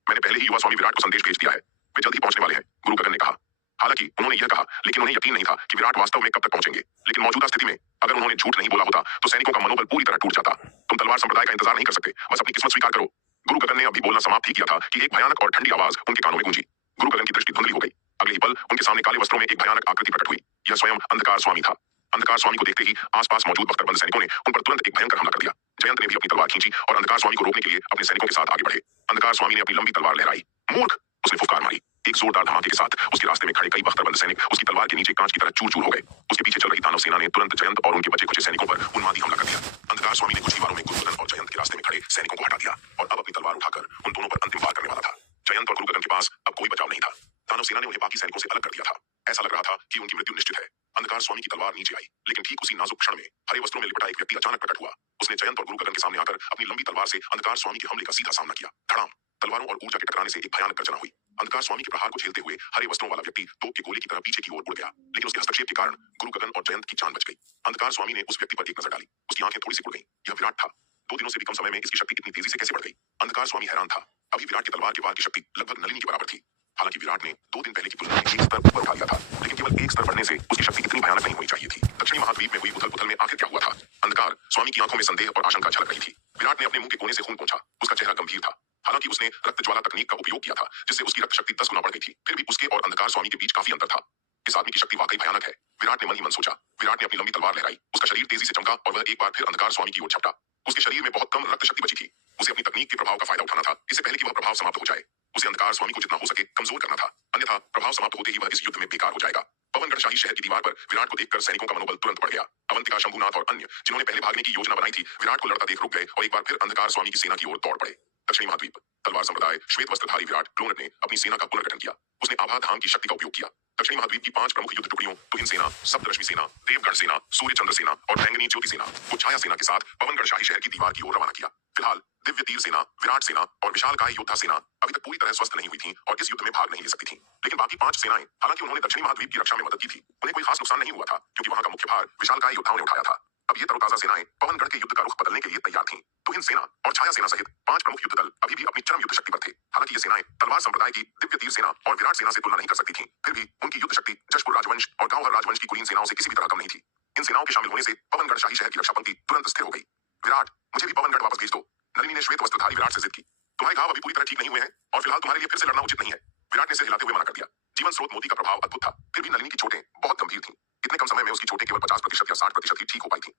मैंने पहले ही युवा स्वामी विराट को संदेश भेज दिया है। वे जल्द ही पहुंचने वाले हैं, गुरुगगन ने कहा। हालांकि उन्होंने यह कहा, लेकिन उन्हें यकीन नहीं था कि विराट वास्तव में कब तक पहुंचेंगे। लेकिन मौजूदा स्थिति में अगर उन्होंने झूठ नहीं बोला होता तो सैनिकों का मनोबल पूरी तरह टूट जाता। तुम तलवार संप्रदाय का इंतजार नहीं कर सकते, बस अपनी किस्मत स्वीकार करो। गुरुगगन ने अभी बोलना समाप्त ही किया था कि एक भयानक और ठंडी आवाज उनके कानों में गूंजी। गुरुगगन की दृष्टि धुंधली हो गई। अगले ही पल उनके सामने काले वस्त्रों में एक भयानक आकृति प्रकट हुई। यह स्वयं अंधकार स्वामी था। अंधकार स्वामी को देखते ही आसपास मौजूद बख्तरबंद सैनिकों ने उन पर तुरंत एक भयंकर हमला कर दिया। जयंत ने भी अपनी तलवार खींची और अंधकार स्वामी को रोकने के लिए अपने सैनिकों के साथ आगे बढ़े। अंधकार स्वामी ने अपनी लंबी तलवार लहराई। मूर्ख, उसने फुफकार मारी। एक जोरदार धमाके के साथ उसके रास्ते में खड़े कई बख्तरबंद सैनिक उसकी तलवार के नीचे कांच की तरह चूर-चूर हो गए। उसके पीछे चल रही दानव सेना ने तुरंत जयंत और उनके बचे खुचे सैनिकों पर उन्मादी हमला कर दिया। अंधकार स्वामी ने कुछ ही वारों में गुरुगगन और जयंत के रास्ते में खड़े सैनिकों को हटा दिया और अब अपनी तलवार उठाकर उन दोनों पर अंतिम वार करने वाला था। जयंत और गुरुगगन के पास अब कोई बचाव नहीं था। दानव सेना ने उन्हें बाकी सैनिकों से अलग कर दिया था। ऐसा लग रहा था कि उनकी मृत्यु निश्चित है। अंधकार स्वामी की तलवार नीचे आई, लेकिन ठीक उसी नाजुक क्षण में हरे वस्त्रों में लिपटा एक व्यक्ति अचानक प्रकट हुआ। उसने जयंत और गुरुगगन के सामने आकर अपनी लंबी तलवार से अंधकार स्वामी के हमले का सीधा सामना किया। धड़ाम! तलवारों और ऊर्जा के टकराने से एक भयानक गर्जना हुई। अंधकार स्वामी के प्रहार को झेलते हुए हरे वस्त्रों वाला व्यक्ति तोप के गोले की तरह पीछे की ओर उड़ गया, लेकिन उसके हस्तक्षेप के कारण गुरुगगन और जयंत की जान बच गई। अंधकार स्वामी ने उस व्यक्ति पर एक नजर डाली। उसकी आंखें थोड़ी सी खुल गईं। यह विराट था। 2 दिनों से भी कम समय में इसकी शक्ति इतनी तेजी से कैसे बढ़ गई? अंधकार स्वामी हैरान था। अभी विराट की तलवार के वार की शक्ति लगभग नलिनी के बराबर थी। हालांकि विराट ने 2 दिन पहले की तुलना में एक स्तर ऊपर उठा लिया था, लेकिन केवल एक स्तर बढ़ने से उसकी शक्ति इतनी भयानक नहीं होनी चाहिए थी। दक्षिणी महाद्वीप में हुई उथल-पुथल में आखिर क्या हुआ था? अंधकार स्वामी की आंखों में संदेह और आशंका झलक रही थी। विराट ने अपने मुंह के कोने से खून पोंछा। उसका चेहरा गंभीर था। हालांकि उसने रक्त ज्वाला तकनीक का उपयोग किया था, जिससे उसकी रक्त शक्ति 10 गुना बढ़ गई थी। फिर भी उसके और अंधकार स्वामी के बीच काफी अंतर था। इस आदमी की शक्ति वाकई भयानक है, विराट ने मन ही मन सोचा। विराट ने अपनी लंबी तलवार लहराई। उसका शरीर तेजी से चमका और वह एक बार फिर अंधकार स्वामी की ओर झपटा। उसके शरीर में बहुत कम रक्त शक्ति बची थी। उसे अपनी तकनीक के प्रभाव का फायदा उठाना था, इससे पहले कि वह प्रभाव समाप्त हो जाए। उसे अंधकार स्वामी को जितना हो सके कमजोर करना था, अन्यथा प्रभाव समाप्त होते ही वह इस युद्ध में बेकार हो जाएगा। पवनगढ़ शाही शहर की दीवार पर विराट को देखकर सैनिकों का मनोबल तुरंत बढ़ गया। अवंतिका, शंभुनाथ और अन्य जिन्होंने पहले भागने की योजना बनाई थी, विराट को लड़ता देख रुक गए और एक बार फिर अंधकार स्वामी की सेना की ओर दौड़ पड़े। दक्षिणी महाद्वीप, तलवार संप्रदाय, श्वेत वस्त्रधारी विराट क्लोनट ने अपनी सेना का पुनर्गठन किया। उसने आभाधाम की शक्ति का उपयोग किया। दक्षिणी महाद्वीप की 5 प्रमुख युद्ध टुकड़ियों, तुहिन सेना, सप्तरश्मि सेना, देवगढ़ सेना, सूर्य चंद्र सेना और बैंगनी ज्योति सेना को छाया सेना के साथ पवनगढ़ शाही शहर की दीवार की ओर रवाना किया। फिलहाल दिव्य तीर सेना, विराट सेना और विशालकाय योद्धा सेना अभी तक पूरी तरह स्वस्थ नहीं हुई थी और इस युद्ध में भाग नहीं ले सकती थी। लेकिन बाकी 5 सेनाएं, हालांकि उन्होंने दक्षिणी महाद्वीप की रक्षा में मदद की थी, उन्हें कोई खास नुकसान नहीं हुआ था, क्योंकि वहां का मुख्य भार विशालकाय योद्धाओं ने उठाया था। अब ये तरोताजा सेनाएं पवनगढ़ के युद्ध का रुख बदलने के लिए तैयार थीं। तुहिन सेना और छाया सेना सहित 5 प्रमुख युद्ध दल अभी भी अपनी चरम युद्ध शक्ति पर थे। हालांकि ये सेनाएं तलवार संप्रदाय की दिव्य तीर सेना और विराट सेना से तुलना नहीं कर सकती थीं, फिर भी उनकी युद्ध शक्ति जशपुर राजवंश और गांवहर राजवंश की कुलीन सेनाओं से किसी भी तरह कम नहीं थी। इन सेनाओं के शामिल होने से पवनगढ़ शाही शहर की रक्षा पंक्ति तुरंत स्थिर हो गई। विराट, मुझे भी पवनगढ़ वापस भेज दो। नलिनी ने श्वेत वस्त्रधारी विराट से जिद की। तुम्हारे घाव अभी पूरी तरह ठीक नहीं हुए हैं और फिलहाल तुम्हारे लिए फिर से लड़ना उचित नहीं है। विराट ने सिर हिलाते हुए मना कर दिया। जीवन स्रोत मोती का प्रभाव अद्भुत था, फिर भी नलिनी की चोटें बहुत गंभीर थीं। इतने कम समय में उसकी चोटें केवल 50% या 60% ही ठीक हो पाई थीं।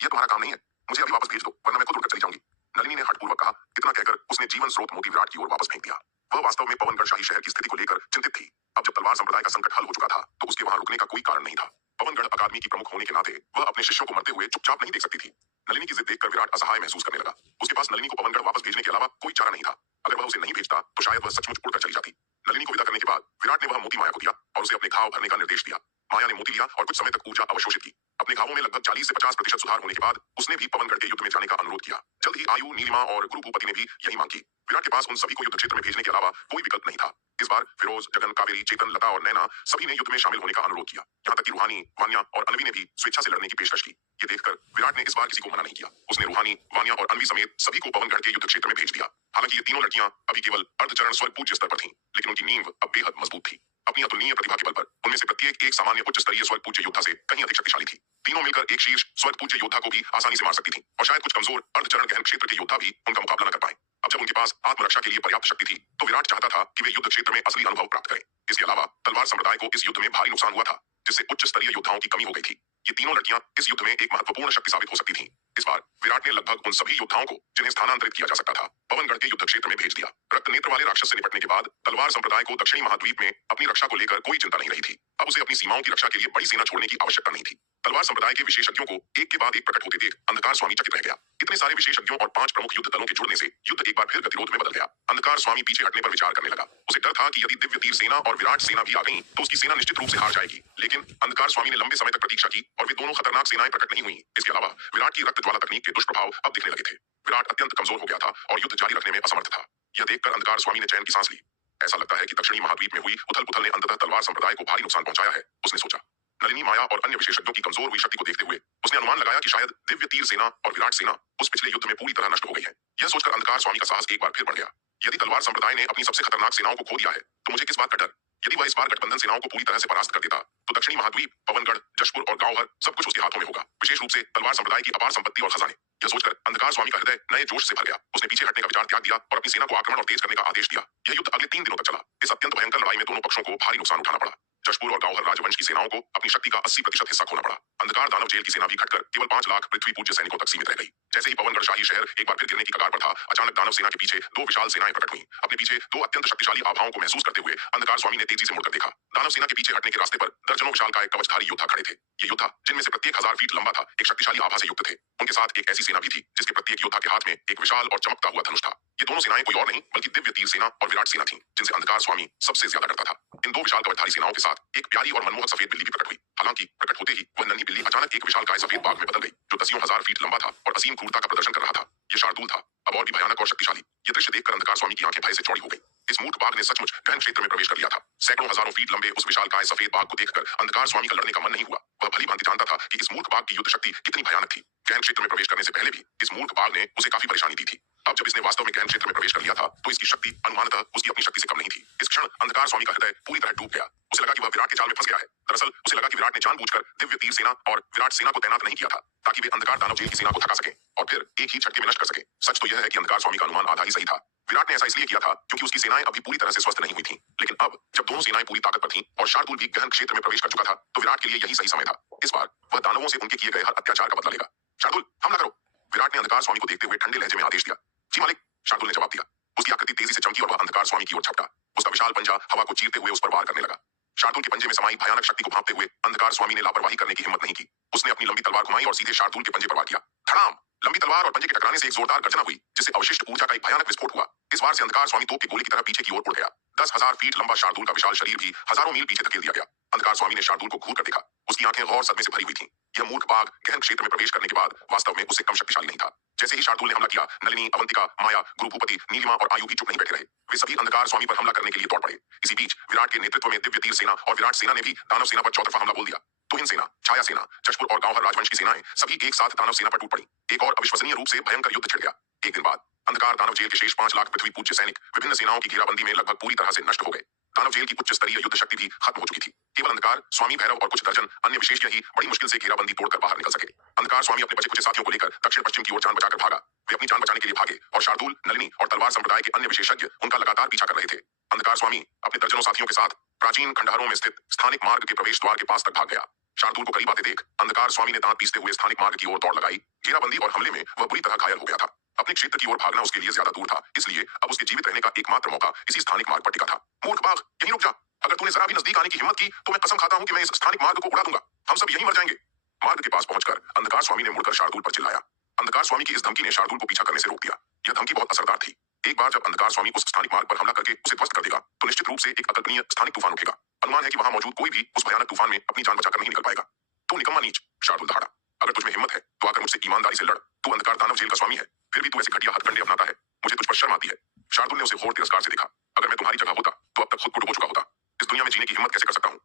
यह तुम्हारा काम नहीं है, मुझे अभी वापस भेज दो, वरना मैं खुद उड़कर चली जाऊंगी। नलिनी ने हठपूर्वक कहा। इतना कहकर उसने जीवन स्रोत मोती विराट की ओर वापस फेंक दिया। वह वास्तव में पवनगढ़ शाही शहर की स्थिति को लेकर चिंतित थी। अब जब तलवार संप्रदाय का संकट हल हो चुका था, तो उसके वहां रुकने का कोई कारण नहीं था। पवनगढ़ अकादमी की प्रमुख होने के नाते वह अपने शिष्यों को मरते हुए चुपचाप नहीं देख सकती थी। नलिनी की जिद देखकर विराट असहाय महसूस करने लगा। उसके पास नलिनी को पवनगढ़ वापस भेजने के अलावा कोई चारा नहीं था। अगर वह उसे नहीं भेजता तो शायद वह सचमुच उड़कर चली जाती। नलिनी को विदा करने के बाद विराट ने वह मोती माया को दिया और उसे अपने घाव भरने का निर्देश दिया। माया ने मोती लिया और कुछ समय तक ऊर्जा अवशोषित की। अपने घावों में लगभग 40 से 50% सुधार होने के बाद उसने भी पवनगढ़ के युद्ध में जाने का अनुरोध किया। जल्द ही आयु, नीलिमा और गुरु भूपति ने भी यही मांग की। विराट के पास उन सभी को युद्ध क्षेत्र में भेजने के अलावा कोई विकल्प नहीं था। इस बार फिरोज, जगन, कावेरी, चेतन, लता और नैना सभी ने युद्ध में शामिल होने का अनुरोध किया। यहाँ तक कि रूहानी, वान्या और अनवी ने भी स्वेच्छा से लड़ने की पेशकश की। ये देखकर विराट ने इस बार किसी को मना नहीं किया। उसने रूहानी, वान्या और अनवी समेत सभी को पवनगढ़ के युद्ध क्षेत्र में भेज दिया। हालांकि ये तीनों लड़कियां अभी केवल अर्धचरण स्वर्ग पूज्य स्तर पर थीं, लेकिन उनकी नींव अब बेहद मजबूत थी। अपनी अतुलनीय प्रतिभा के बल पर उनमें से प्रत्येक एक सामान्य उच्च स्तरीय स्वर्ग पूज्य योद्धा से कहीं अधिक शक्तिशाली थी। तीनों मिलकर एक शीर्ष स्वर्ग पूज्य योद्धा को भी आसानी से मार सकती थी और शायद कुछ कमजोर अर्धचरण गहन क्षेत्र के योद्धा भी उनका मुकाबला न कर पाए। अब जब उनके पास आत्मरक्षा के लिए पर्याप्त शक्ति थी, तो विराट चाहता था कि वे युद्ध क्षेत्र में असली अनुभव प्राप्त करें। इसके अलावा तलवार संप्रदाय को इस युद्ध में भारी नुकसान हुआ था, जिससे उच्च स्तरीय योद्धाओं की कमी हो गई थी। ये तीनों लड़कियां इस युद्ध में एक महत्वपूर्ण शक्ति साबित हो सकती थीं। इस बार विराट ने लगभग उन सभी योद्धाओं को जिन्हें स्थानांतरित किया जा सकता था, पवनगढ़ के युद्ध क्षेत्र में भेज दिया। रक्त नेत्र वाले राक्षस से निपटने के बाद तलवार संप्रदाय को दक्षिणी महाद्वीप में अपनी रक्षा को लेकर कोई चिंता नहीं रही थी। अब उसे अपनी सीमाओं की रक्षा के लिए बड़ी सेना छोड़ने की आवश्यकता नहीं थी। तलवार संप्रदाय के विशेषज्ञों को एक के बाद एक प्रकट होते देख अंधकार स्वामी चकित रह गया। इतने सारे विशेषज्ञों और 5 प्रमुख युद्ध दलों के जुड़ने से युद्ध एक बार फिर गतिरोध में बदल गया। अंधकार स्वामी पीछे हटने पर विचार करने लगा। उसे डर था कि यदि दिव्य तीर सेना और विराट सेना भी आ गई तो उसकी सेना निश्चित रूप से हार जाएगी। लेकिन अंधकार स्वामी ने लंबे समय तक प्रतीक्षा की और वे दोनों खतरनाक सेनाएं प्रकट नहीं हुई। इसके अलावा विराट की रक्त ज्वाला तकनीक के दुष्प्रभाव अब दिखने लगे थे। विराट अत्यंत कमजोर हो गया था और युद्ध जारी रखने में असमर्थ था। यह देखकर अंधकार स्वामी ने चैन की सांस ली। ऐसा लगता है कि दक्षिणी महाद्वीप में हुई उथल पुथल ने अंततः तलवार संप्रदाय को भारी नुकसान पहुंचाया है, उसने सोचा। नलिनी, माया और अन्य विशेषज्ञों की कमजोर हुई शक्ति को देखते हुए उसने अनुमान लगाया कि शायद दिव्य तीर सेना और विराट सेना उस पिछले युद्ध में पूरी तरह नष्ट हो गई है। यह सोचकर अंधकार स्वामी का साहस एक बार फिर बढ़ गया। यदि तलवार संप्रदाय ने अपनी सबसे खतरनाक सेनाओं को खो दिया है, तो मुझे किस बात का डर? यदि वह इस बार गठबंधन सेनाओं को पूरी तरह से परास्त कर देता, तो दक्षिणी महाद्वीप, पवनगढ़, जशपुर और गांवहर सब कुछ उसके हाथों में होगा, विशेष रूप से तलवार संप्रदाय की अपार संपत्ति और खजाने। यह सोचकर अंधकार स्वामी का हृदय नए जोश से भर गया। उसने पीछे हटने का विचार त्याग दिया और अपनी सेना को आक्रमण और तेज करने का आदेश दिया। यह युद्ध अगले 3 दिनों तक चला। इस अत्यंत भयंकर लड़ाई में दोनों पक्षों को भारी नुकसान उठाना पड़ा। जशपुर और गांवहर राजवंश की सेनाओं को अपनी शक्ति का 80% हिस्सा खोना पड़ा। अंधकार दानव जेल की सेना भी घटकर केवल 5 लाख पृथ्वी पूज्य सैनिकों तक सीमित रह गई। जैसे ही पवनगढ़ शाही शहर एक बार फिर गिरने की कगार पर था, अचानक दानव सेना के पीछे 2 विशाल सेनाएं प्रकट हुई। अपने पीछे 2 अत्यंत शक्तिशाली आभाओं को महसूस करते हुए अंधकार स्वामी ने तेजी से मुड़कर देखा। दानव सेना के पीछे हटने के रास्ते पर दर्जनों विशालकाय कवचधारी योद्धा खड़े थे। ये योद्धा, जिनमें से प्रत्येक 1000 फीट लंबा था, एक शक्तिशाली आभा से युक्त थे। उनके साथ एक ऐसी सेना भी थी जिसके प्रत्येक योद्धा के हाथ में एक विशाल और चमकता हुआ धनुष था। ये दोनों सेनाएं कोई और नहीं बल्कि दिव्य तीर सेना और विराट सेना थीं, जिनसे अंधकार स्वामी सबसे ज्यादा डरता था। इन 2 विशाल कवचधारी सेनाओं के साथ एक प्यारी और मनमोहक सफेद बिल्ली भी प्रकट हुई। हालांकि प्रकट होते ही वह नन्ही बिल्ली अचानक एक विशालकाय सफेद बाघ में बदल गई, जो दसियों हजार फीट लंबा था और असीम क्रूरता का प्रदर्शन कर रहा था। यह शार्दूल था, अब और भी भयानक और शक्तिशाली। यह दृश्य देखकर अंधकार स्वामी की आंखें भय से चौड़ी हो गई। इस मूर्ख बाघ ने सचमुच गहन क्षेत्र में प्रवेश कर लिया था। सैकड़ों हजारों फीट लंबे उस विशालकाय सफेद बाघ को देखकर अंधकार स्वामी का लड़ने का मन नहीं हुआ। वह भली भांति जानता था कि इस मूर्ख बाघ की युद्ध शक्ति कितनी भयानक थी। गहन क्षेत्र में प्रवेश करने से पहले भी इस मूर्ख बाघ ने उसे काफी परेशानी दी थी। अब जब इसने वास्तव में गहन क्षेत्र में प्रवेश कर लिया था, तो इसकी शक्ति अनुमानतः उसकी अपनी शक्ति से कम नहीं थी। इस क्षण अंधकार स्वामी का हृदय पूरी तरह डूब गया। उसे लगा कि वह विराट के जाल में फंस गया है। दरअसल उसे लगा कि विराट ने जानबूझकर दिव्य तीर सेना और विराट सेना को तैनात नहीं किया था, ताकि वे अंधकार दानव जेल की सेना को थका सके और फिर एक ही झटके में नष्ट कर सके। सच तो यह है कि अंधकार स्वामी का अनुमान आधा ही सही था। विराट ने ऐसा इसलिए किया था क्योंकि उसकी सेनाएं अभी पूरी तरह से स्वस्थ नहीं हुई थीं। लेकिन अब जब दोनों सेनाएं पूरी ताकत पर थीं और शार्दूल भी गहन क्षेत्र में प्रवेश कर चुका था, तो विराट के लिए यही सही समय था। इस बार वह दानवों से उनके किए गए हर अत्याचार का बदला लेगा। शार्दूल, हमला करो! विराट ने अंधकार स्वामी को देखते हुए ठंडे लहजे में आदेश दिया। जी मालिक, शार्दूल ने जवाब दिया। उसकी आकृति तेजी से चमकी और वह अंधकार स्वामी की ओर झपटा। उसका विशाल पंजा हवा को चीरते हुए उस पर वार करने लगा। शार्दूल के पंजे में समाई भयानक शक्ति को भांपते हुए अंधकार स्वामी ने लापरवाही करने की हिम्मत नहीं की। उसने अपनी लंबी तलवार घुमाई और सीधे शार्दूल के पंजे पर वार किया। धड़ाम! लंबी तलवार और पंजे के टकराने से एक जोरदार गर्जना हुई, जिससे अवशिष्ट ऊर्जा का एक भयानक विस्फोट हुआ। इस बार से अंधकार स्वामी तोप की गोली की तरह पीछे की ओर उड़ गया। 10,000 फीट लंबा शार्दूल का विशाल शरीर भी हजारों मील पीछे धकेल दिया गया। अंधकार स्वामी ने शार्दूल को घूर कर देखा। उसकी आंखें गौर सदमे से भरी हुई थीं। यह मूर्ख बाघ गहन क्षेत्र में प्रवेश करने के बाद वास्तव में उससे कम शक्तिशाली नहीं था। जैसे ही शार्दूल ने हमला किया, नलिनी, अवंतिका, माया, गुरु भूपति, नीलिमा और आयु भी चुप नहीं बैठे रहे। वे सभी अंधकार स्वामी पर हमला करने के लिए दौड़ पड़े। इसी बीच विराट के नेतृत्व में दिव्य तीर सेना और विराट सेना ने भी दानव सेना पर चौतरफा हमला बोल दिया। तुहिन सेना, छाया सेना, जशपुर और गांवर राजवंश की सेनाएं सभी एक साथ दानव सेना पर टूट पड़ी। एक और अविश्वसनीय रूप से भयंकर युद्ध छिड़ गया। एक दिन बाद अंधकार दानव जेल के शेष 5 लाख पृथ्वी पूज्य सैनिक विभिन्न सेनाओं की घेराबंदी में लगभग पूरी तरह से नष्ट हो गए। दानव जेल की उच्च स्तरीय युद्ध शक्ति भी खत्म हो चुकी थी। केवल अंधकार स्वामी भैरव और कुछ दर्जन अन्य विशेष ही बड़ी मुश्किल से घेराबंदी तोड़कर बाहर निकल सके। अंधकार स्वामी अपने बचे कुछ साथियों को लेकर दक्षिण पश्चिम की ओर जान बचाकर भागा। वे अपनी जान बचाने के लिए भागे और शार्दुल, नलिनी और तलवार संप्रदाय के अन्य विशेषज्ञ उनका लगातार पीछा कर रहे थे। अंधकार स्वामी अपने दर्जनों साथियों के साथ प्राचीन खंडहरों में स्थित स्थानिक मार्ग के प्रवेश द्वार के पास तक भाग गया। शार्दुल को करीब आते देख अंधकार स्वामी ने दांत पीसते हुए स्थानिक मार्ग की ओर दौड़ लगाई। घेराबंदी और हमले में वह बुरी तरह घायल हो गया था। अपने क्षेत्र की ओर भागना उसके लिए ज्यादा दूर था, इसलिए अब उसके जीवित रहने का एकमात्र मौका इसी स्थानिक मार्ग पर टिका था। मूर्ख बाघ, यहीं रुक जा। अगर तूने जरा भी नजदीक आने की हिम्मत की तो मैं कसम खाता हूं कि मैं इस स्थानिक मार्ग को उड़ा दूंगा। हम सब यहीं मर जाएंगे। मार्ग के पास पहुंचकर अंधकार स्वामी ने मुड़कर शार्दुल पर चिल्लाया। अंधकार स्वामी की इस धमकी ने शार्दुल को पीछा करने से रोक दिया। यह धमकी बहुत असरदार थी। एक बार जब अंधकार स्वामी उस स्थानिक मार्ग पर हमला करके उसे ध्वस्त कर देगा तो निश्चित रूप से एक अकल्पनीय स्थानिक तूफान उठेगा। अनुमान है कि वहां मौजूद कोई भी उस भयानक तूफान में अपनी जान बचाकर नहीं निकल पाएगा। तू निकम्मा नीच, शार्दुल दहाड़ा। अगर तुझमें हिम्मत है तो आकर मुझसे ईमानदारी से लड़। तू अंधकार दानव जेल का स्वामी है, फिर भी तू ऐसे घटिया हथकंडे अपनाता है। मुझे तुझ पर शर्म आती है। शार्दुल ने उसे घोर तिरस्कार से देखा। अगर मैं तुम्हारी जगह होता तो अब तक खुद को डुबो चुका होता। इस दुनिया में जीने की हिम्मत कैसे कर सकता हूँ?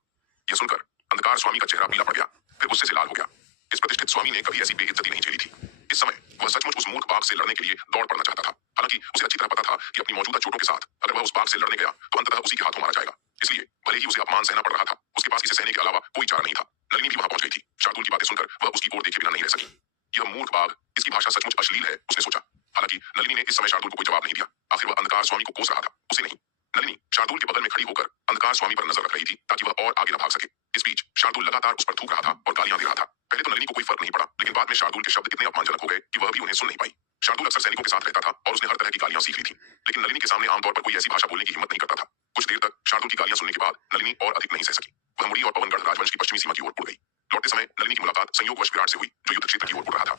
यह सुनकर अंधकार स्वामी का चेहरा पीला पड़ गया, फिर गुस्से से लाल हो गया। इस प्रतिष्ठित स्वामी ने कभी ऐसी बेइज्जती नहीं झेली थी। इस समय वह सचमुच उस मूर्ख बाघ से लड़ने के लिए दौड़ पड़ना चाहता था। हालांकि उसे अच्छी तरह पता था कि अपनी मौजूदा चोटों के साथ अगर वह उस बाघ से लड़ने गया तो अंततः उसी के हाथों मारा जाएगा। इसलिए भले ही उसे अपमान सहना पड़ रहा था, उसके पास इसे सहने के अलावा कोई चारा नहीं था। नलिनी भी वहां पहुंच गई थी। शार्दुल की बातें सुनकर वह उसकी ओर देखे बिना नहीं रह सकी। यह मूर्ख बाघ, इसकी भाषा सचमुच अश्लील है, उसने सोचा। हालांकि नलिनी ने इस समय शार्दुल को कोई जवाब नहीं दिया। आखिर वह अंधकार स्वामी को कोस रहा था, उसे नहीं। नलिनी शार्दुल के बगल में खड़ी होकर अंधकार स्वामी पर नजर रख रही थी ताकि वह और आगे न भाग सके। इस बीच शार्दुल लगातार उस पर थूक रहा था और गालियां दे रहा था। पहले तो नलिनी को कोई फर्क नहीं पड़ा, लेकिन बाद में शार्दुल के शब्द इतने अपमानजनक हो गए कि वह भी उन्हें सुन नहीं पाई। शार्दुल अक्सर सैनिकों के साथ रहता था और उसने हर तरह की गालियां सीख ली थी, लेकिन नलिनी के सामने आमतौर पर कोई ऐसी भाषा बोलने की हिम्मत नहीं करता था। कुछ देर तक शार्दुल की गालियां सुनने के बाद नलिनी और अधिक नहीं सह सकी। वह मुड़ी और पवनगढ़ राजवंश की पश्चिमी सीमा की ओर उड़ गई। लौटते समय नलिनी की मुलाकात संयोगवश विराट से हुई, जो युद्ध क्षेत्र की ओर उड़ रहा था।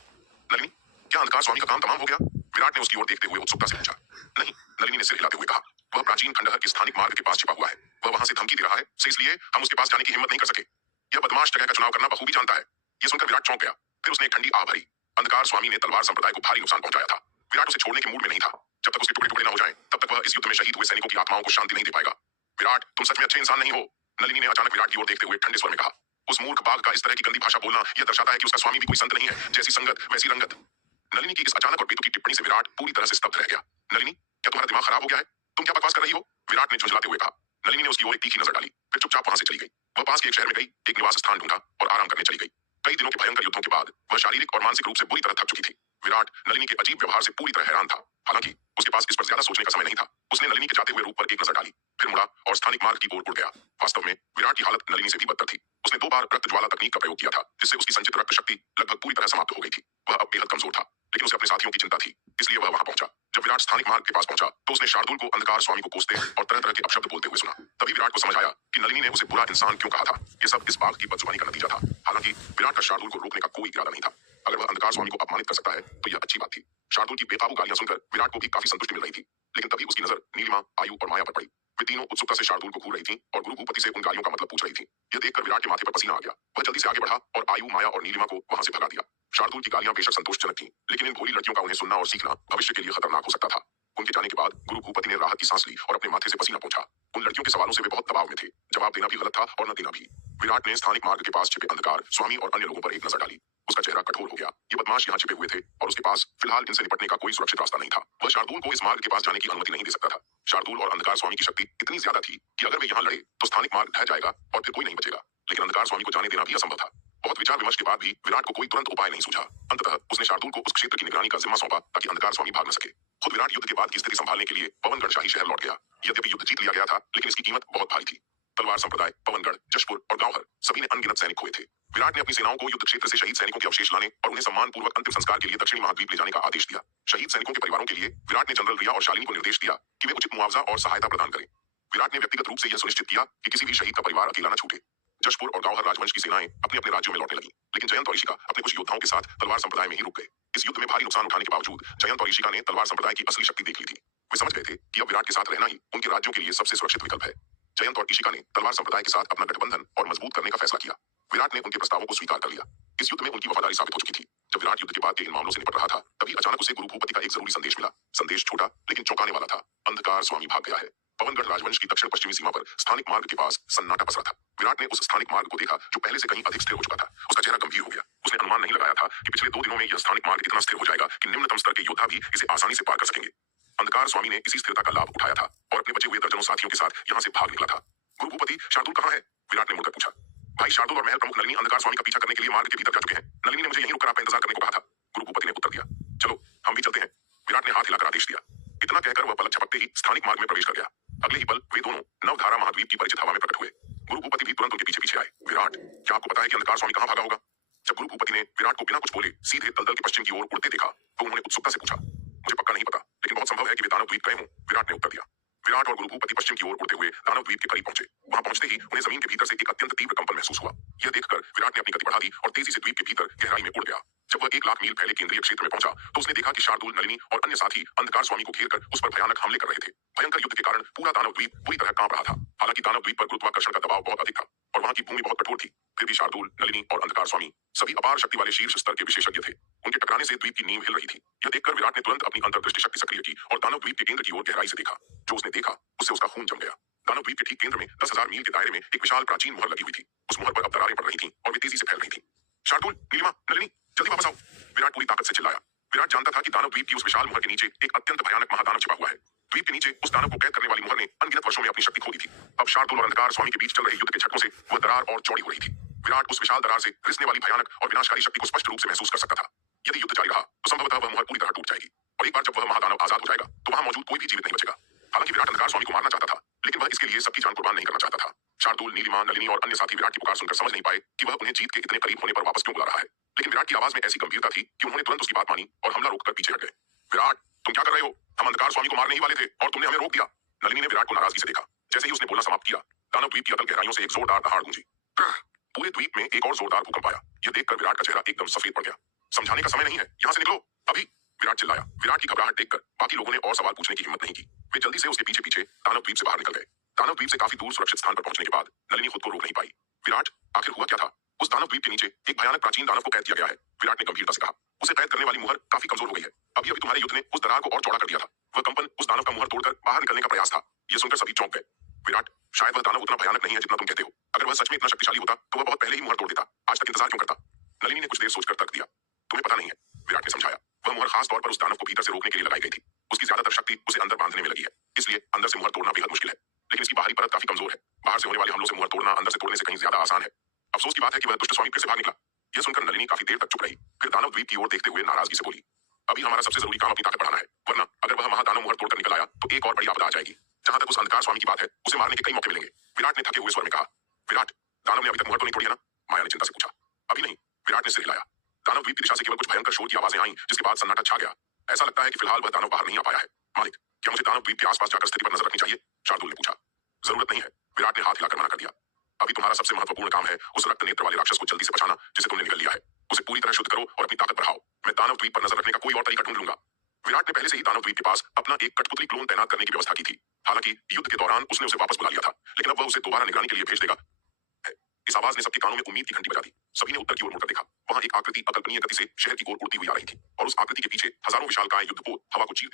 नलिनी, क्या अंधकार स्वामी का काम तमाम हो गया? विराट ने उसकी ओर देखते हुए उत्सुकता से पूछा। नहीं, नलिनी ने सिर हिलाते हुए कहा। वह प्राचीन खंडहर के स्थानिक मार्ग के पास छिपा हुआ है। वह वहां से धमकी दे रहा है, से इसलिए हम उसके पास जाने की हिम्मत नहीं कर सके। यह बदमाश जगह का चुनाव करना बखूबी जानता है। यह सुनकर विराट चौंक गया। फिर उसने एक ठंडी आह भरी। अंधकार स्वामी ने तलवार संप्रदाय को भारी नुकसान पहुंचाया था। विराट उसे छोड़ने के मूड में नहीं था। जब तक उसके टुकड़े टुकड़े न हो जाएं, तब तक वह इस युद्ध में शहीद हुए सैनिकों की आत्माओं को शांति नहीं दे पाएगा। विराट, तुम सच में अच्छे इंसान नहीं हो। नलिनी ने अचानक विराट की ओर देखते हुए ठंडे स्वर में कहा। उस मूर्ख बाघ का इस तरह की गंदी भाषा बोलना यह दर्शाता है कि उसका स्वामी भी कोई संत नहीं है। जैसी संगत वैसी रंगत। नलिनी की इस अचानक और बेतुकी टिप्पणी से विराट पूरी तरह से स्तब्ध रह गया। नलिनी, क्या तुम्हारा दिमाग खराब हो गया है? तुम क्या बकवास कर रही हो? विराट ने झुंझलाते हुए कहा। नलिनी ने उसकी ओर एक तीखी नजर डाली, फिर चुपचाप वहां से चली गई। वह पास के एक शहर में गई, एक निवास स्थान ढूंढा और आराम करने चली गई। कई दिनों के भयंकर युद्धों के बाद वह शारीरिक और मानसिक रूप से बुरी तरह थक चुकी थी। विराट नलिनी के अजीब व्यवहार से पूरी तरह हैरान था। हालांकि उसके पास इस पर ज्यादा सोचने का समय नहीं था। उसने नलिनी के जाते हुए रूप पर एक नजर डाली, फिर मुड़ा और स्थानिक मार्ग की ओर उड़ गया। वास्तव में विराट की हालत नलिनी से भी बदतर थी। उसने 2 बार रक्त ज्वाला तकनीक का प्रयोग किया था, जिससे उसकी संचित रक्त शक्ति लगभग पूरी तरह समाप्त हो गई थी। वह अब बेहद कमजोर था, लेकिन उसे अपने साथियों की चिंता थी, इसलिए वह वहां पहुंचा। जब विराट स्थानिक मार्ग के पास पहुंचा तो उसने शार्दुल को अंधकार स्वामी को कोसते और तरह तरह के अपशब्द बोलते हुए सुना। तभी विराट को समझ आया कि नलिनी ने उसे बुरा इंसान क्यों कहा था। यह सब इस बाघ की बदजुबानी का नतीजा था। हालांकि विराट का शार्दुल को रोकने का कोई इरादा नहीं था। अगर वह अंधकार स्वामी को अपमानित कर सकता है तो यह अच्छी बात थी। शार्दुल की बेकाबू गालियां सुनकर विराट को भी काफी संतुष्टि मिल रही थी, लेकिन तभी उसकी नजर नीलिमा, आयु और माया पर पड़ी। वे तीनों उत्सुकता से शार्दुल को घूर रही थीं और गुरु भूपति से उन गालियों का मतलब पूछ रही थीं। यह देखकर विराट के माथे पर पसीना आ गया। वह जल्दी से आगे बढ़ा और आयु, माया और नीलिमा को वहां से भगा दिया। शार्दुल की गालियां बेशक संतोषजनक थीं, लेकिन इन भोली लड़कियों का उन्हें सुनना और सीखना भविष्य के लिए खतरनाक हो सकता था। उनके जाने के बाद गुरु भूपति ने राहत की सांस ली और अपने माथे से पसीना पोंछा। उन लड़कियों के सवालों से वे बहुत दबाव में थे। जवाब देना भी गलत था और न देना भी। विराट ने स्थानिक मार्ग के पास छिपे अंधकार स्वामी और अन्य लोगों पर एक नजर डाली। उसका चेहरा कठोर हो गया। ये बदमाश यहाँ छिपे हुए थे और उसके पास फिलहाल इनसे निपटने का कोई सुरक्षित रास्ता नहीं था। वह शार्दुल को इस मार्ग के पास जाने की अनुमति नहीं दे सकता था। शार्दुल और अंधकार स्वामी की शक्ति इतनी ज्यादा थी कि अगर वे यहाँ लड़े तो स्थानिक मार्ग ढह जाएगा और फिर कोई नहीं बचेगा। लेकिन अंधकार स्वामी को जाने देना भी असंभव था। बहुत विचार विमर्श के बाद भी विराट को कोई तुरंत उपाय नहीं सूझा। अंततः उसने शार्दुल को उस क्षेत्र की निगरानी का जिम्मा सौंपा ताकि अंधकार स्वामी भाग न सके। खुद विराट युद्ध के बाद की स्थिति संभालने के लिए पवनगढ़ शाही शहर लौट गया। यद्यपि युद्ध जीत लिया गया था, लेकिन इसकी कीमत बहुत भारी थी। तलवार संप्रदाय, पवनगढ़, जशपुर और गांवहर सभी ने अनगिनत सैनिक खोए थे। विराट ने अपनी सेनाओं को युद्ध क्षेत्र से शहीद सैनिकों के अवशेष लाने और उन्हें सम्मानपूर्वक अंतिम संस्कार के लिए दक्षिणी महाद्वीप ले जाने का आदेश दिया। शहीद सैनिकों के परिवारों के लिए विराट ने जनरल रिया और शालिनी को निर्देश दिया कि वे उचित मुआवजा और सहायता प्रदान करें। विराट ने व्यक्तिगत रूप से यह सुनिश्चित किया कि किसी भी शहीद का परिवार अकेला न छूटे। जशपुर और गांवहर राजवंश की सेनाएं अपने अपने राज्यों में लौटने लगी, लेकिन जयंत और ऋषिका अपने कुछ योद्धाओं के साथ तलवार संप्रदाय में ही रुक गए। इस युद्ध में भारी नुकसान उठाने के बावजूद जयंत और ऋषिका ने तलवार संप्रदाय की असली शक्ति देख ली थी। वे समझ गए थे कि अब विराट के साथ रहना ही उनके राज्यों के लिए सबसे सुरक्षित विकल्प है। जयंत और ऋषिका ने तलवार संप्रदाय के साथ अपना गठबंधन और मजबूत करने का फैसला किया। विराट ने उनके प्रस्तावों को स्वीकार कर लिया। इस युद्ध में उनकी वफादारी साबित हो चुकी थी। जब विराट युद्ध के बाद के इन मामलों से निपट रहा था, तभी अचानक उसे गुरु भूपति का एक जरूरी संदेश मिला। संदेश छोटा लेकिन चौंकाने वाला था। अंधकार स्वामी भाग गया है। पवनगढ़ राजवंश की दक्षिण पश्चिमी सीमा पर स्थानिक मार्ग के पास सन्नाटा पसरा था। विराट ने उस स्थानिक मार्ग को देखा जो पहले से कहीं अधिक स्थिर हो चुका था। उसका चेहरा गंभीर हो गया। उसने अनुमान नहीं लगाया था कि पिछले 2 दिनों में यह स्थानिक मार्ग इतना स्थिर हो जाएगा कि निम्नतम स्तर के योद्धा भी इसे आसानी से पार कर सकेंगे। अंधकार स्वामी ने इसी स्थिरता का लाभ उठाया था और अपने बचे हुए दर्जनों साथियों के साथ यहाँ से भाग निकला था। गुरु भूपति शार्दुल कहाँ है? विराट ने मुड़कर पूछा। भाई शार्दुल और महल प्रमुख नलिनी अंधकार स्वामी का पीछा करने के लिए मार्ग के भीतर जा चुके हैं। नलिनी ने मुझे यहीं रुककर आपका इंतजार करने को कहा था। गुरु भूपति ने उत्तर दिया। चलो हम भी चलते हैं। विराट ने हाथ हिलाकर आदेश दिया। इतना कहकर वह पलक झपकते ही स्थानिक मार्ग में प्रवेश कर गया। अगले ही पल वे दोनों नवधारा महाद्वीप की परिचित हवा में प्रकट हुए। गुरु भूपति भी तुरंत उनके पीछे पीछे आए। विराट, क्या आपको पता है कि अंधकार स्वामी कहाँ भागा होगा? जब गुरु भूपति ने विराट को बिना कुछ बोले सीधे दलदल के पश्चिम की ओर उड़ते देखा तो उन्होंने उत्सुकता से पूछा। मुझे पक्का नहीं पता, लेकिन बहुत संभव है कि वे दानव द्वीप गए हों। विराट ने उत्तर दिया। विराट और गुरु भूपति पश्चिम की ओर उड़ते हुए दानव द्वीप के करीब पहुंचे। वहां पहुंचते ही उन्हें जमीन के भीतर से एक अत्यंत तीव्र कंपन महसूस हुआ। यह देखकर विराट ने अपनी गति बढ़ा दी और तेजी से द्वीप के भीतर गहराई में उड़ गया। जब वह 1 लाख मील फैले केंद्रीय क्षेत्र में पहुंचा तो उसने देखा कि शार्दुल, नलिनी और अन्य साथी अंधकार स्वामी को घेरकर उस पर भयानक हमले कर रहे थे। भयंकर युद्ध के कारण पूरा दानव द्वीप पूरी तरह कांप रहा था। हालांकि दानव द्वीप पर गुरुत्वाकर्षण का दबाव बहुत अधिक था और वहां की भूमि बहुत कठोर थी। फिर भी शार्दुल, नलिनी और अंधकार स्वामी सभी अपार शक्ति वाले शीर्ष स्तर के विशेषज्ञ थे। उनके टकराने से द्वीप की नींव हिल रही थी। यह देखकर विराट ने तुरंत अपनी अंतर्दृष्टि शक्ति सक्रिय की और दानव द्वीप के केंद्र की ओर गहराई से देखा। जो उसने देखा उससे उसका खून जम गया। दानव द्वीप के ठीक केंद्र में 10,000 मील के दायरे में एक विशाल प्राचीन मुहर लगी हुई थी। उस मुहर पर अब दरारें पड़ रही थीं और वे तेजी से फैल रही थीं। शार्दुल, नीलिमा, नलिनी, जल्दी वापस आओ! विराट पूरी ताकत से चिल्लाया। विराट जानता था कि दानव द्वीप की उस विशाल मुहर के नीचे एक अत्यंत भयानक महादानव छिपा हुआ है। द्वीप के नीचे उस दानव को कैद करने वाली मुहर ने अनगिनत वर्षों में अपनी शक्ति खो दी थी। अब शार्दुल और अंधकार स्वामी के बीच चल रहे युद्ध के झटकों से वह दरार और चौड़ी हो रही थी। विराट उस विशाल दरार से रिसने वाली भयानक और विनाशकारी शक्ति को स्पष्ट रूप से महसूस कर सकता था। यदि युद्ध जारी रहा तो संभवतः वह मुहर पूरी तरह टूट जाएगी और एक बार जब वह महादानव आजाद हो जाएगा तो वहां मौजूद कोई भी जीवित नहीं बचेगा। हालांकि विराट अंधकार स्वामी को मारना चाहता था, लेकिन वह इसके लिए सबकी जान कुर्बान नहीं करना चाहता था। शार्दुल, नीलिमा, नलिनी और अन्य साथी विराट की पुकार सुनकर समझ नहीं पाए कि वह उन्हें जीत के इतने करीब होने पर वापस क्यों बुला रहा है। लेकिन विराट की आवाज में ऐसी गंभीरता थी कि उन्होंने तुरंत उसकी बात मानी और हमला रोककर पीछे हट गए। विराट, तुम क्या कर रहे हो? हम अंधकार स्वामी को मारने ही वाले थे और तुमने हमें रोक दिया। नलिनी ने विराट को नाराजगी से देखा। जैसे ही उसने बोलना समाप्त किया, दानव द्वीप की अतल गहराइयों से एक जोरदार दहाड़ गूंजी। पूरे द्वीप में एक और जोरदार भूकंप आया। यह देखकर विराट का चेहरा एकदम सफेद पड़ गया। समझाने का समय नहीं है, यहाँ से निकलो अभी! विराट चिल्लाया। विराट की घबराहट देखकर बाकी लोगों ने और सवाल पूछने की हिम्मत नहीं की। वे जल्दी से उसके पीछे पीछे दानव द्वीप से बाहर निकल गए। दानव द्वीप से काफी दूर सुरक्षित स्थान पर पहुंचने के बाद नलिनी खुद को रोक नहीं पाई। विराट, आखिर हुआ क्या था? उस दानव द्वीप के नीचे एक भयानक प्राचीन दानव को कैद किया गया है। विराट ने गंभीरता से कहा। उसे कैद करने वाली मुहर काफी कमजोर हो गई है। अभी अभी तुम्हारे युद्ध ने उस दरार को और चौड़ा कर दिया था। वह कंपन उस दानव का मुहर तोड़कर बाहर निकलने का प्रयास था। यह सुनकर सभी चौंक गए। विराट, शायद वह दानव उतना भयानक नहीं है जितना तुम कहते हो। अगर वह सच में इतना शक्तिशाली होता तो वह बहुत पहले ही मुहर तोड़ देता। आज तक इंतजार क्यों करता? नलिनी ने कुछ देर सोचकर तर्क दिया। तुम्हें पता नहीं है, विराट ने समझाया। वह मुहर खास तौर पर उस दानव को भीतर से रोकने के लिए लगाई गई थी। उसकी ज्यादातर शक्ति उसे अंदर बांधने में लगी है, इसलिए अंदर से मुहर तोड़ना बेहद मुश्किल है। लेकिन इसकी बाहरी परत काफी कमजोर है। बाहर से होने वाले हमलों से मुहर तोड़ना अंदर से तोड़ने से कहीं ज्यादा आसान है। अफसोस की बात है कि वह दुष्ट स्वामी फिर से भाग निकला। यह सुनकर नलिनी काफी देर तक चुप रही। फिर दानव द्वीप की ओर देखते हुए नाराजगी से बोली। अभी हमारा सबसे जरूरी काम अपनी ताकत बढ़ाना है, वरना अगर वह महादानव मुहर तोड़कर निकल आया तो एक और बड़ी आपदा आ जाएगी। जहां तक उस अंधकार स्वामी की बात है, उसे मारने के कई मौके मिलेंगे। विराट ने थके हुए स्वर में कहा। विराट, दानव ने अभी तक मुहर तो नहीं तोड़ी है ना? माया ने चिंता से पूछा। अभी नहीं, विराट ने सिर हिलाया। दानव द्वीप की दिशा से केवल कुछ भयंकर शोर की आवाजें आईं, जिसके बाद सन्नाटा छा गया। ऐसा लगता है कि फिलहाल वह दानव बाहर नहीं आ पाया है। मालिक, क्या मुझे दानव द्वीप के आसपास जाकर स्थिति पर नजर रखनी चाहिए? शार्दुल ने पूछा। जरूरत नहीं है, विराट ने हाथ हिलाकर मना कर दिया। अभी तुम्हारा सबसे महत्वपूर्ण काम है उस रक्त नेत्र वाले राक्षस को जल्दी से बचाना जिसे तुमने निगल लिया है। उसे पूरी तरह शुद्ध करो और अपनी ताकत बढ़ाओ। मैं दानव द्वीप पर नजर रखने का कोई और तरीका ढूंढ लूंगा। विराट ने पहले से ही दानव द्वीप के पास अपना एक कठपुतली क्लोन तैनात करने की व्यवस्था की थी। हालांकि युद्ध के दौरान उसने उसे वापस बुला लिया था, लेकिन अब वह उसे दोबारा निगरानी के लिए भेज देगा। इस आवाज ने सबके कानों में उम्मीद की घंटी बजा दी। सभी ने उत्तर की ओर मुड़कर देखा। वहां एक आकृति अकल्पनीय गति से शहर की ओर उड़ती हुई आ रही थी और उस आकृति के पीछे हजारों विशालकाय युद्धपोत हवा को चीर